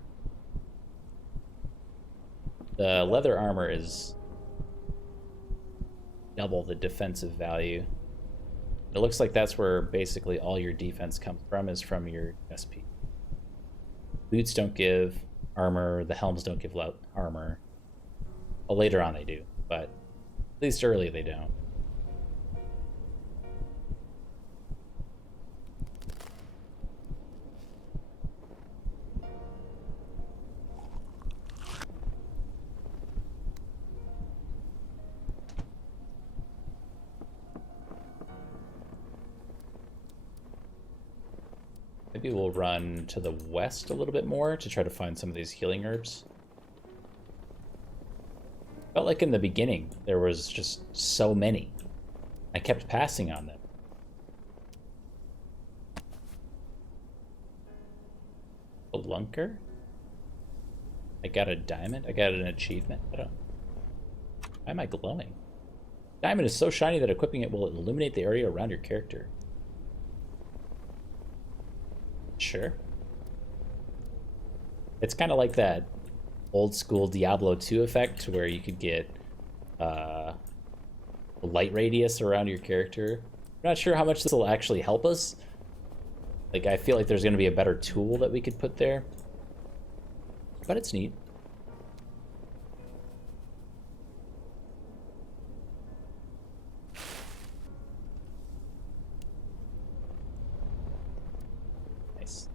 The leather armor is double the defensive value. It looks like that's where basically all your defense comes from, is from your SP. Boots don't give armor, the helms don't give armor. Well, later on they do, but at least early they don't. Maybe we'll run to the west a little bit more to try to find some of these healing herbs. Felt like in the beginning there was just so many. I kept passing on them. A lunker? I got a diamond? I got an achievement? I don't... Why am I glowing? Diamond is so shiny that equipping it will illuminate the area around your character. Sure. It's kind of like that old school Diablo 2 effect where you could get a light radius around your character. I'm not sure how much this will actually help us. Like, I feel like there's going to be a better tool that we could put there. But it's neat. Nice.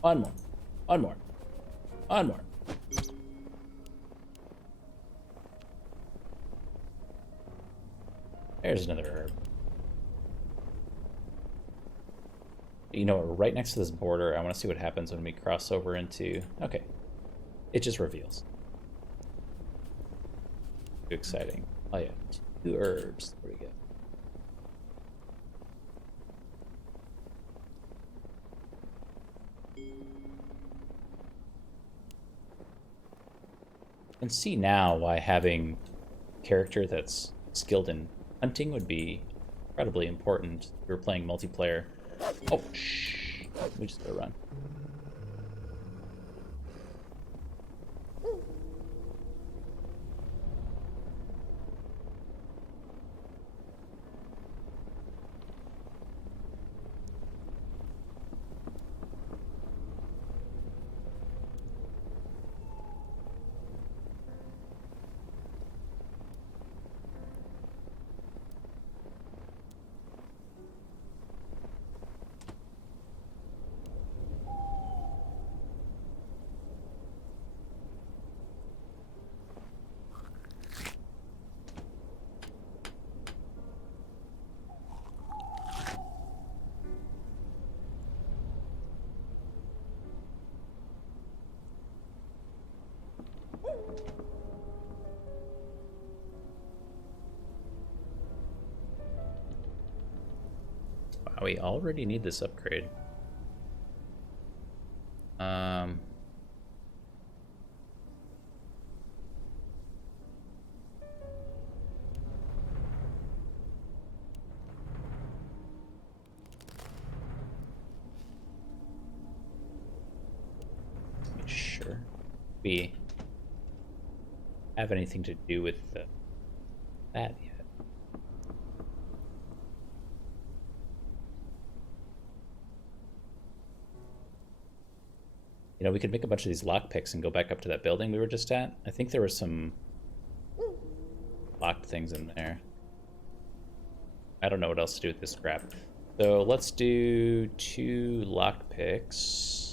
One more. One more. One more. There's another herb. You know, right next to this border, I want to see what happens when we cross over into... Okay. It just reveals. Too exciting. Oh yeah, 2 herbs. There we go. You can see now why having a character that's skilled in hunting would be incredibly important if we were playing multiplayer. Oh, shh. We just gotta run. We already need this upgrade. Sure. We have anything to do with that yet? You know, we could make a bunch of these lockpicks and go back up to that building we were just at. I think there were some locked things in there. I don't know what else to do with this scrap. So let's do 2 lockpicks.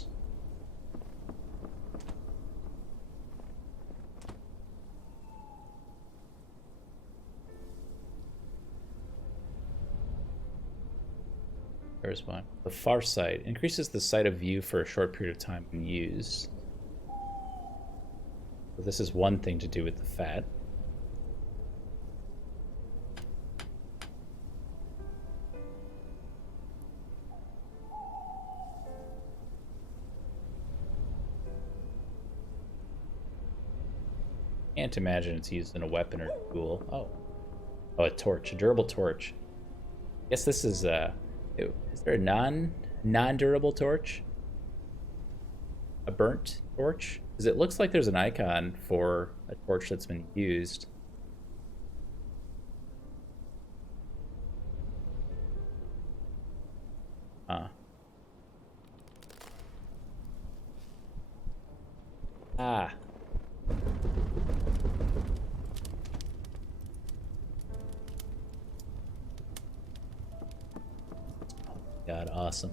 There's one. The far sight increases the sight of view for a short period of time when used. So this is one thing to do with the fat. Can't imagine it's used in a weapon or tool. Oh, a torch, a durable torch. I guess this is is there a non-durable torch? A burnt torch? Because it looks like there's an icon for a torch that's been used. Ah. God, awesome.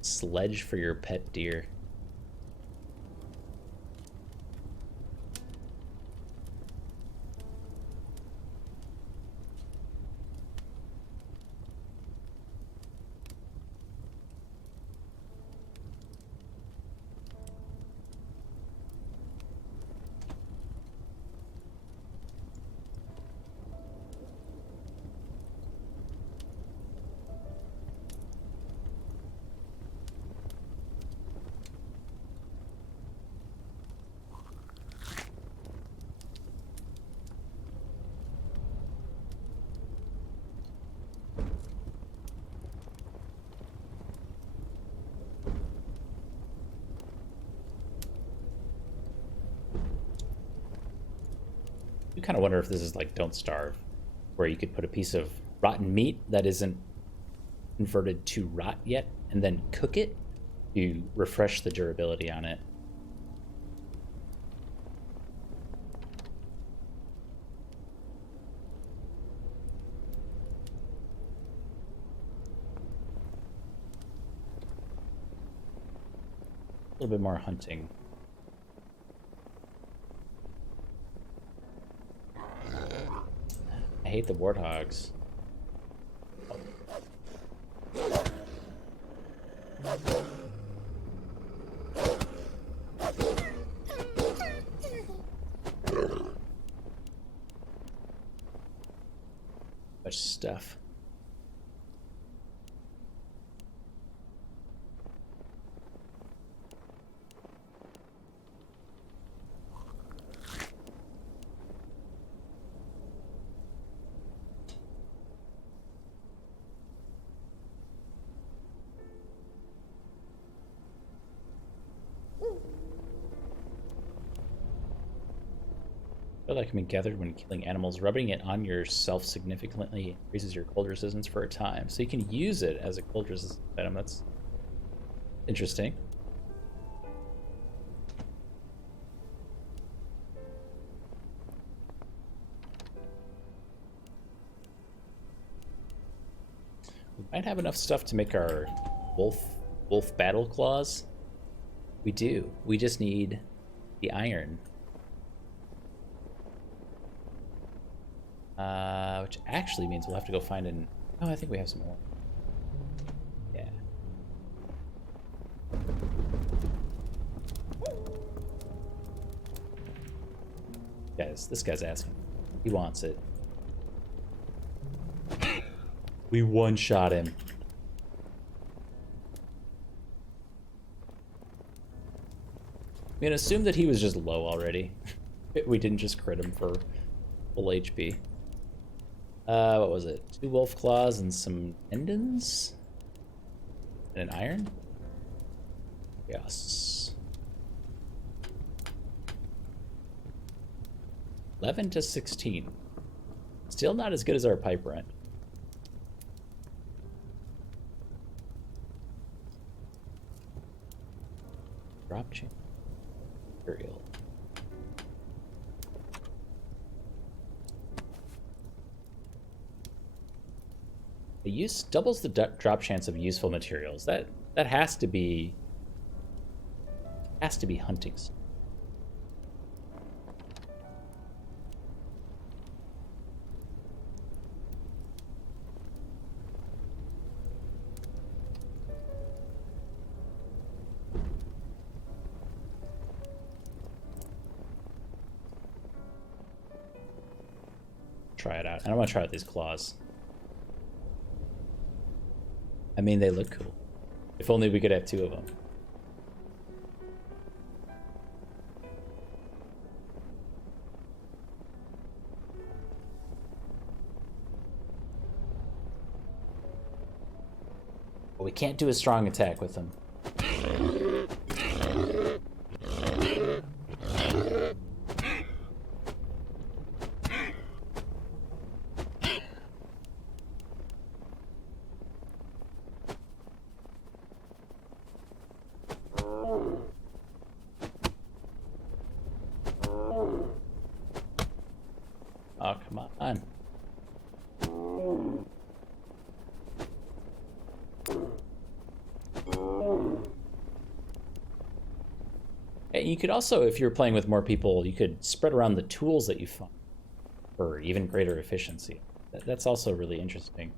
Sledge for your pet deer. You kind of wonder if this is like Don't Starve, where you could put a piece of rotten meat that isn't converted to rot yet, and then cook it to refresh the durability on it. A little bit more hunting. I hate the warthogs. Much stuff. That can be gathered when killing animals. Rubbing it on yourself significantly increases your cold resistance for a time. So you can use it as a cold resistant item. That's interesting. We might have enough stuff to make our wolf battle claws. We do. We just need the iron. Which actually means we'll have to go find an... Oh, I think we have some more. Yeah. Guys, this guy's asking. He wants it. We one-shot him. I'm gonna assume that he was just low already. We didn't just crit him for full HP. What was it? 2 wolf claws and some tendons? And an iron? Yes. 11 to 16. Still not as good as our pipe rent. Drop chain. Material. The use doubles the drop chance of useful materials. That has to be hunting. Try it out. And I want to try out these claws. I mean, they look cool. If only we could have 2 of them. But we can't do a strong attack with them. Oh, come on. And you could also, if you're playing with more people, you could spread around the tools that you find for even greater efficiency. That's also really interesting.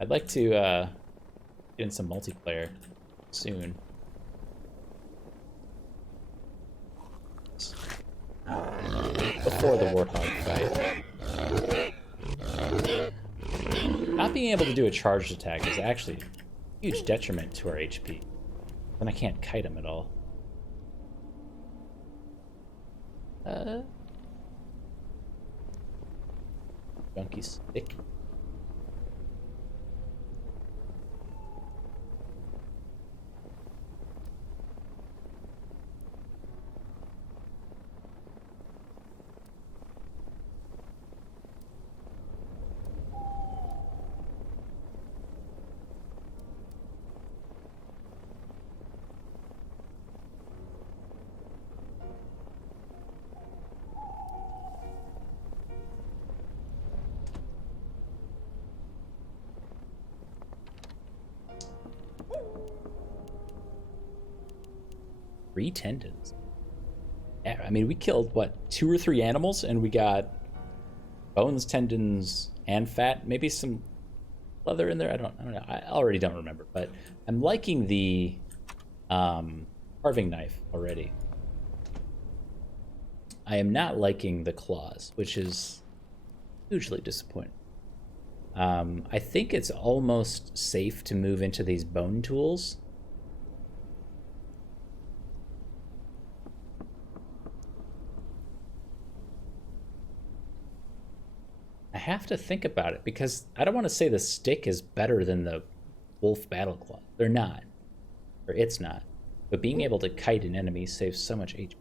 I'd like to get in some multiplayer soon. Before the Warthog fight. Not being able to do a charged attack is actually a huge detriment to our HP. Then I can't kite him at all. Junkie stick. Three tendons. Yeah, I mean, we killed, what, 2 or 3 animals, and we got bones, tendons, and fat. Maybe some leather in there. I don't know. I already don't remember, but I'm liking the carving knife already. I am not liking the claws, which is hugely disappointing. I think it's almost safe to move into these bone tools. I have to think about it because I don't want to say the stick is better than the wolf battle claw. They're not. Or it's not. But being able to kite an enemy saves so much HP.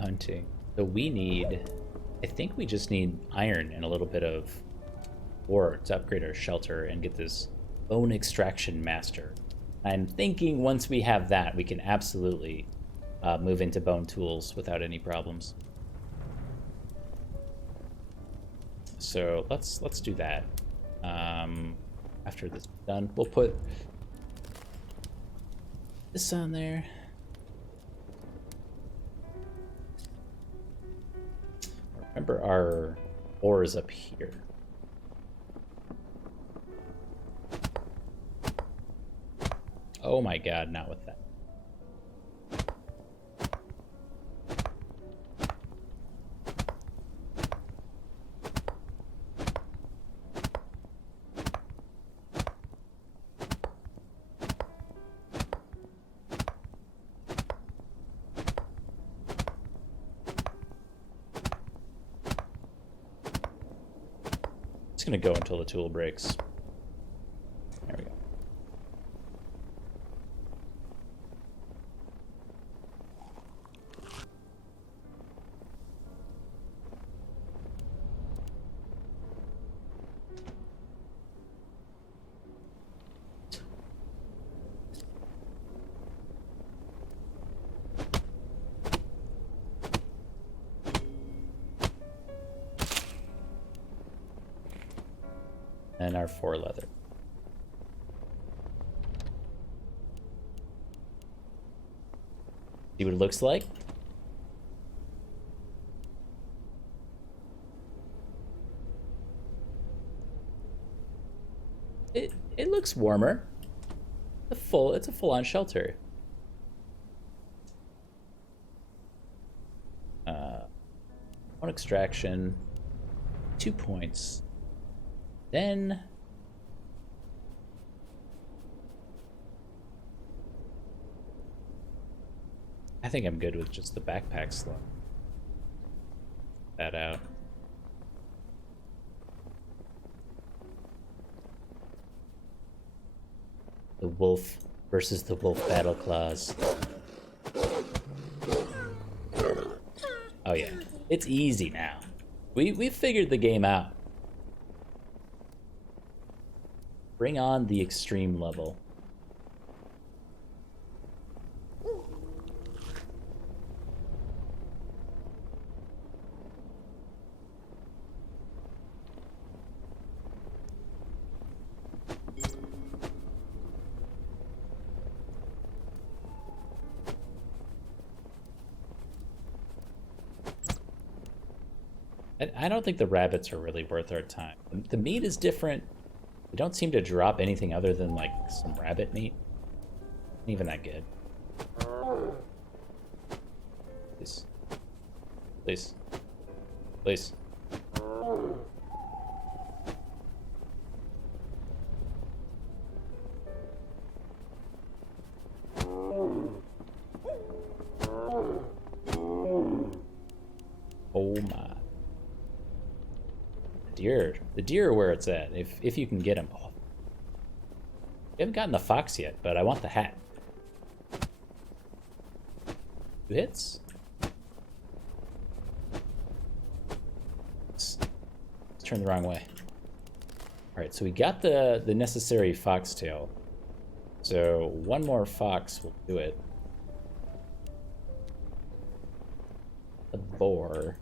Hunting. So we need, I think we just need iron and a little bit of ore to upgrade our shelter and get this bone extraction master. I'm thinking once we have that, we can absolutely move into bone tools without any problems. So let's do that. After this is done, we'll put this on there. Remember, our ore is up here. Oh my god, not with that. Gonna go until the tool breaks. There we go. And our 4 leather. See what it looks like? It looks warmer. It's a full-on shelter. One extraction, 2 points. Then I think I'm good with just the backpack slot. That out. The wolf versus the wolf battle claws. Oh yeah, it's easy now. We figured the game out. Bring on the extreme level. I don't think the rabbits are really worth our time. The meat is different. We don't seem to drop anything other than, like, some rabbit meat. Not even that good. Please. Please. Please. Oh my. The deer are where it's at, if you can get them. Oh. We haven't gotten the fox yet, but I want the hat. 2 hits? Let's turn the wrong way. Alright, so we got the necessary foxtail. So 1 more fox will do it. The boar.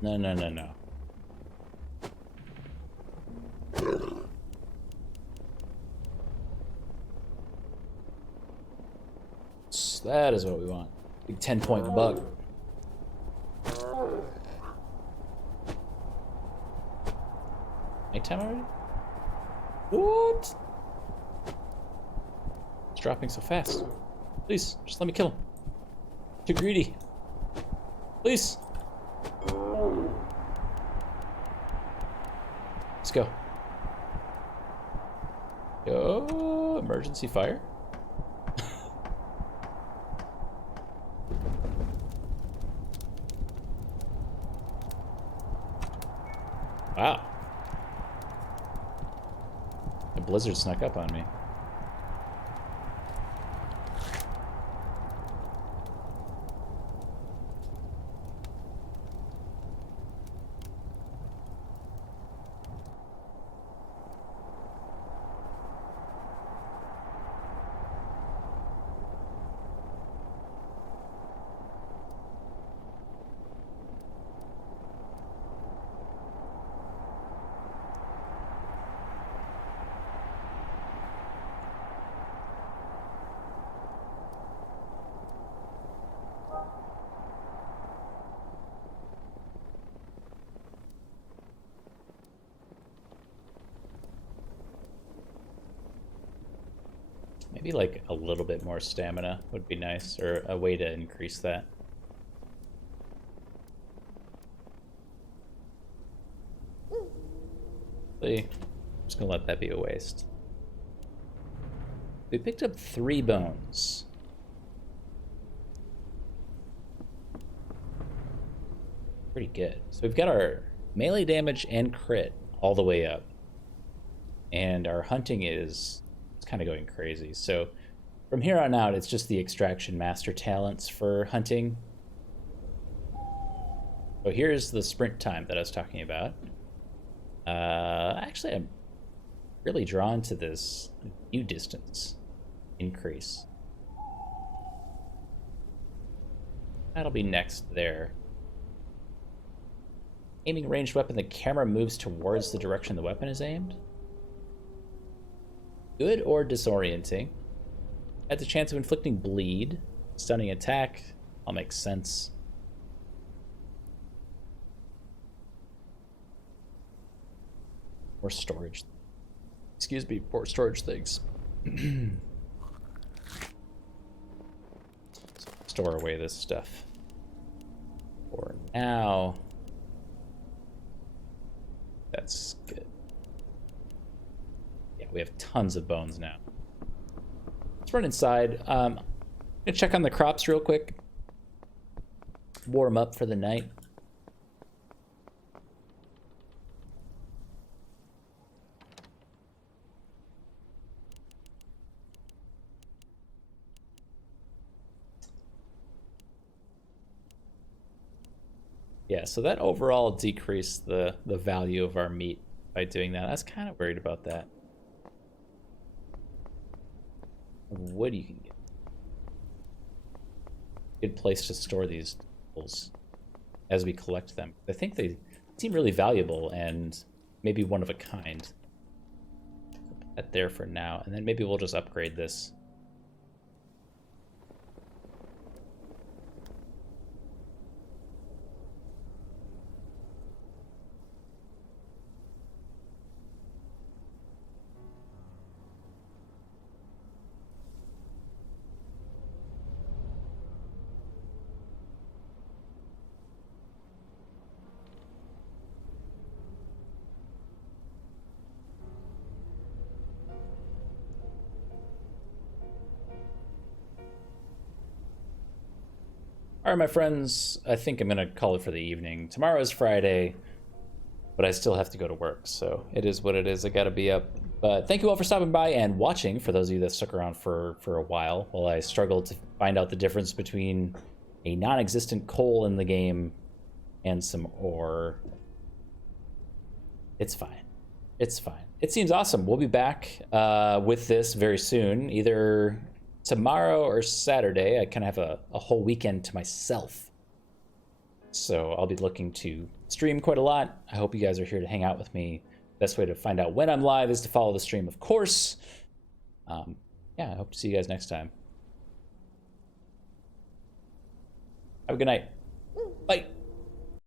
No. That is what we want. Big 10-point bug. Nighttime already? What? It's dropping so fast. Please, just let me kill him. Too greedy. Please. Let's go. Oh, emergency fire? Wow. blizzard snuck up on me. Maybe like a little bit more stamina would be nice, or a way to increase that. I'm just gonna let that be a waste. We picked up 3 bones. Pretty good. So we've got our melee damage and crit all the way up. And our hunting is kind of going crazy. So from here on out, it's just the extraction master talents for hunting. So here's the sprint time that I was talking about. Actually, I'm really drawn to this view distance increase. That'll be next there. Aiming ranged weapon, the camera moves towards the direction the weapon is aimed. Good or disorienting. Adds a chance of inflicting bleed. Stunning attack. All makes sense. More storage. Excuse me, more storage things. Store away this stuff. For now. That's good. Yeah, we have tons of bones now. Let's run inside. I'm gonna check on the crops real quick. Warm up for the night. Yeah, so that overall decreased the value of our meat by doing that. I was kind of worried about that. Wood you can get. Good place to store these tools as we collect them. I think they seem really valuable and maybe one of a kind. Put that there for now, and then maybe we'll just upgrade this. All right, my friends, I think I'm going to call it for the evening. Tomorrow is Friday, but I still have to go to work, so it is what it is. I got to be up. But thank you all for stopping by and watching, for those of you that stuck around for a while I struggled to find out the difference between a non-existent coal in the game and some ore. It's fine. It's fine. It seems awesome. We'll be back with this very soon, either tomorrow or Saturday. I kind of have a whole weekend to myself, so I'll be looking to stream quite a lot. I hope you guys are here to hang out with me. Best way to find out when I'm live is to follow the stream, of course. Yeah, I hope to see you guys next time. Have a good night. Bye.